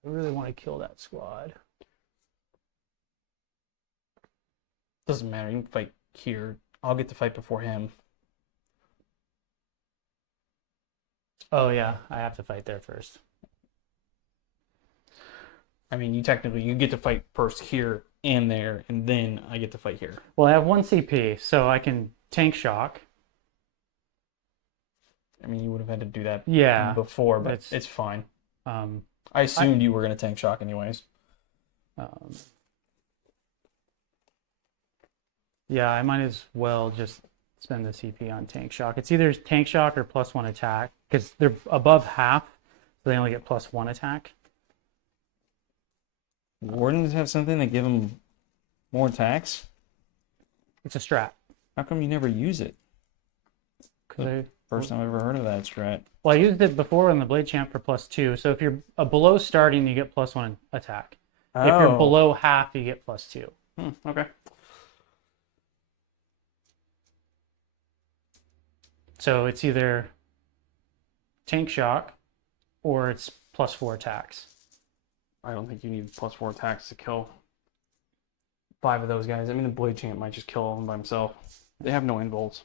I really want to kill that squad. Doesn't matter. You can fight here. I'll get to fight before him. Oh yeah, I have to fight there first. I mean, you get to fight first here and there, and then I get to fight here. Well, I have 1 CP, so I can tank shock. I mean, you would have had to do that before, but it's fine. I assumed you were going to tank shock anyways. Yeah, I might as well just spend the CP on tank shock. It's either tank shock or +1 attack, because they're above half, so they only get +1 attack. Wardens have something that give them more attacks? It's a strat. How come you never use it? First time I've ever heard of that strat. Well, I used it before on the Blade Champ for +2. So if you're below starting, you get +1 attack. Oh. If you're below half, you get +2. Okay. So it's either tank shock or it's +4 attacks. I don't think you need +4 attacks to kill 5 of those guys. I mean, the Blade Champ might just kill them by himself. They have no involts.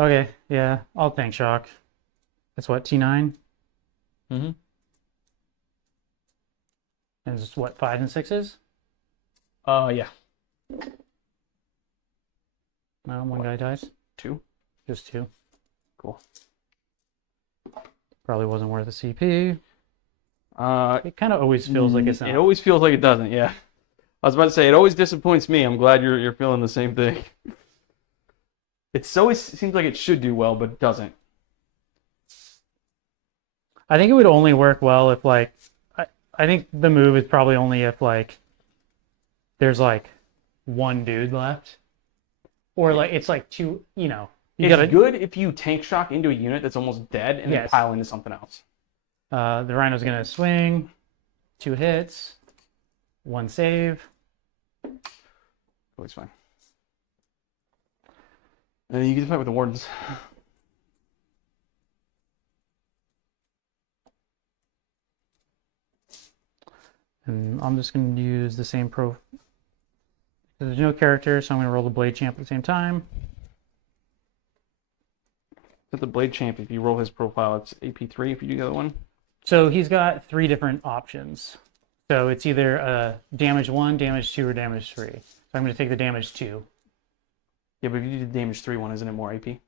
Okay, yeah, I'll tank shock. That's what, T9? Mm-hmm. And it's what, 5s and 6s? Yeah. No, one guy dies. 2? Just 2. Cool. Probably wasn't worth a CP. It It kind of always feels like it's not. It always feels like it doesn't, yeah. I was about to say, it always disappoints me. I'm glad you're feeling the same thing. It always seems like it should do well, but it doesn't. I think it would only work well if, like, I think the move is probably only if, like, there's, like, 1 dude left. Or, like, it's, like, 2, you know. It's good if you tank shock into a unit that's almost dead and then pile into something else. The Rhino's going to swing. 2 hits. 1 save. Always fine. And you get to fight with the Wardens. And I'm just going to use the same There's no character, so I'm going to roll the Blade Champ at the same time. With the Blade Champ, if you roll his profile, it's AP3 if you do the other one. So he's got 3 different options. So it's either damage 1, damage 2, or damage 3. So I'm going to take the damage 2. Yeah, but if you do the damage 3 one, isn't it more AP?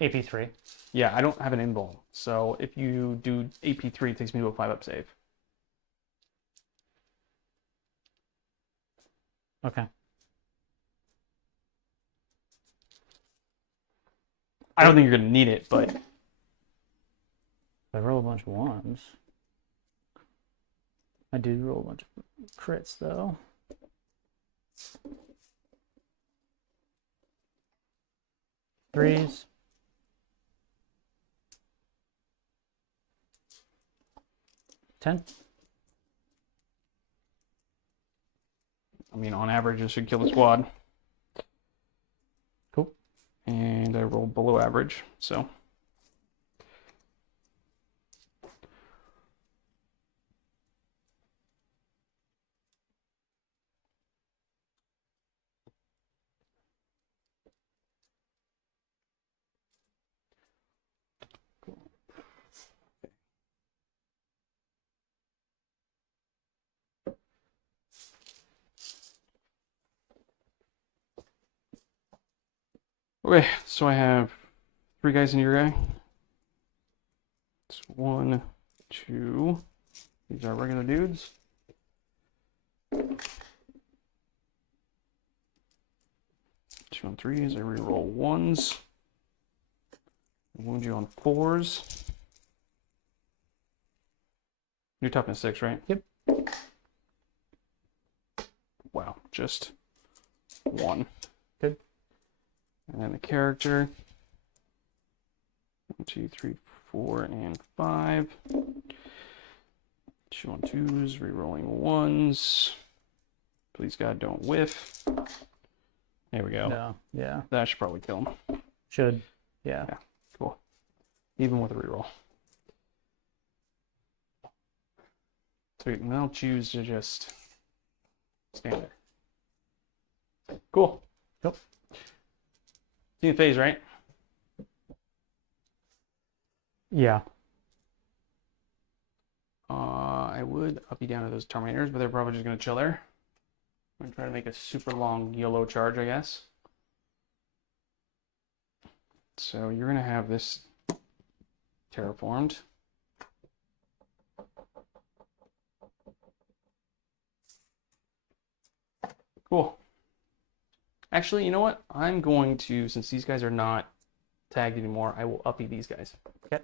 AP3. Yeah, I don't have an invul. So if you do AP3, it takes me to a 5-up save. Okay. I don't think you're going to need it, but... If I roll a bunch of 1s. I do roll a bunch of crits, though. Threes. Ten. I mean, on average, it should kill the squad. Cool. And I rolled below average, so... Okay, so I have 3 guys in your guy. It's 1, 2. These are regular dudes. 2 on 3s. I reroll 1s. I wound you on 4s. You're toughness 6, right? Yep. Wow, just 1. Good. And then the character. 1, 2, 3, 4, and 5. 2 on 2s, rerolling 1s. Please God, don't whiff. There we go. No. Yeah. That should probably kill him. Should. Yeah. Yeah. Cool. Even with a reroll. Sweet. And I'll choose to just stand there. Cool. Yep. Team phase, right? Yeah. I would up you down to those Terminators, but they're probably just going to chill there. I'm going to try to make a super long YOLO charge, I guess. So you're going to have this terraformed. Cool. Actually, you know what? I'm going to, since these guys are not tagged anymore, I will uppy these guys. Okay.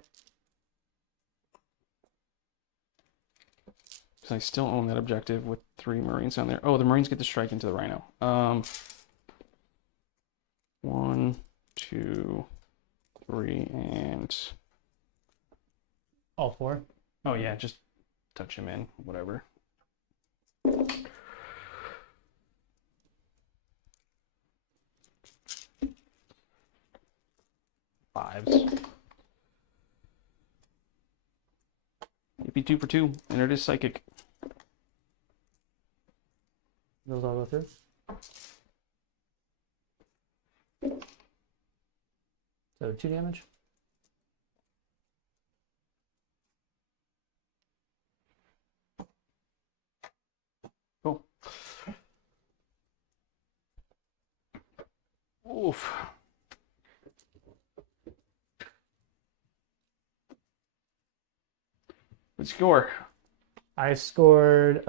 Because I still own that objective with 3 Marines on there. Oh, the Marines get to strike into the Rhino. 1, 2, 3, and... All 4. Oh yeah, just touch him in, whatever. Fives. AP 2 for 2, and it is psychic. Those all go through. So 2 damage. Cool. Oof. Good score. I scored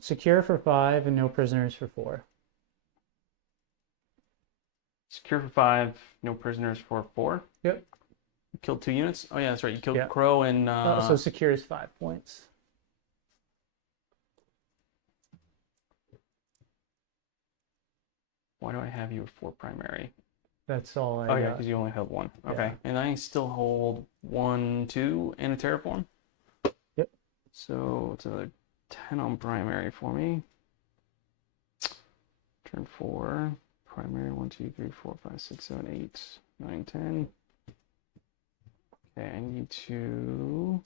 secure for 5 and no prisoners for 4. Secure for 5, no prisoners for 4. Yep. You killed 2 units? Oh yeah, that's right. You killed Yeah. Crow and... So secure is 5 points. Why do I have you at 4 primary? That's all I Oh yeah, got. because you only have 1. Okay. Yeah. And I still hold 1, 2, and a terraform? Yep. So it's another 10 on primary for me. Turn 4. Primary 1, 2, 3, 4, 5, 6, 7, 8, 9, 10. Okay, I need to...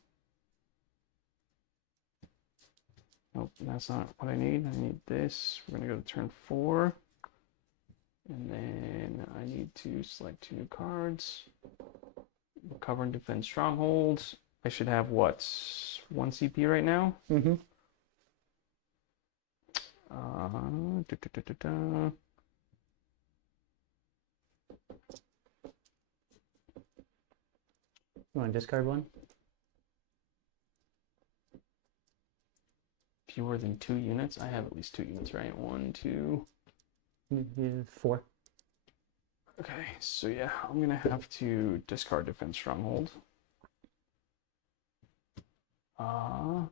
Nope, that's not what I need. I need this. We're gonna go to turn 4. And then I need to select 2 new cards. Cover and defend strongholds. I should have what? 1 CP right now? Mm-hmm. Uh, da, da, da, da. You want to discard one? Fewer than 2 units. I have at least 2 units, right? 1, 2. Yeah, 4. Okay, so yeah, I'm gonna have to discard defense stronghold.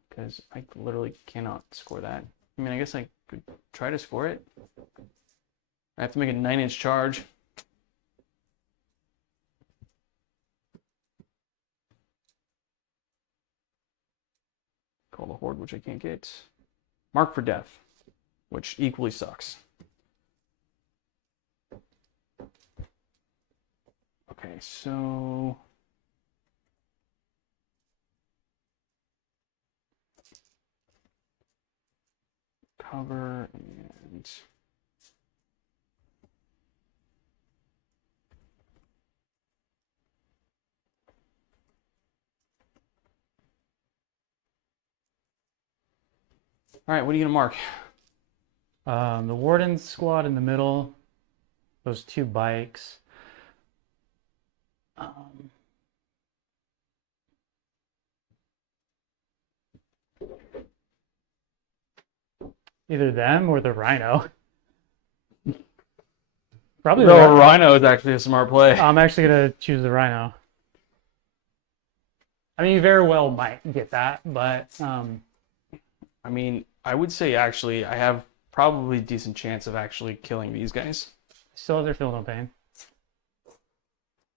Because I literally cannot score that. I mean, I guess I could try to score it. I have to make a 9-inch charge. Call the Horde, which I can't get. Mark for Death, which equally sucks. Okay, so cover and all right, what are you gonna mark? The Warden squad in the middle. Those 2 bikes. Either them or the Rhino. Probably The the Rhino is actually a smart play. I'm actually gonna choose the Rhino. I mean, you very well might get that, but I mean, I would say actually I have probably a decent chance of actually killing these guys. still have their Feel No Pain.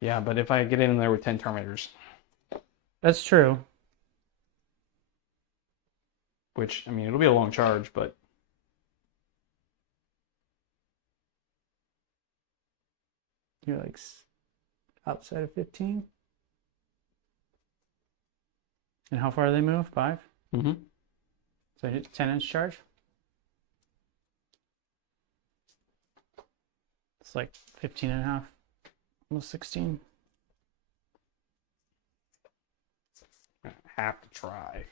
Yeah, but if I get in there with 10 Terminators, That's true. which, I mean, it'll be a long charge, but You're like outside of 15. And how far do they move? 5? mm-hmm. So 10-inch charge? It's like 15 and a half, almost 16. I have to try.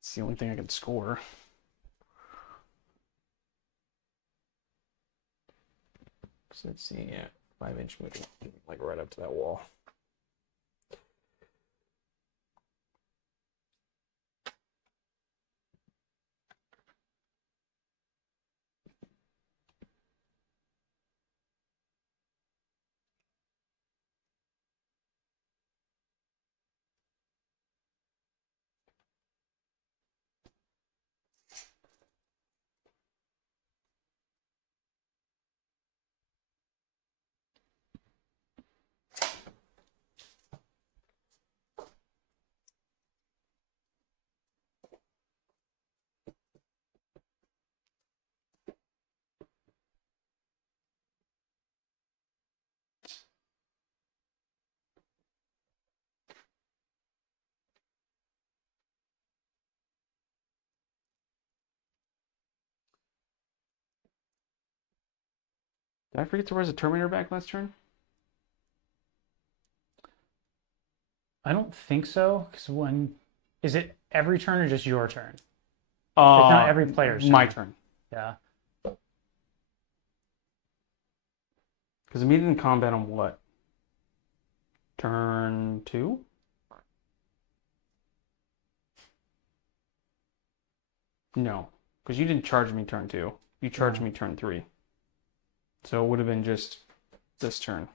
It's the only thing I can score. So let's see, yeah, 5-inch moving, like right up to that wall. Did I forget to raise a Terminator back last turn? I don't think so, because is it every turn or just your turn? It's Uh, not every player's my turn. Yeah. Because immediate in combat on what? Turn 2? No, because you didn't charge me turn 2. You charged me turn 3. So it would have been just this turn.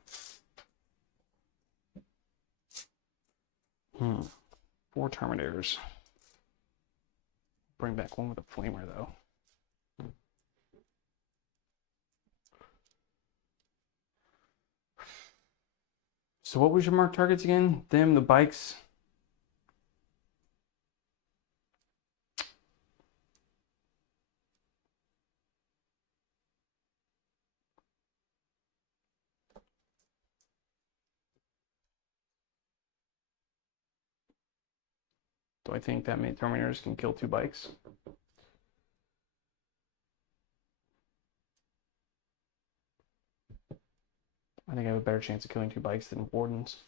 4 Terminators. Bring back one with a Flamer, though. So what was your mark targets again? Them, the bikes? Do I think that many Terminators can kill 2 bikes? I think I have a better chance of killing 2 bikes than Wardens.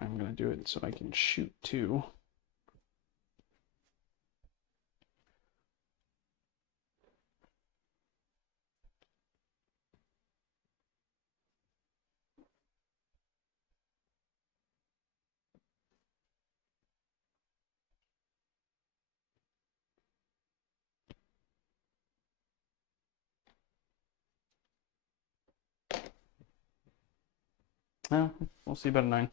I'm going to do it so I can shoot 2. No, we'll see about a 9.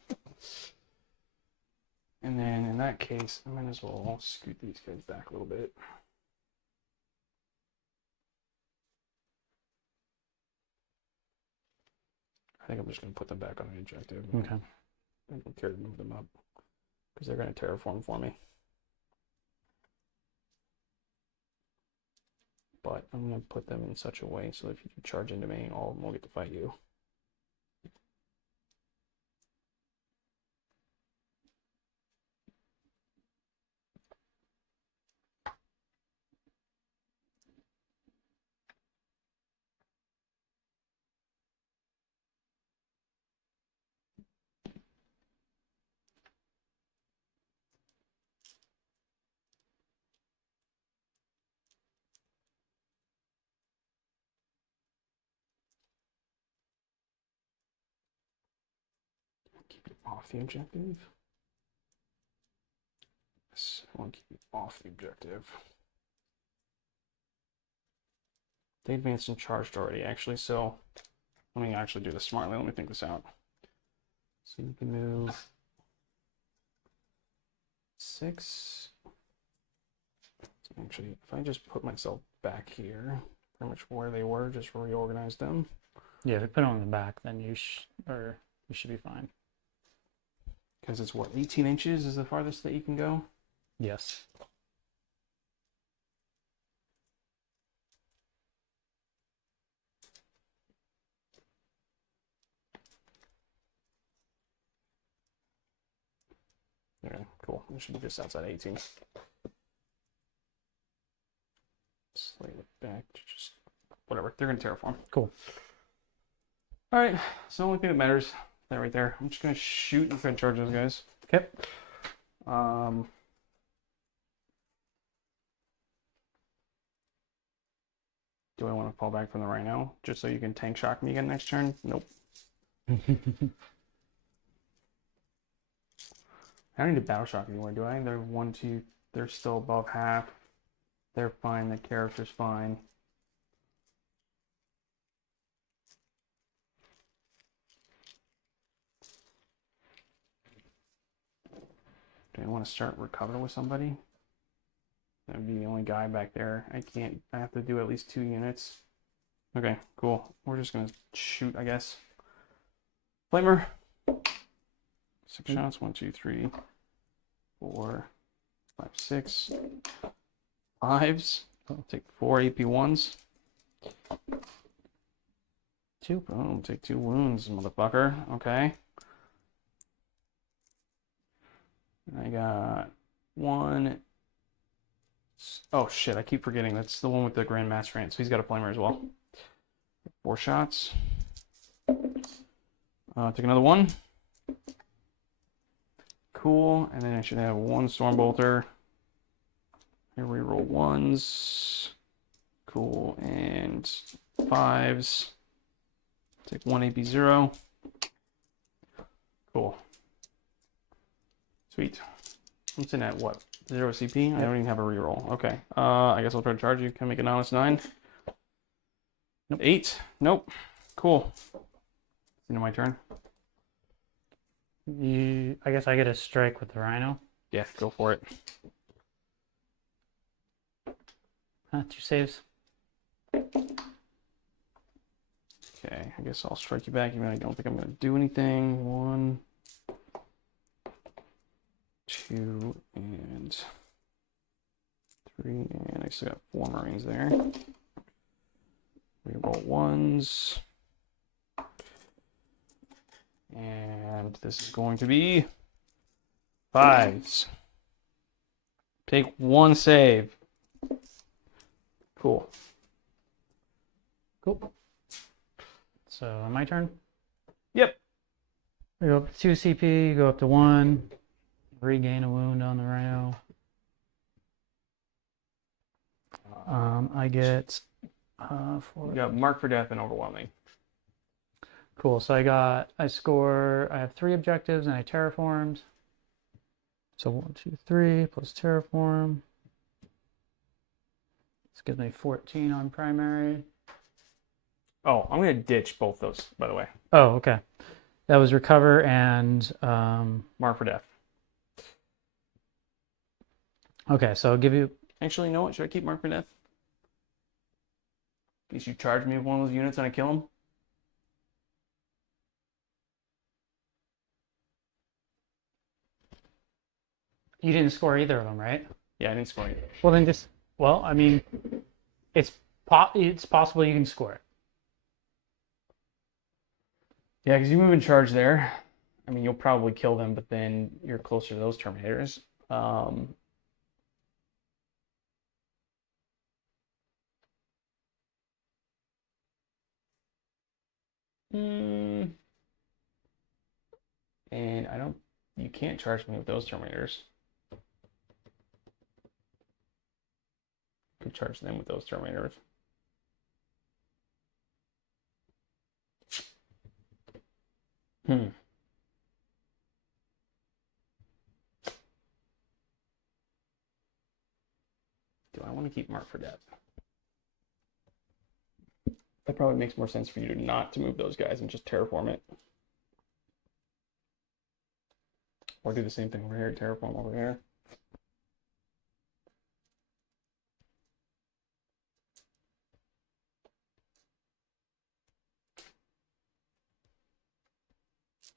And then in that case, I might as well scoot these guys back a little bit. I think I'm just going to put them back on the objective. Okay. I don't care to move them up because they're going to terraform for me. But I'm going to put them in such a way so if you charge into me, all of them will get to fight you. Keep it off the objective. Yes, I want to keep it off the objective. They advanced and charged already, actually, so let me actually do this smartly. Let me think this out. So you can move 6. Actually, if I just put myself back here, pretty much where they were, just reorganize them. Yeah, if you put it on the back, then you should be fine. Because it's what, 18 inches is the farthest that you can go? Yes. Okay, cool. It should be just outside 18. Slightly back to just whatever. They're going to terraform. Cool. All right. So the only thing that matters, that right there. I'm just going to shoot and try to charge those guys. Okay. Do I want to fall back from the Rhino just so you can tank shock me again next turn? Nope. I don't need to battle shock anymore, do I? They're 1, 2. They're still above half. They're fine. The character's fine. Do I want to start recover with somebody? That'd be the only guy back there. I have to do at least 2 units. Okay, cool. We're just gonna shoot, I guess. Flamer. 6 shots. 1, 2, 3, 4, 5, 6. 5s. I'll take 4 AP1s. 2. Boom. Take 2 wounds, motherfucker. Okay. I got 1. Oh shit, I keep forgetting. That's the one with the Grand Master Ant. So he's got a flamer as well. 4 shots. Take another 1. Cool. And then I should have 1 Stormbolter. Here we roll 1s. Cool. And 5s. Take 1 AP0. Cool. Sweet. I'm sitting at what? 0 CP? I don't even have a reroll. Okay. I guess I'll try to charge you. Can I make an honest 9? Nope. 8. Nope. Cool. Into my turn. I guess I get a strike with the Rhino. Yeah, go for it. 2 saves. Okay, I guess I'll strike you back even though I don't think I'm going to do anything. 1, 2, and 3, and I still got 4 Marines there. Reroll 1s. And this is going to be 5s. Take 1 save. Cool. Cool. So my turn. Yep. We go up to 2 CP, go up to 1, regain a wound on the rhino. I get You 4. got Mark for Death and Overwhelming. Cool. So I have 3 objectives and I terraformed. So 1, 2, 3 plus terraform. This gives me 14 on primary. Oh, I'm going to ditch both those, by the way. Oh, okay. That was recover and Mark for Death. okay, so I'll give you. Actually, you know what? Should I keep Mark for Death? In case you charge me with one of those units and I kill him? You didn't score either of them, right? Yeah, I didn't score either. Well, then just. Well, I mean, it's possible you can score it. Yeah, because you move in charge there. I mean, you'll probably kill them, but then you're closer to those Terminators. And you can't charge me with those Terminators. You could charge them with those Terminators. Do I want to keep Mark for Death? That probably makes more sense for you not to move those guys and just terraform it. Or do the same thing over here, terraform over here.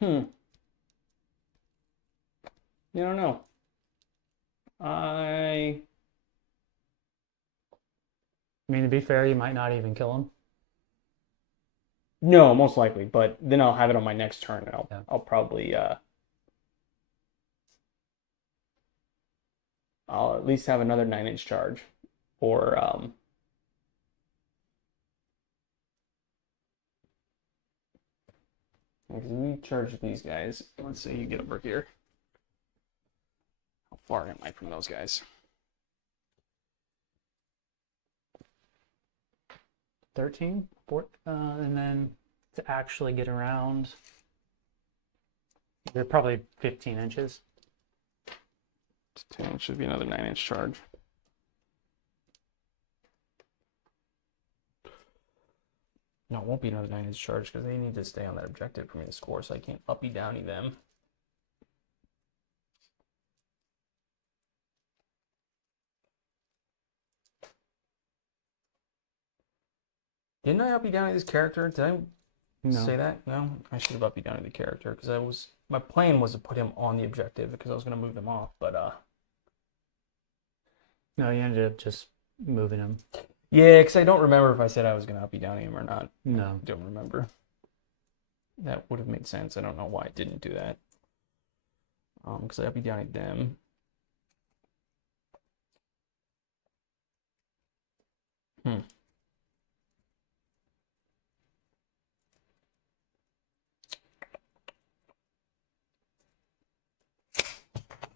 You don't know. I mean, to be fair, you might not even kill him. No, most likely, but then I'll have it on my next turn, and Yeah. I'll probably I'll at least have another 9-inch charge, or because we charge these guys. Let's say you get over here. How far am I from those guys? 13, 4, and then to actually get around, they're probably 15 inches. 10 should be another 9-inch charge. No, it won't be another 9-inch charge because they need to stay on that objective for me to score, so I can't uppy downy them. Didn't I uppy downy this character? Did I say that? No, I should have uppy downy the character because my plan was to put him on the objective because I was going to move them off, but No, you ended up just moving him. yeah, because I don't remember if I said I was going to uppy downy him or not. No. I don't remember. That would have made sense. I don't know why I didn't do that. Because I uppy downy them.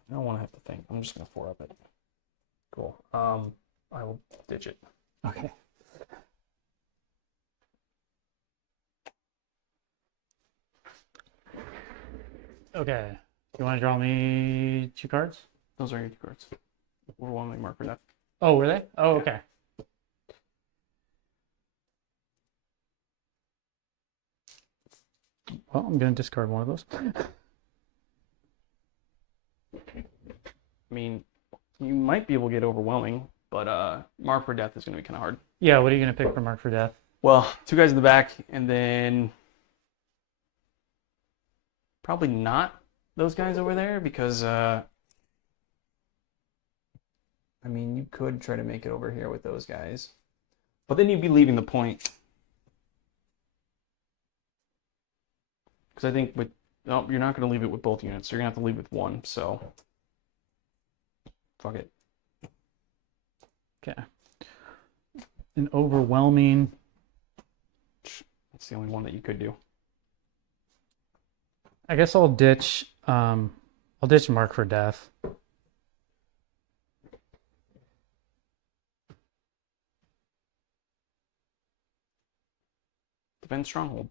I don't want to have to think. I'm just going to 4-up it. Cool. I will ditch it. Okay. Okay. You want to draw me 2 cards? Those are your 2 cards. Overwhelming Mark for Death. Oh, were they? Oh, okay. Well, I'm going to discard one of those. I mean, you might be able to get Overwhelming, but Mark for Death is going to be kind of hard. Yeah, what are you going to pick for Mark for Death? Well, 2 guys in the back, and then probably not those guys over there because, I mean, you could try to make it over here with those guys, but then you'd be leaving the point. Because I think with Nope, you're not going to leave it with both units. You're going to have to leave with one, so fuck it. Okay. An overwhelming. That's the only one that you could do. I guess I'll ditch Mark for Death. Defend Stronghold.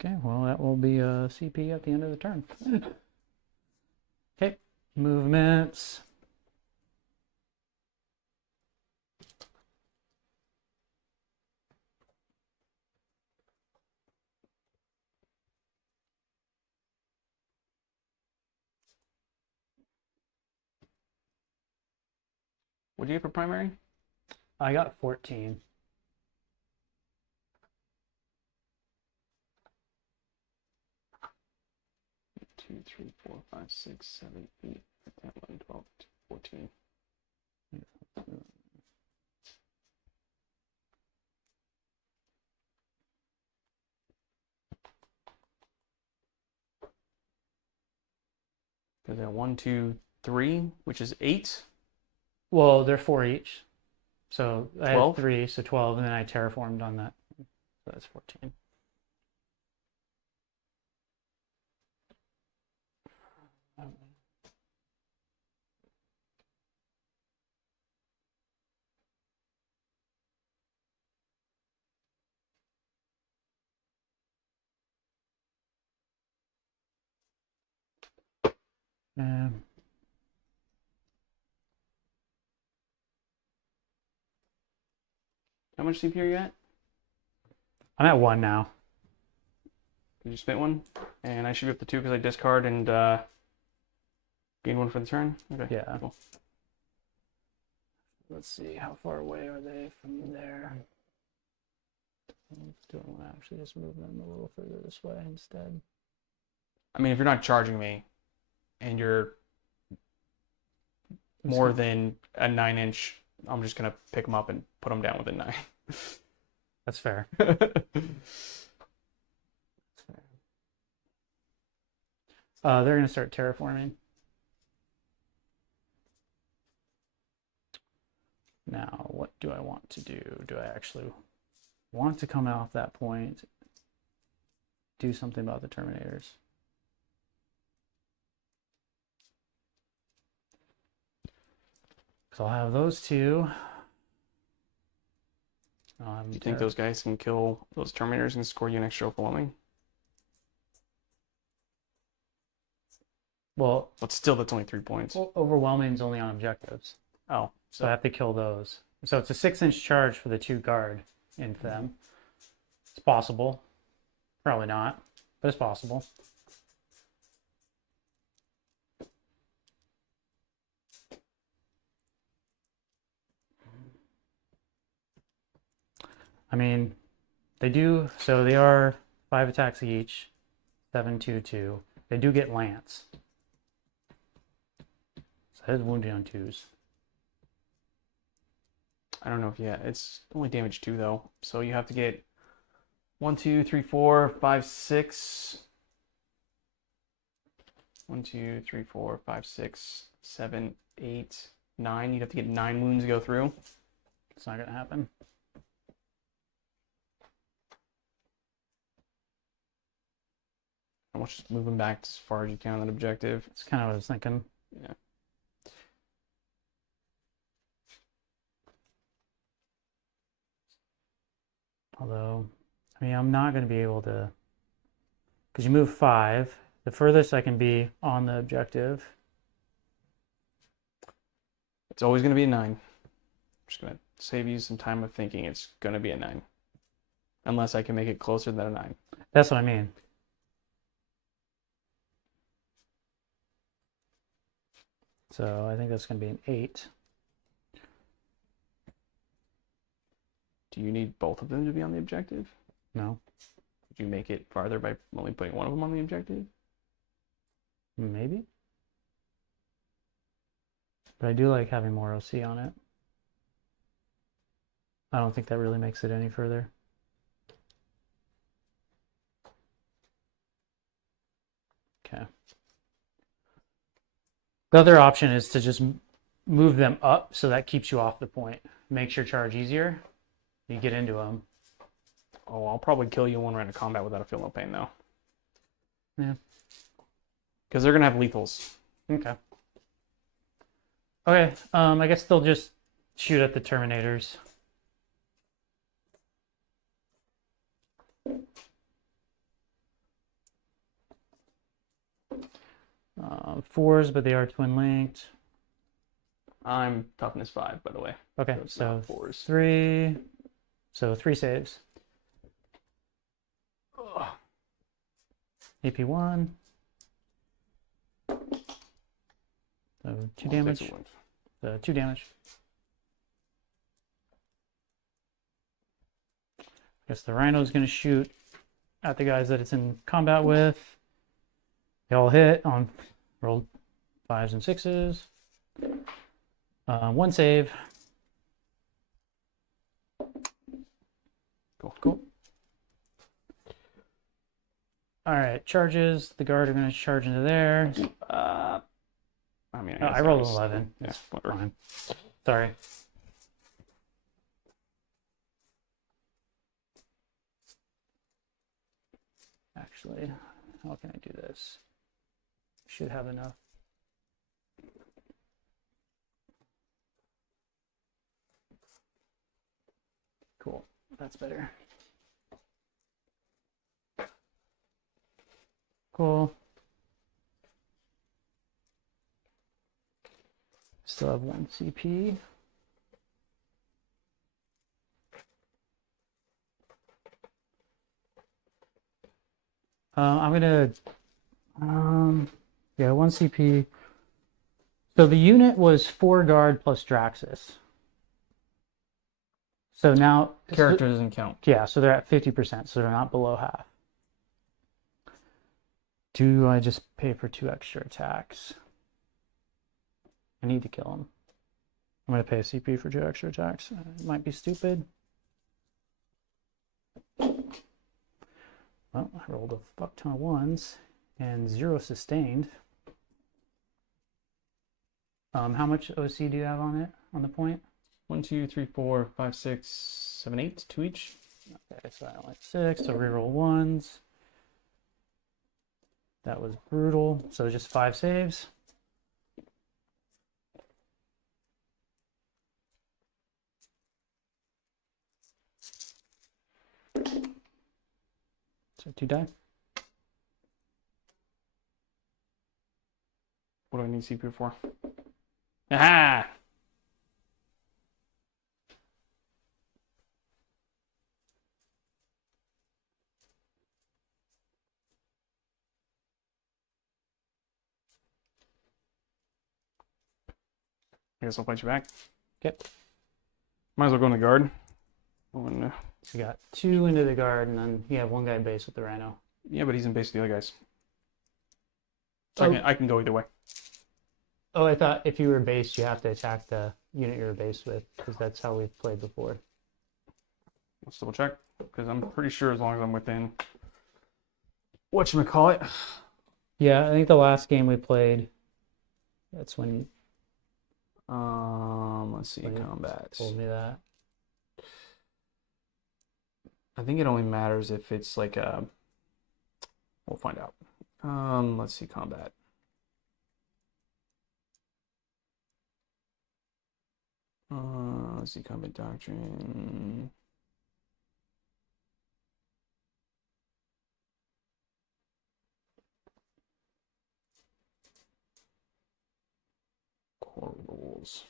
Okay, well, that will be a CP at the end of the turn. Okay, movements. What do you get for primary? I got 14. Two, three, four, five, six, 7, 8, 10, 11, 12, 14. There's that 1, 2, 3, which is 8. Well, they're 4 each. So I had 12? 3, so 12, and then I terraformed on that. So that's 14. Um, How much CP are you at? I'm at 1 now. Did you spent one? And I should be up to 2 because I discard and gain 1 for the turn? Okay. Yeah. Cool. Let's see, how far away are they from there? Do I want to actually just move them a little further this way instead? I mean, if you're not charging me and you're more than a 9-inch, I'm just going to pick them up and put them down within 9. That's fair. They're going to start terraforming. Now, what do I want to do? Do I actually want to come off that point, do something about the Terminators? So I'll have those two. You think those guys can kill those Terminators and score you an extra overwhelming? Well, But still, that's only 3 points. overwhelming is only on objectives. Oh, So I have to kill those. So it's a 6-inch charge for the 2 guard into them. It's possible. Probably not, but it's possible. I mean, they do, so they are 5 attacks each, 7, 2, 2. They do get Lance. So that is wounded on 2s. I don't know if it's only damage 2 though. So you have to get 1, 2, 3, 4, 5, 6. 1, 2, 3, 4, 5, 6, 7, 8, 9. You'd have to get 9 wounds to go through. It's not going to happen. I want you to move them back as far as you can on that objective. That's kind of what I was thinking. Yeah. Although, I mean, I'm not going to be able to, because you move 5. The furthest I can be on the objective. It's always going to be a 9. I'm just going to save you some time of thinking. It's going to be a 9. Unless I can make it closer than a 9. That's what I mean. So I think that's going to be an 8. Do you need both of them to be on the objective? No, Could you make it farther by only putting one of them on the objective? maybe. But I do like having more OC on it. I don't think that really makes it any further. Okay. The other option is to just move them up, so that keeps you off the point. Makes your charge easier. You get into them. Oh, I'll probably kill you in one round of combat without a feel no pain, though. Yeah. Because they're going to have lethals. Okay. Okay, I guess they'll just shoot at the Terminators. Fours, but they are twin linked. I'm toughness 5, by the way. Okay, it's so not fours. 3. So 3 saves. Ugh. AP 1. So 2 damage. So 2 damage. I guess the Rhino's going to shoot at the guys that it's in combat with. They all hit on rolled 5s and 6s. 1 save. Cool. All right, charges. The guard are going to charge into there. I mean, I rolled an 11. Yeah, That's whatever. fine. Sorry. Actually, how can I do this? Should have enough. Cool. That's better. Cool. Still have 1 CP. I'm gonna, yeah, 1 CP. So the unit was 4 guard plus Draxus. So now Character doesn't count. yeah, so they're at 50%, so they're not below half. Do I just pay for 2 extra attacks? I need to kill him. I'm going to pay a CP for 2 extra attacks. It might be stupid. Well, I rolled a fuck ton of 1s and 0 sustained. How much OC do you have on it, on the point? 1, 2, 3, 4, 5, 6, 7, 8. 2 each. Okay, so I only 6, so reroll 1s. That was brutal. So just 5 saves. So 2 die. What do I need CPU for? Aha! I guess I'll fight you back. Okay. Might as well go in the guard. So you got 2 into the guard, and then you have 1 guy base with the Rhino. Yeah, but he's in base with the other guys. So Oh. I can go either way. Oh, I thought if you were based, you have to attack the unit you were based with, because that's how we've played before. Let's double check, because I'm pretty sure as long as I'm within whatchamacallit. Yeah, I think the last game we played, that's when Let's see, When you combat. told me that. I think it only matters if it's like a. We'll find out. Let's see, combat. Let's see, combat doctrine. Core rules.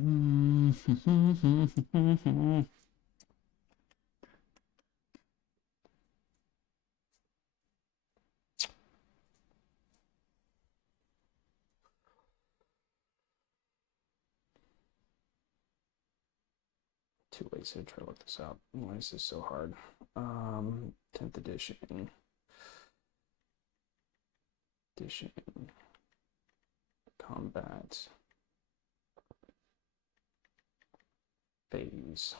Too lazy to try to look this up. Why is this so hard? 10th edition. combat phase.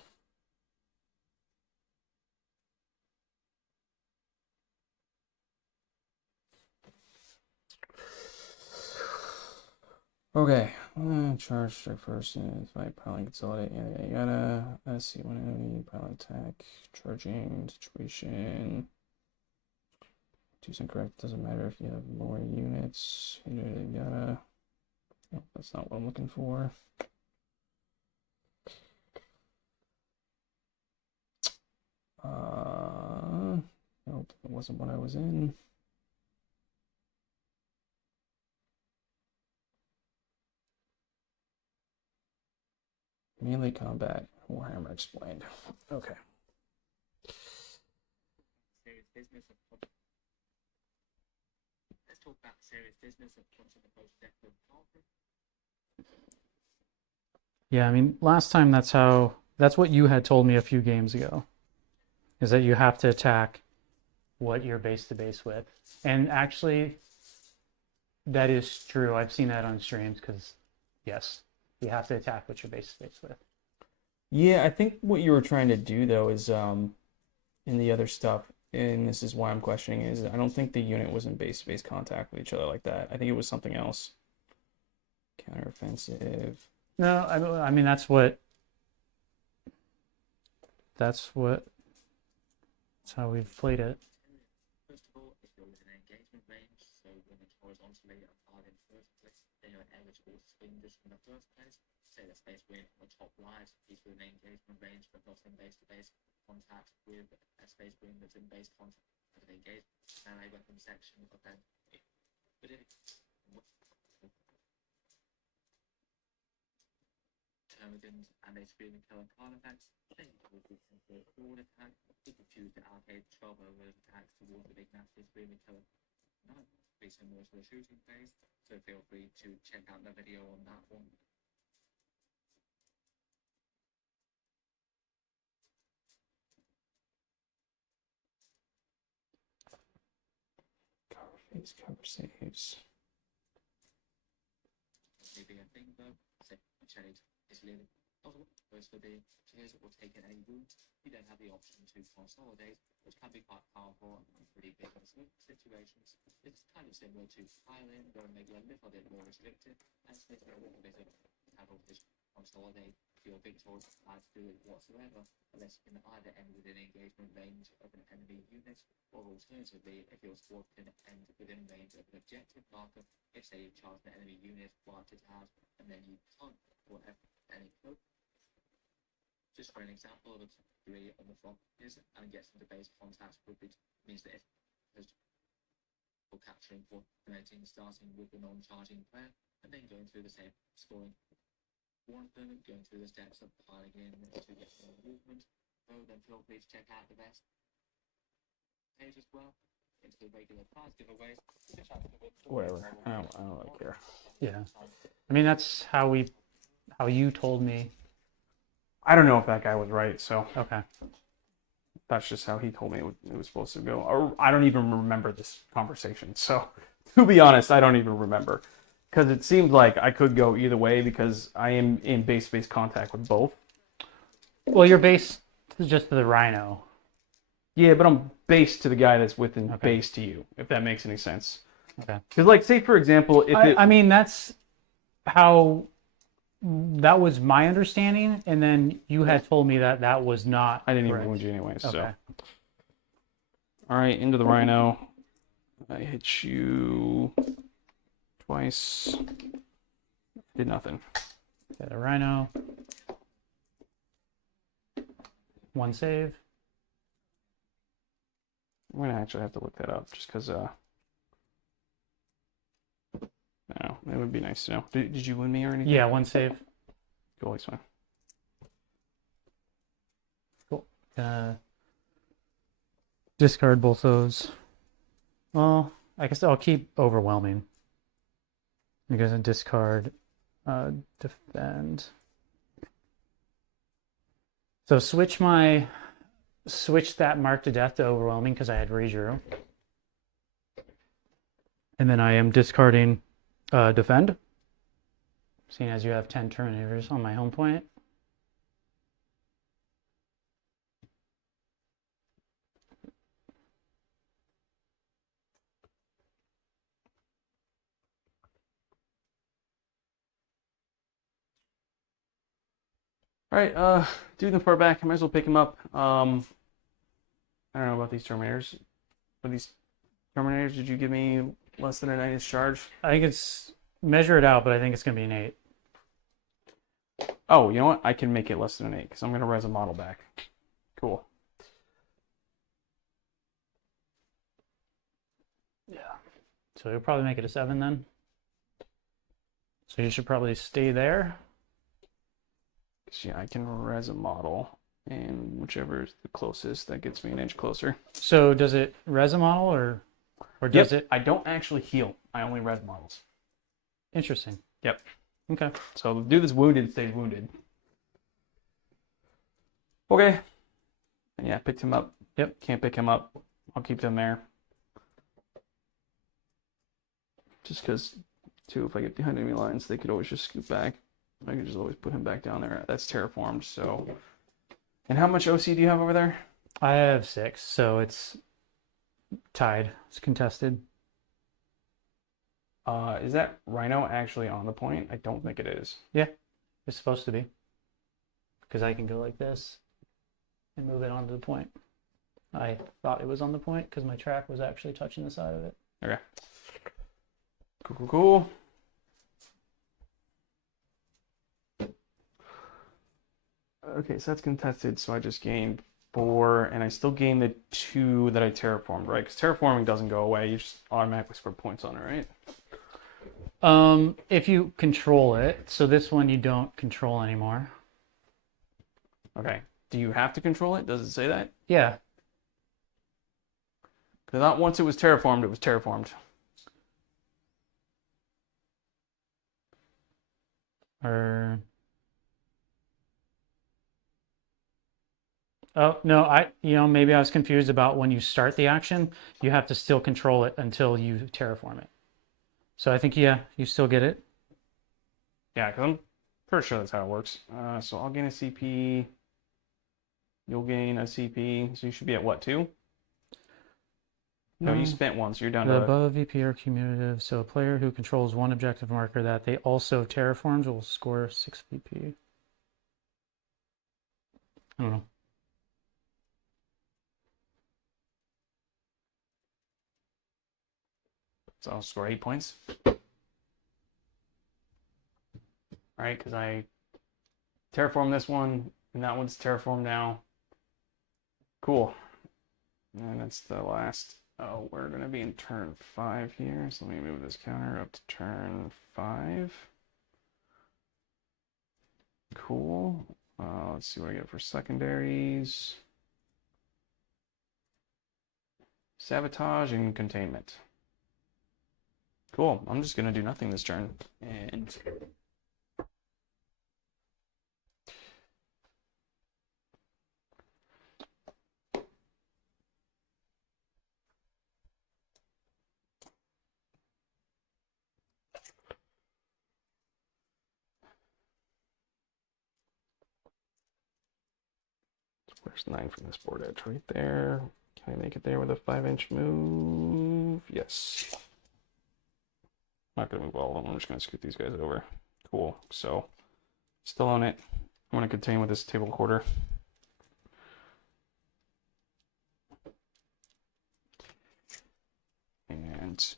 Okay, charge strike first, fight piling consolidate, yada yada. Let's see, one enemy, pile attack, charging, situation. 2% correct, doesn't matter if you have more units, yada yada. Nope, that's not what I'm looking for. Nope, that wasn't what I was in. Melee combat, Warhammer explained. Okay. Serious business of let's talk about serious business of punching the post death of Parker. Yeah, I mean, last time that's what you had told me a few games ago, is that you have to attack what you're base to base with. And actually, that is true. I've seen that on streams because, yes, you have to attack what you're base to base with. Yeah, I think what you were trying to do though is in the other stuff, and this is why I'm questioning, is I don't think the unit was in base-to-base contact with each other like that. I think it was something else. Counteroffensive. No, I mean that's how we've played it. First of all, if you're within engagement range, so when it's horizontally apart in first place, then you're eligible to swing this from the first place. Say the space win on the top right, he's within engagement range, but not in base-to-base contact with a space win that's in base contact with an engagement melee weapon section of them. But if termagant and a screaming killer card effects, then you will be simply forward attack if you choose to allocate 12 of those attacks towards the big nasty screaming killer. Not be similar to the shooting phase, so feel free to check out the video on that one. Cover phase, cover saves. Maybe a thing though, say a challenge is living. Also, goes for the tears or taking any wounds, you then have the option to consolidate, which can be quite powerful and pretty big in some situations. It's kind of similar to piling, where maybe a little bit more restricted, and sniffing a little bit of handle to consolidate your victory as to do it whatsoever, unless you can either end within engagement range of an enemy unit, or alternatively, if your squad can end within range of an objective marker, if say you charge an enemy unit, wiped it out, and then you can't or have any code. Just for an example of a 3 on the front is and gets into base contact would be means that if for capturing coordinating starting with the non-charging player and then going through the same scoring one of them, going through the steps of piling in to get more movement. So then feel free to check out the best page as well into the regular prize giveaways. Whatever. I don't really care. Yeah, I mean that's how you told me. I don't know if that guy was right, so Okay. that's just how he told me it was supposed to go. Or I don't even remember this conversation. So to be honest, I don't even remember. Because it seemed like I could go either way because I am in base-to-base contact with both. Well, you're based just to the Rhino. Yeah, but I'm based to the guy that's within Okay. base to you, if that makes any sense. Okay. Because, like, say for example, if I mean that's how that was my understanding, and then you had told me that was not. I didn't correct. even wound you anyway. So, Okay. all right, into the Rhino. I hit you twice. Did nothing. Got a Rhino. One save. I'm gonna actually have to look that up just because. No, it would be nice to know. Did you win me or anything? Yeah, one save. Cool, it's fine. Cool. Discard both those. Well, I guess I'll keep overwhelming. You guys can discard, defend. So switch that mark to death to overwhelming because I had redrew. And then I am discarding defend. seeing as you have 10 Terminators on my home point. All right, dude, the far back. I might as well pick him up. I don't know about these Terminators. For these Terminators, did you give me less than a 9 inch charge? I think it's measure it out, but I think it's going to be an 8. Oh, you know what? I can make it less than an 8 because I'm going to res a model back. Cool. Yeah. So you'll probably make it a 7 then. So you should probably stay there. Yeah, I can res a model, and whichever is the closest, that gets me an inch closer. So does it res a model or does it? I don't actually heal. I only res models. Interesting. Yep. Okay. So the dude that's wounded stays wounded. Okay. And yeah, picked him up. Yep. Can't pick him up. I'll keep them there. Just because, too, if I get behind enemy lines, they could always just scoot back. I can just always put him back down there. That's terraformed, so. And how much OC do you have over there? I have 6, so it's tied. It's contested. Is that Rhino actually on the point? I don't think it is. Yeah, it's supposed to be. Because I can go like this and move it onto the point. I thought it was on the point because my track was actually touching the side of it. Okay. Cool, cool, cool. Okay, so that's contested, so I just gained 4, and I still gain the 2 that I terraformed, right? Because terraforming doesn't go away, you just automatically score points on it, right? If you control it, so this one you don't control anymore. Okay. Do you have to control it? Does it say that? Yeah. Because not once it was terraformed, it was terraformed. Or oh no, maybe I was confused about when you start the action, you have to still control it until you terraform it. So I think yeah, you still get it. Yeah, because I'm pretty sure that's how it works. So I'll gain a CP. You'll gain a CP. So you should be at what, 2? No, you spent 1, so you're down The to. above VP are cumulative, so a player who controls one objective marker that they also terraforms will score 6 VP. I don't know. So I'll score 8 points. Right, because I terraformed this one, and that one's terraformed now. Cool. And that's the last. Oh, we're going to be in turn 5 here. So let me move this counter up to turn 5. Cool. Let's see what I get for secondaries. Sabotage and containment. Cool. I'm just going to do nothing this turn. And where's 9 from this board edge? Right there. Can I make it there with a 5-inch move? Yes. I'm not going to move all of them. I'm just going to scoot these guys over. Cool. So, still on it. I'm going to contain with this table quarter. And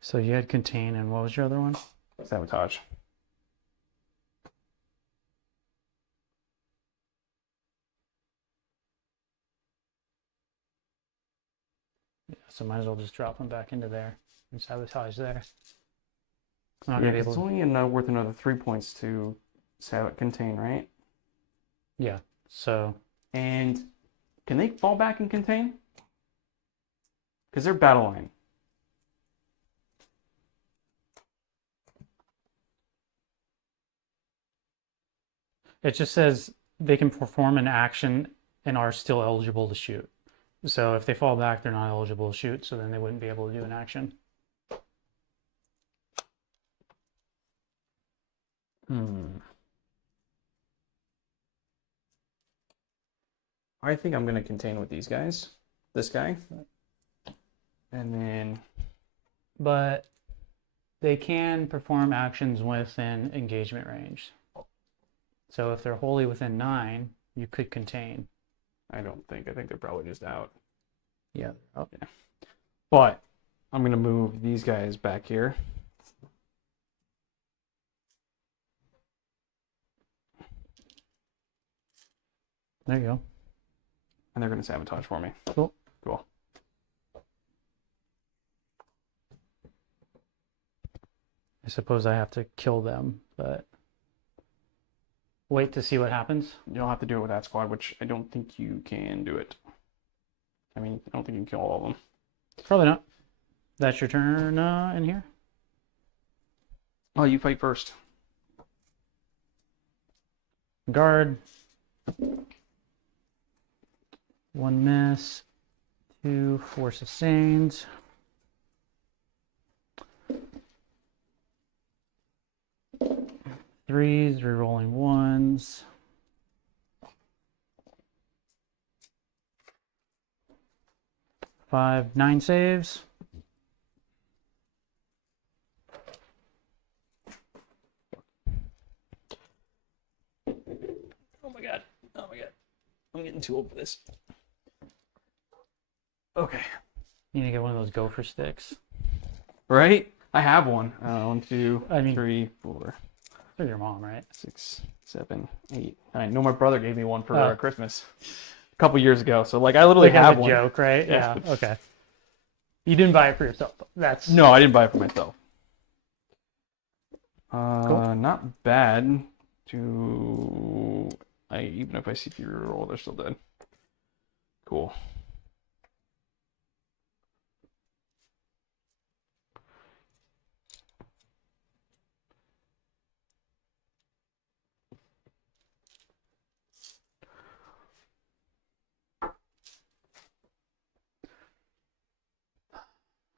So you had contain, and what was your other one? sabotage. Yeah, so might as well just drop them back into there and sabotage there. I'm not Yeah, gonna be 'cause able it's to. only worth another 3 points to contain, right? Yeah. So And can they fall back and contain? Because they're battle line. It just says they can perform an action and are still eligible to shoot. So if they fall back, they're not eligible to shoot, so then they wouldn't be able to do an action. I think I'm going to contain with these guys. This guy. And then... But they can perform actions within engagement range. So if they're wholly within 9, you could contain. I don't think. I think they're probably just out. Yeah. Oh, yeah. But I'm going to move these guys back here. There you go. And they're going to sabotage for me. Cool. Cool. I suppose I have to kill them, but wait to see what happens. You'll have to do it with that squad, which I don't think you can do it. I mean, I don't think you can kill all of them. Probably not. That's your turn in here? Oh, you fight first. Guard. 1 miss. 2, 4 sustains. Threes, rerolling 1s. 5, 9 saves. Oh my god. Oh my god. I'm getting too old for this. Okay. You need to get one of those gopher sticks. Right? I have one. 1, 2, I mean- 3, 4, For your mom, right? 6, 7, 8, 9. No, my brother gave me one for Oh. Christmas a couple years ago. So, like, I literally Like as have a one. joke, right? Yeah. Yeah. Okay. You didn't buy it for yourself. That's No, I didn't buy it for myself. Cool. Not bad. Even if I CP reroll, they're still dead. Cool.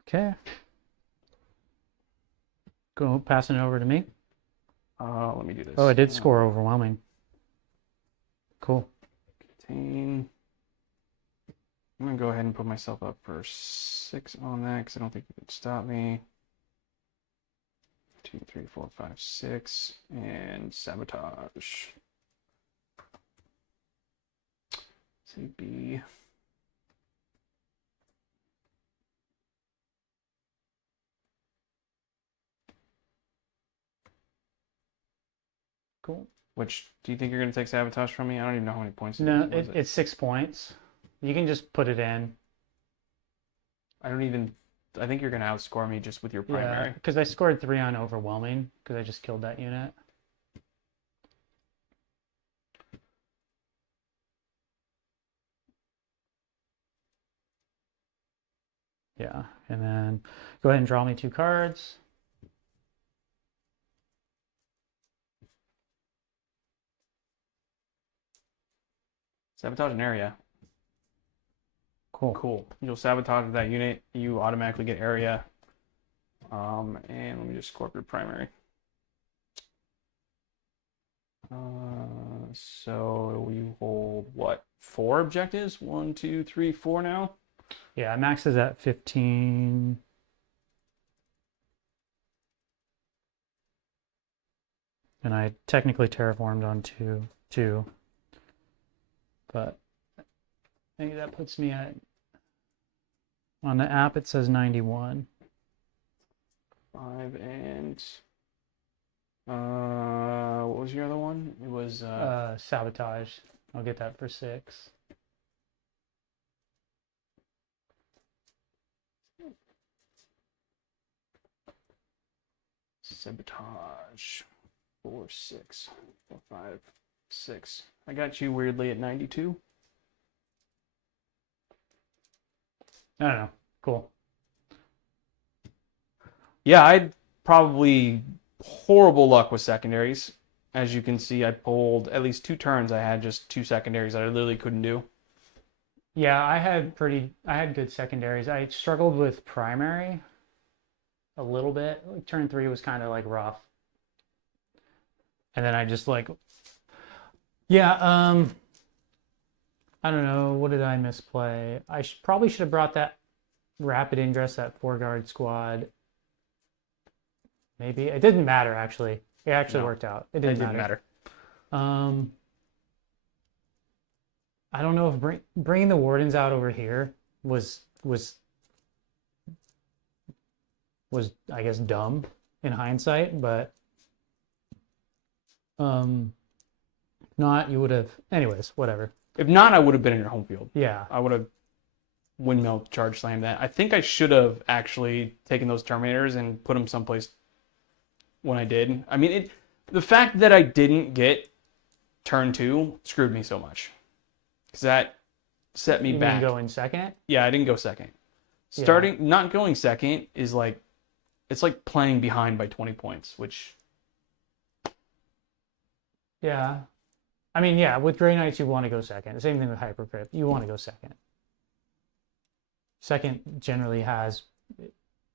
okay. Go passing it over to me. Let me do this. Oh, I did score overwhelming. Cool. Contain. I'm gonna go ahead and put myself up for 6 on that because I don't think you can stop me. 2, 3, 4, 5, 6, and sabotage. CB. Cool. Which do you think you're gonna take sabotage from me? I don't even know how many points. No, was it's 6 points. You can just put it in. I don't even. I think you're gonna outscore me just with your primary. Yeah, because I scored 3 on overwhelming because I just killed that unit. Yeah, and then go ahead and draw me 2 cards. Sabotage an area. Cool. Cool. You'll sabotage that unit. You automatically get area. And let me just score up your primary. So we hold what? 4 objectives? 1, 2, 3, 4 now. Yeah, max is at 15. And I technically terraformed on 2, but maybe that puts me at, on the app it says 91. 5 and what was your other one? It was Sabotage. I'll get that for 6. sabotage. 4, 6, 4, 5, 6. I got you weirdly at 92. I don't know. Cool. Yeah, I'd probably horrible luck with secondaries. as you can see, I pulled at least 2 turns. I had just 2 secondaries that I literally couldn't do. Yeah, I had good secondaries. I struggled with primary a little bit. Like turn 3 was kind of like rough. And then I just like, yeah, I don't know. What did I misplay? I probably should have brought that rapid ingress, that 4-guard squad. Maybe it didn't matter actually. It actually No, worked out. It It didn't didn't matter. matter. I don't know if bringing the wardens out over here was I guess dumb in hindsight, but not you would have anyways, whatever. If not, I would have been in your home field. Yeah. I would have windmill charge slammed that. I think I should have actually taken those Terminators and put them someplace when I did. I mean, the fact that I didn't get turn 2 screwed me so much. Because that set me You back. didn't go in second? Yeah, I didn't go second. Yeah. Not going second is like, it's like playing behind by 20 points, which... Yeah. I mean, yeah, with Grey Knights, you want to go second. The same thing with Hypercrypt. You want to go second. Second generally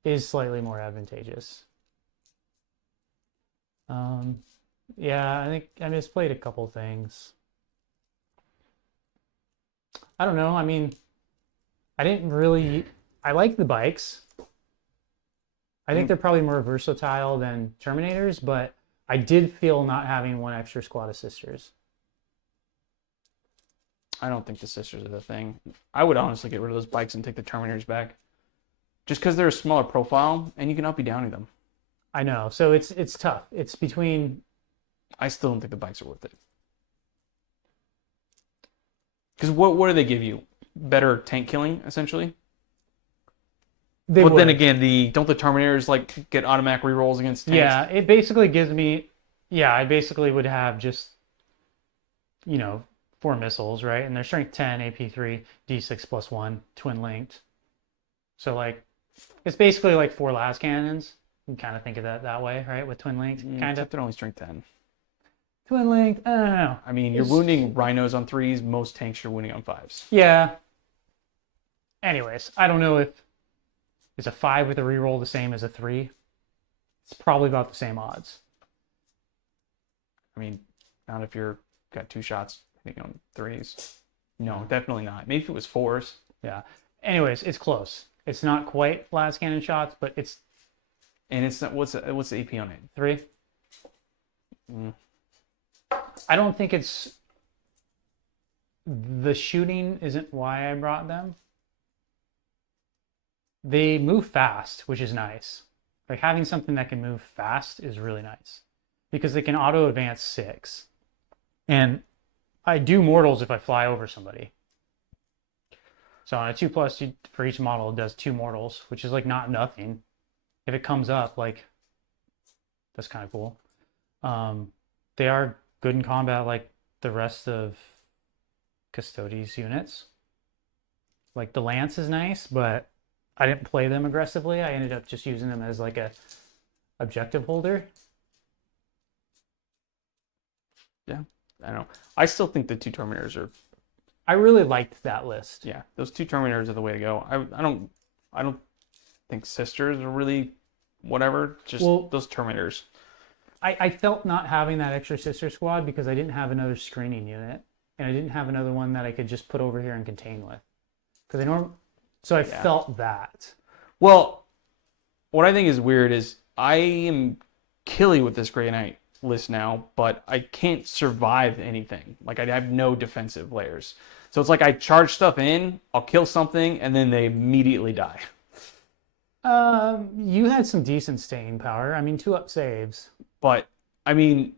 is slightly more advantageous. Yeah, I think I misplayed a couple things. I don't know. I mean, I like the bikes. I think they're probably more versatile than Terminators, but I did feel not having one extra squad of sisters. I don't think the sisters are the thing. I would honestly get rid of those bikes and take the Terminators back. Just because they're a smaller profile and you can up be downing them. I know. So it's tough. It's between... I still don't think the bikes are worth it. Because what do they give you? Better tank killing, essentially? But then again, don't the Terminators like get automatic rerolls against tanks? Yeah, it basically gives me... Yeah, I basically would have just, 4 missiles, right? And they're strength 10, AP3, D6 plus 1, twin linked. So like, it's basically like 4 las cannons. You can kind of think of that way, right? With twin linked, kind of. Except they're only strength 10. Twin linked, I don't know. I mean, you're wounding rhinos on 3s. Most tanks you're wounding on 5s. Yeah. Anyways, I don't know if is a 5 with a reroll the same as a 3. It's probably about the same odds. I mean, not if you're got 2 shots hitting on 3s. No, definitely not. Maybe if it was 4s. Yeah. Anyways, it's close. It's not quite las cannon shots, but it's... And it's not, what's the AP on it? 3. I don't think it's... The shooting isn't why I brought them. They move fast, which is nice. Like having something that can move fast is really nice. Because they can auto advance 6. And I do mortals if I fly over somebody. So on a 2+, for each model, it does 2 mortals, which is like not nothing. If it comes up, like, that's kind of cool. They are good in combat like the rest of Custodes units. Like the Lance is nice, but I didn't play them aggressively. I ended up just using them as like a objective holder. Yeah, I don't know. I still think the 2 Terminators are... I really liked that list. Yeah, those 2 Terminators are the way to go. I don't think sisters are really whatever. Just those Terminators. I felt not having that extra sister squad because I didn't have another screening unit, and I didn't have another one that I could just put over here and contain with. So I felt that. Well, what I think is weird is I am killy with this Grey Knight list now, but I can't survive anything. Like I have no defensive layers. So it's like I charge stuff in, I'll kill something, and then they immediately die. You had some decent staying power. I mean, 2-up saves. But, I mean,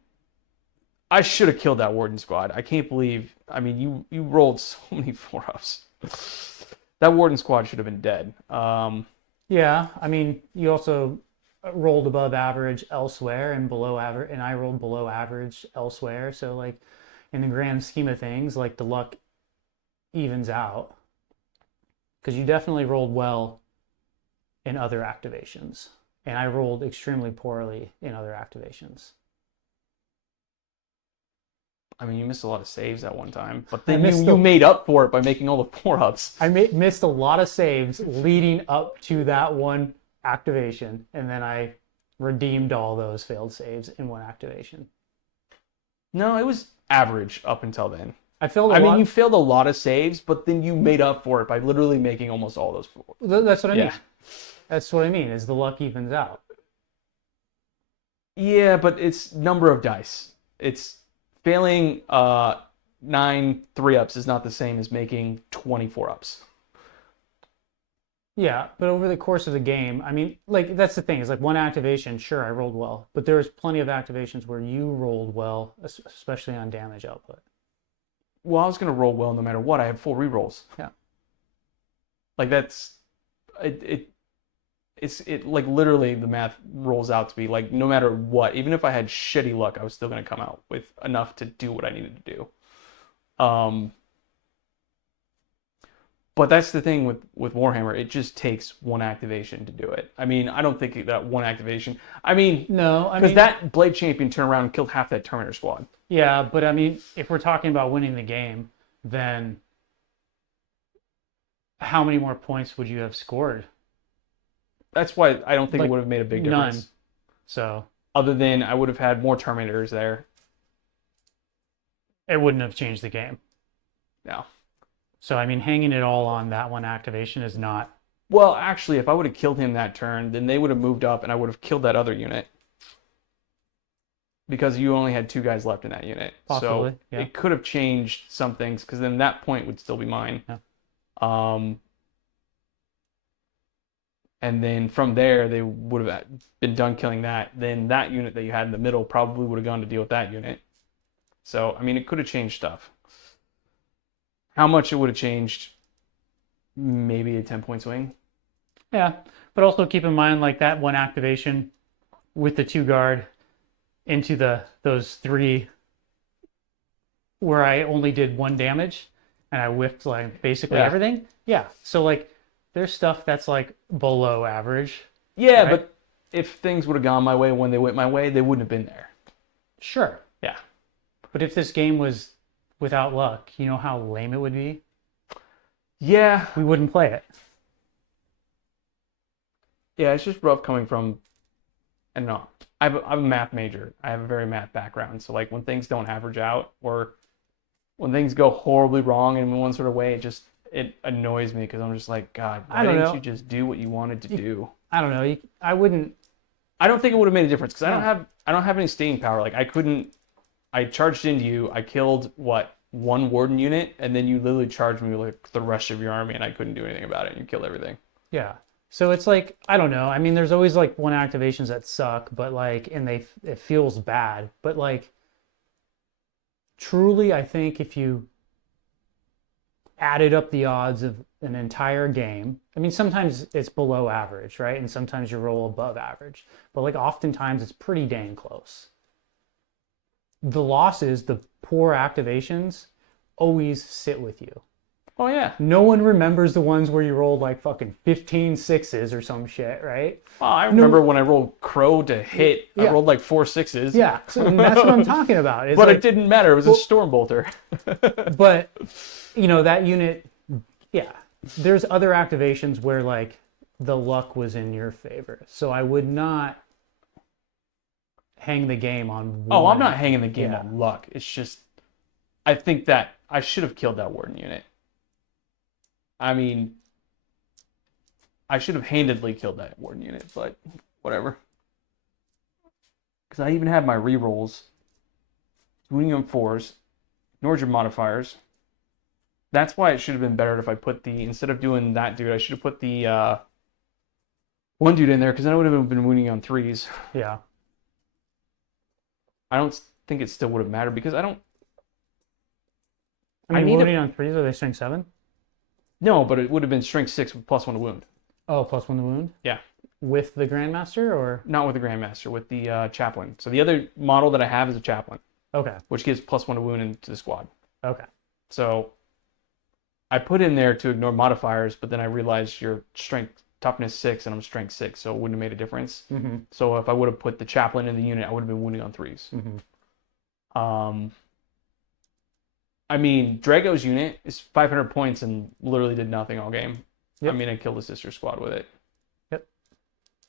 I should have killed that Warden squad. I can't believe, I mean, you rolled so many 4-ups. That Warden squad should have been dead. Yeah, I mean, you also rolled above average elsewhere and below average, and I rolled below average elsewhere. So, like, in the grand scheme of things, like, the luck evens out. Because you definitely rolled well in other activations. And I rolled extremely poorly in other activations. I mean, you missed a lot of saves at one time, but I then missed you made up for it by making all the 4-ups. I missed a lot of saves leading up to that one activation, and then I redeemed all those failed saves in one activation. No, it was average up until then. I failed I mean, you failed a lot of saves, but then you made up for it by literally making almost all those 4. That's what I mean. Yeah. That's what I mean, is the luck evens out. Yeah, but it's number of dice. It's failing 9 3-ups is not the same as making 24 ups. Yeah, but over the course of the game, I mean, like, that's the thing, is like one activation, sure, I rolled well, but there's plenty of activations where you rolled well, especially on damage output. Well, I was gonna roll well no matter what. I had 4 rerolls. Yeah. Like that's it's like literally the math rolls out to be like no matter what, even if I had shitty luck, I was still gonna come out with enough to do what I needed to do. But that's the thing with Warhammer. It just takes one activation to do it. I mean, I don't think that one activation. I mean, No, I because mean, that Blade Champion turned around and killed half that Terminator squad. yeah, but I mean, if we're talking about winning the game, then how many more points would you have scored? That's why I don't think Like, it would have made a big difference. None. So Other than I would have had more Terminators there. it wouldn't have changed the game. No. So, I mean, hanging it all on that one activation is not. Well, actually, if I would have killed him that turn, then they would have moved up and I would have killed that other unit. Because you only had 2 guys left in that unit. Possibly, So yeah. it could have changed some things because then that point would still be mine. Yeah. And then from there, they would have been done killing that. Then that unit that you had in the middle probably would have gone to deal with that unit. So, I mean, it could have changed stuff. How much it would have changed? Maybe a 10-point swing. Yeah, but also keep in mind, like, that one activation with the 2 guard into those 3 where I only did 1 damage and I whiffed like basically Yeah. everything. Yeah, so like there's stuff that's like below average. Yeah, Right. but if things would have gone my way when they went my way, they wouldn't have been there. Sure. Yeah. But if this game was without luck, you know how lame it would be? Yeah. We wouldn't play it. Yeah, it's just rough coming from, I don't know. I'm a math major. I have a very math background. So like when things don't average out or when things go horribly wrong in one sort of way, it annoys me because I'm just like, God, why I don't didn't know. you just do what you wanted to do? I don't know. I wouldn't. I don't think it would have made a difference because No. I don't have any staying power. Like I charged into you, I killed what, 1 warden unit, and then you literally charged me with like the rest of your army and I couldn't do anything about it and you killed everything. Yeah. So it's like, I don't know. I mean, there's always like one activations that suck, but like, and it feels bad. But like, truly, I think if you added up the odds of an entire game, I mean, sometimes it's below average, right? And sometimes you roll above average. But like, oftentimes it's pretty dang close. The losses, the poor activations, always sit with you. Oh yeah. No one remembers the ones where you rolled like fucking 15 6s or some shit, right? Oh, I remember when I rolled Crow to hit, I Yeah. rolled like 4 6s. Yeah, so, and that's what I'm talking about. It's But like, it didn't matter. It was a Stormbolter. but you know, that unit, yeah. There's other activations where like the luck was in your favor. So I would not hang the game on one. Oh, I'm not hanging the game Yeah. on luck. It's just, I think that I should have killed that warden unit. I mean, I should have handedly killed that warden unit, but whatever. Because I even had my rerolls. Wounding on 4s. Ignored your modifiers. That's why it should have been better if I put instead of doing that dude, I should have put the one dude in there, because then I would have been wounding on 3s. Yeah. I don't think it still would have mattered, because I I I mean, need wounding on 3s, are they strength 7? No, but it would have been strength 6 with +1 to wound. Oh, +1 to wound? Yeah. With the Grandmaster or? Not with the Grandmaster, with the Chaplain. So the other model that I have is a Chaplain, Okay. which gives +1 to wound into the squad. Okay. So I put in there to ignore modifiers, but then I realized your strength toughness 6 and I'm strength 6, so it wouldn't have made a difference. Mm-hmm. So if I would have put the Chaplain in the unit, I would have been wounding on 3s. Mm-hmm. I mean, Drago's unit is 500 points and literally did nothing all game. Yep. I mean, I killed a sister squad with it. Yep.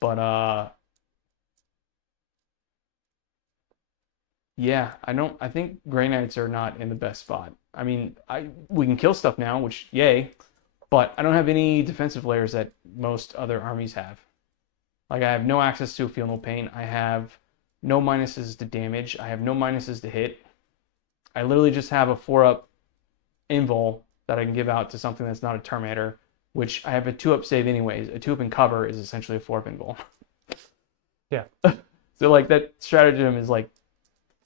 But yeah, I think Grey Knights are not in the best spot. I mean, we can kill stuff now, which yay, but I don't have any defensive layers that most other armies have. Like I have no access to a Feel No Pain. I have no minuses to damage. I have no minuses to hit. I literally just have a 4-up invul that I can give out to something that's not a Terminator, which I have a 2-up save anyways. A 2-up in cover is essentially a 4-up invul. Yeah. So like that stratagem is like,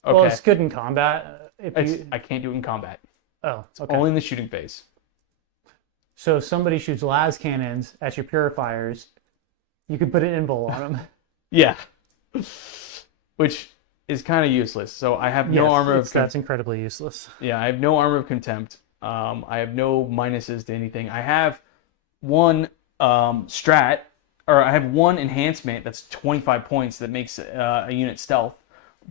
okay. Well, it's good in combat. I can't do it in combat. Oh, It's okay. only in the shooting phase. So if somebody shoots las cannons at your purifiers, you can put an invul on them. Yeah. Which is kind of useless. So I have no armor of that's incredibly useless. Yeah, I have no armor of contempt. I have no minuses to anything. I have one strat, or I have one enhancement that's 25 points that makes a unit stealth,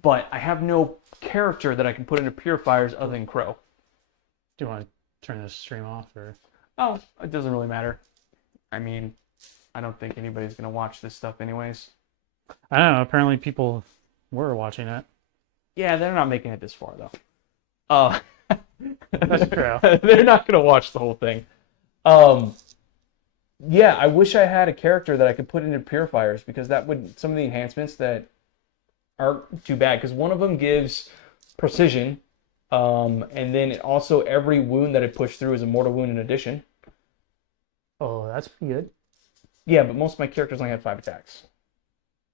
but I have no character that I can put into purifiers other than Crow. Do you want to turn this stream off or? Oh, it doesn't really matter. I mean, I don't think anybody's gonna watch this stuff anyways. I don't know. Apparently, people were watching it. Yeah, they're not making it this far though. That's true. They're not gonna watch the whole thing. Yeah, I wish I had a character that I could put into purifiers because that would some of the enhancements that aren't too bad because one of them gives precision, and then it also every wound that I push through is a mortal wound in addition. Oh, that's pretty good. Yeah, but most of my characters only have 5 attacks,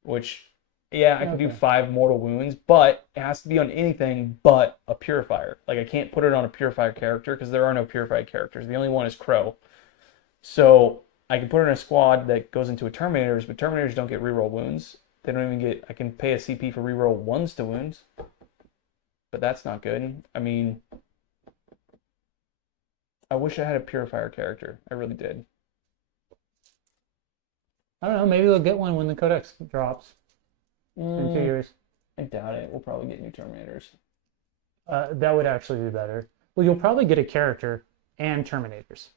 which yeah, I can do 5 mortal wounds, but it has to be on anything but a purifier. Like I can't put it on a purifier character because there are no purified characters. The only one is Crow. So I can put it in a squad that goes into a Terminators, but Terminators don't get reroll wounds. They don't even get. I can pay a CP for reroll 1s to wounds, but that's not good. I mean, I wish I had a purifier character. I really did. I don't know. Maybe they'll get one when the Codex drops in 2 years. I doubt it. We'll probably get new Terminators. That would actually be better. Well, you'll probably get a character and Terminators.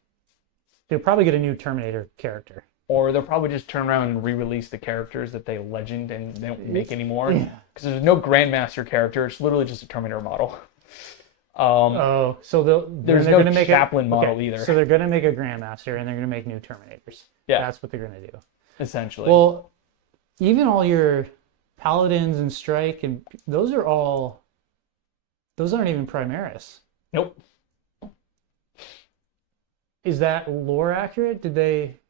You'll probably get a new Terminator character. Or they'll probably just turn around and re-release the characters that they legend and they don't make anymore. Because there's no Grandmaster character. It's literally just a Terminator model. So there's they're no gonna make Chaplain model either. So they're going to make a Grandmaster and they're going to make new Terminators. Yeah. That's what they're going to do. Essentially. Well, even all your Paladins and Strike, and those aren't even Primaris. Nope. Is that lore accurate?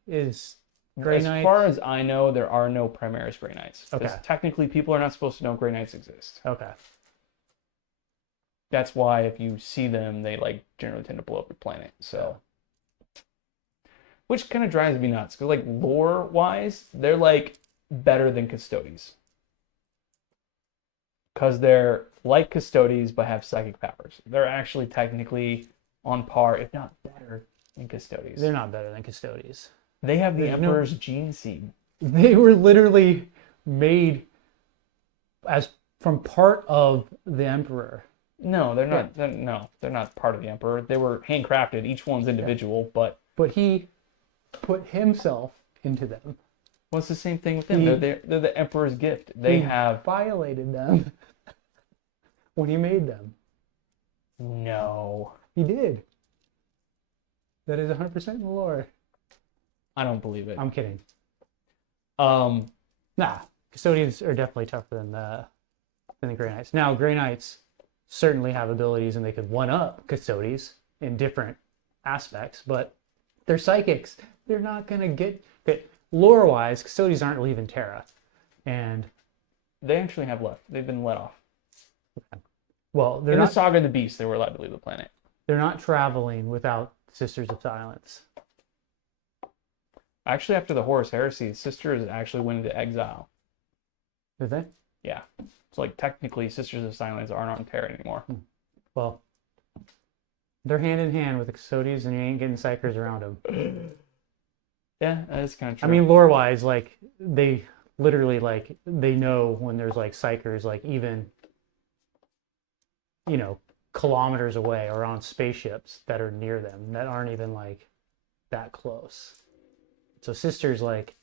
Is Grey Knights? As far as I know, there are no Primaris Grey Knights. Okay. Technically, people are not supposed to know Grey Knights exist. Okay. That's why if you see them, they like generally tend to blow up your planet. So, which kind of drives me nuts because like lore-wise, they're like better than Custodes because they're like Custodes but have psychic powers. They're actually technically on par, if not better, than Custodes. They're not better than Custodes. They have the There's Emperor's gene seed. They were literally made from part of the Emperor. No, they're not. They're not part of the Emperor. They were handcrafted. Each one's individual, but he put himself into them. well, it's the same thing with them. They're the Emperor's gift. They have violated them when he made them. No. He did. That is 100% in the lore. I don't believe it. I'm kidding. Nah. Custodians are definitely tougher than the Grey Knights. Now, Grey Knights certainly have abilities and they could one-up Custodes in different aspects, but they're psychics. They're not going to get... Lore-wise, Custodes aren't leaving Terra. And they actually have left. They've been let off. Well, they're in not... the Saga of the Beast, they were allowed to leave the planet. They're not traveling without Sisters of Silence. Actually, after the Horus Heresy, Sisters actually went into exile. Did they? Yeah. So, like, technically, Sisters of Silence aren't on Terra anymore. Well, they're hand in hand with the Custodes, and you ain't getting Psychers around them. Yeah, that's kind of true. I mean, lore-wise, like, they literally, like, they know when there's, like, Psychers, like, even, kilometers away or on spaceships that are near them that aren't even like that close. So sisters like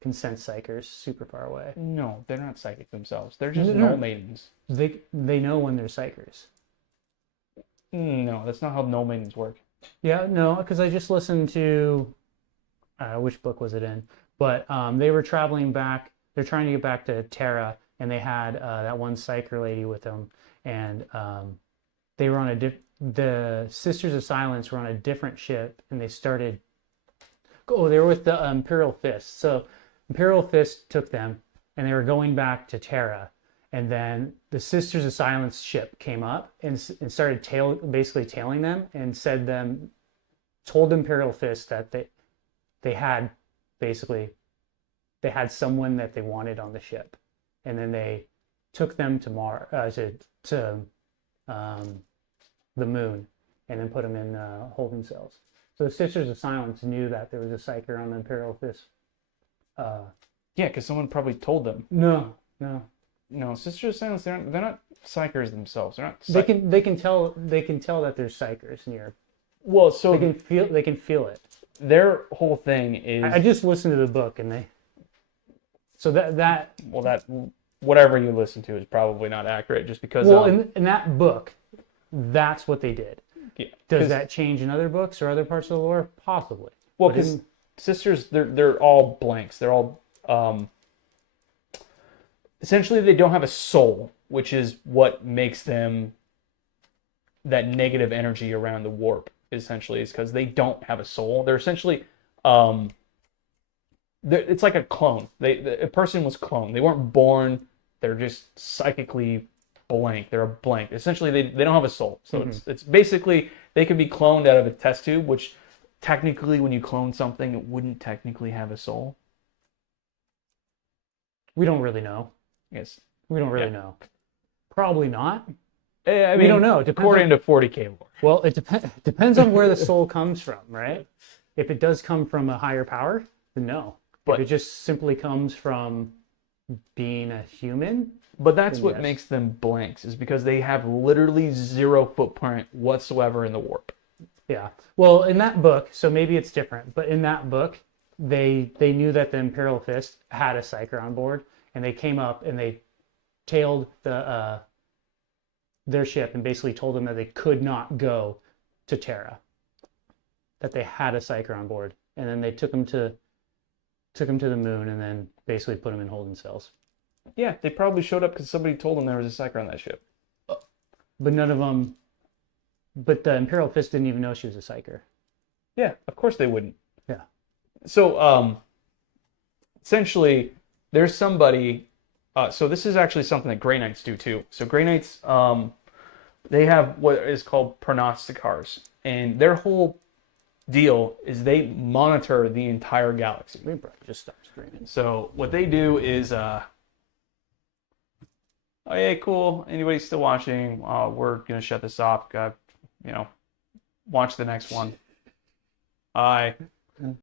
can sense psychers super far away. No, they're not psychic themselves. They're just No. null maidens. They know when they're psychers. No, that's not how null maidens work. Yeah, no, because I just listened to which book was it in? But they were traveling back. They're trying to get back to Terra, and they had that one psyker lady with them, and they were on the Sisters of Silence were on a different ship, and they started. Oh, they were with the Imperial Fist. So Imperial Fist took them, and they were going back to Terra, and then the Sisters of Silence ship came up and started basically tailing them, and told Imperial Fist that they had someone that they wanted on the ship, and then they took them to the moon, and then put them in holding cells. So the Sisters of Silence knew that there was a psyker on the Imperial Fist. Yeah, because someone probably told them. No. Sisters of Silence, they're not psychers themselves. They're not. They can tell that there's psychers near. Well, so they can feel it. Their whole thing is. I just listened to the book, and they. So that whatever you listen to is probably not accurate, just because. Well, in that book, that's what they did. Yeah. Does that change in other books or other parts of the lore? Possibly. Well, because sisters, they're all blanks. They're all essentially they don't have a soul, which is what makes them that negative energy around the warp. Essentially, is because they don't have a soul. They're essentially it's like a clone. A person was cloned. They weren't born. They're just psychically blank. They're a blank. Essentially, they don't have a soul. So it's basically they can be cloned out of a test tube, which technically, when you clone something, it wouldn't technically have a soul. We don't really know. Yes. We don't really know. Probably not. I mean, we don't know. According to 40K lore. Well, it depends on where the soul comes from, right? If it does come from a higher power, then no. But if it just simply comes from being a human. But that's what makes them blanks, is because they have literally zero footprint whatsoever in the warp. Yeah. Well, in that book, so maybe it's different, but in that book, they knew that the Imperial Fist had a psyker on board, and they came up and they tailed their ship and basically told them that they could not go to Terra, that they had a psyker on board, and then they took them to the moon and then basically put them in holding cells. Yeah, they probably showed up because somebody told them there was a psyker on that ship. But none of them. But the Imperial Fist didn't even know she was a psyker. Yeah, of course they wouldn't. Yeah. So, essentially, there's somebody. So this is actually something that Grey Knights do too. So Grey Knights, they have what is called prognosticars, and their whole deal is they monitor the entire galaxy. We probably just stop screaming. So what they do is, oh yeah, cool. Anybody still watching? We're gonna shut this off. Watch the next one. Bye.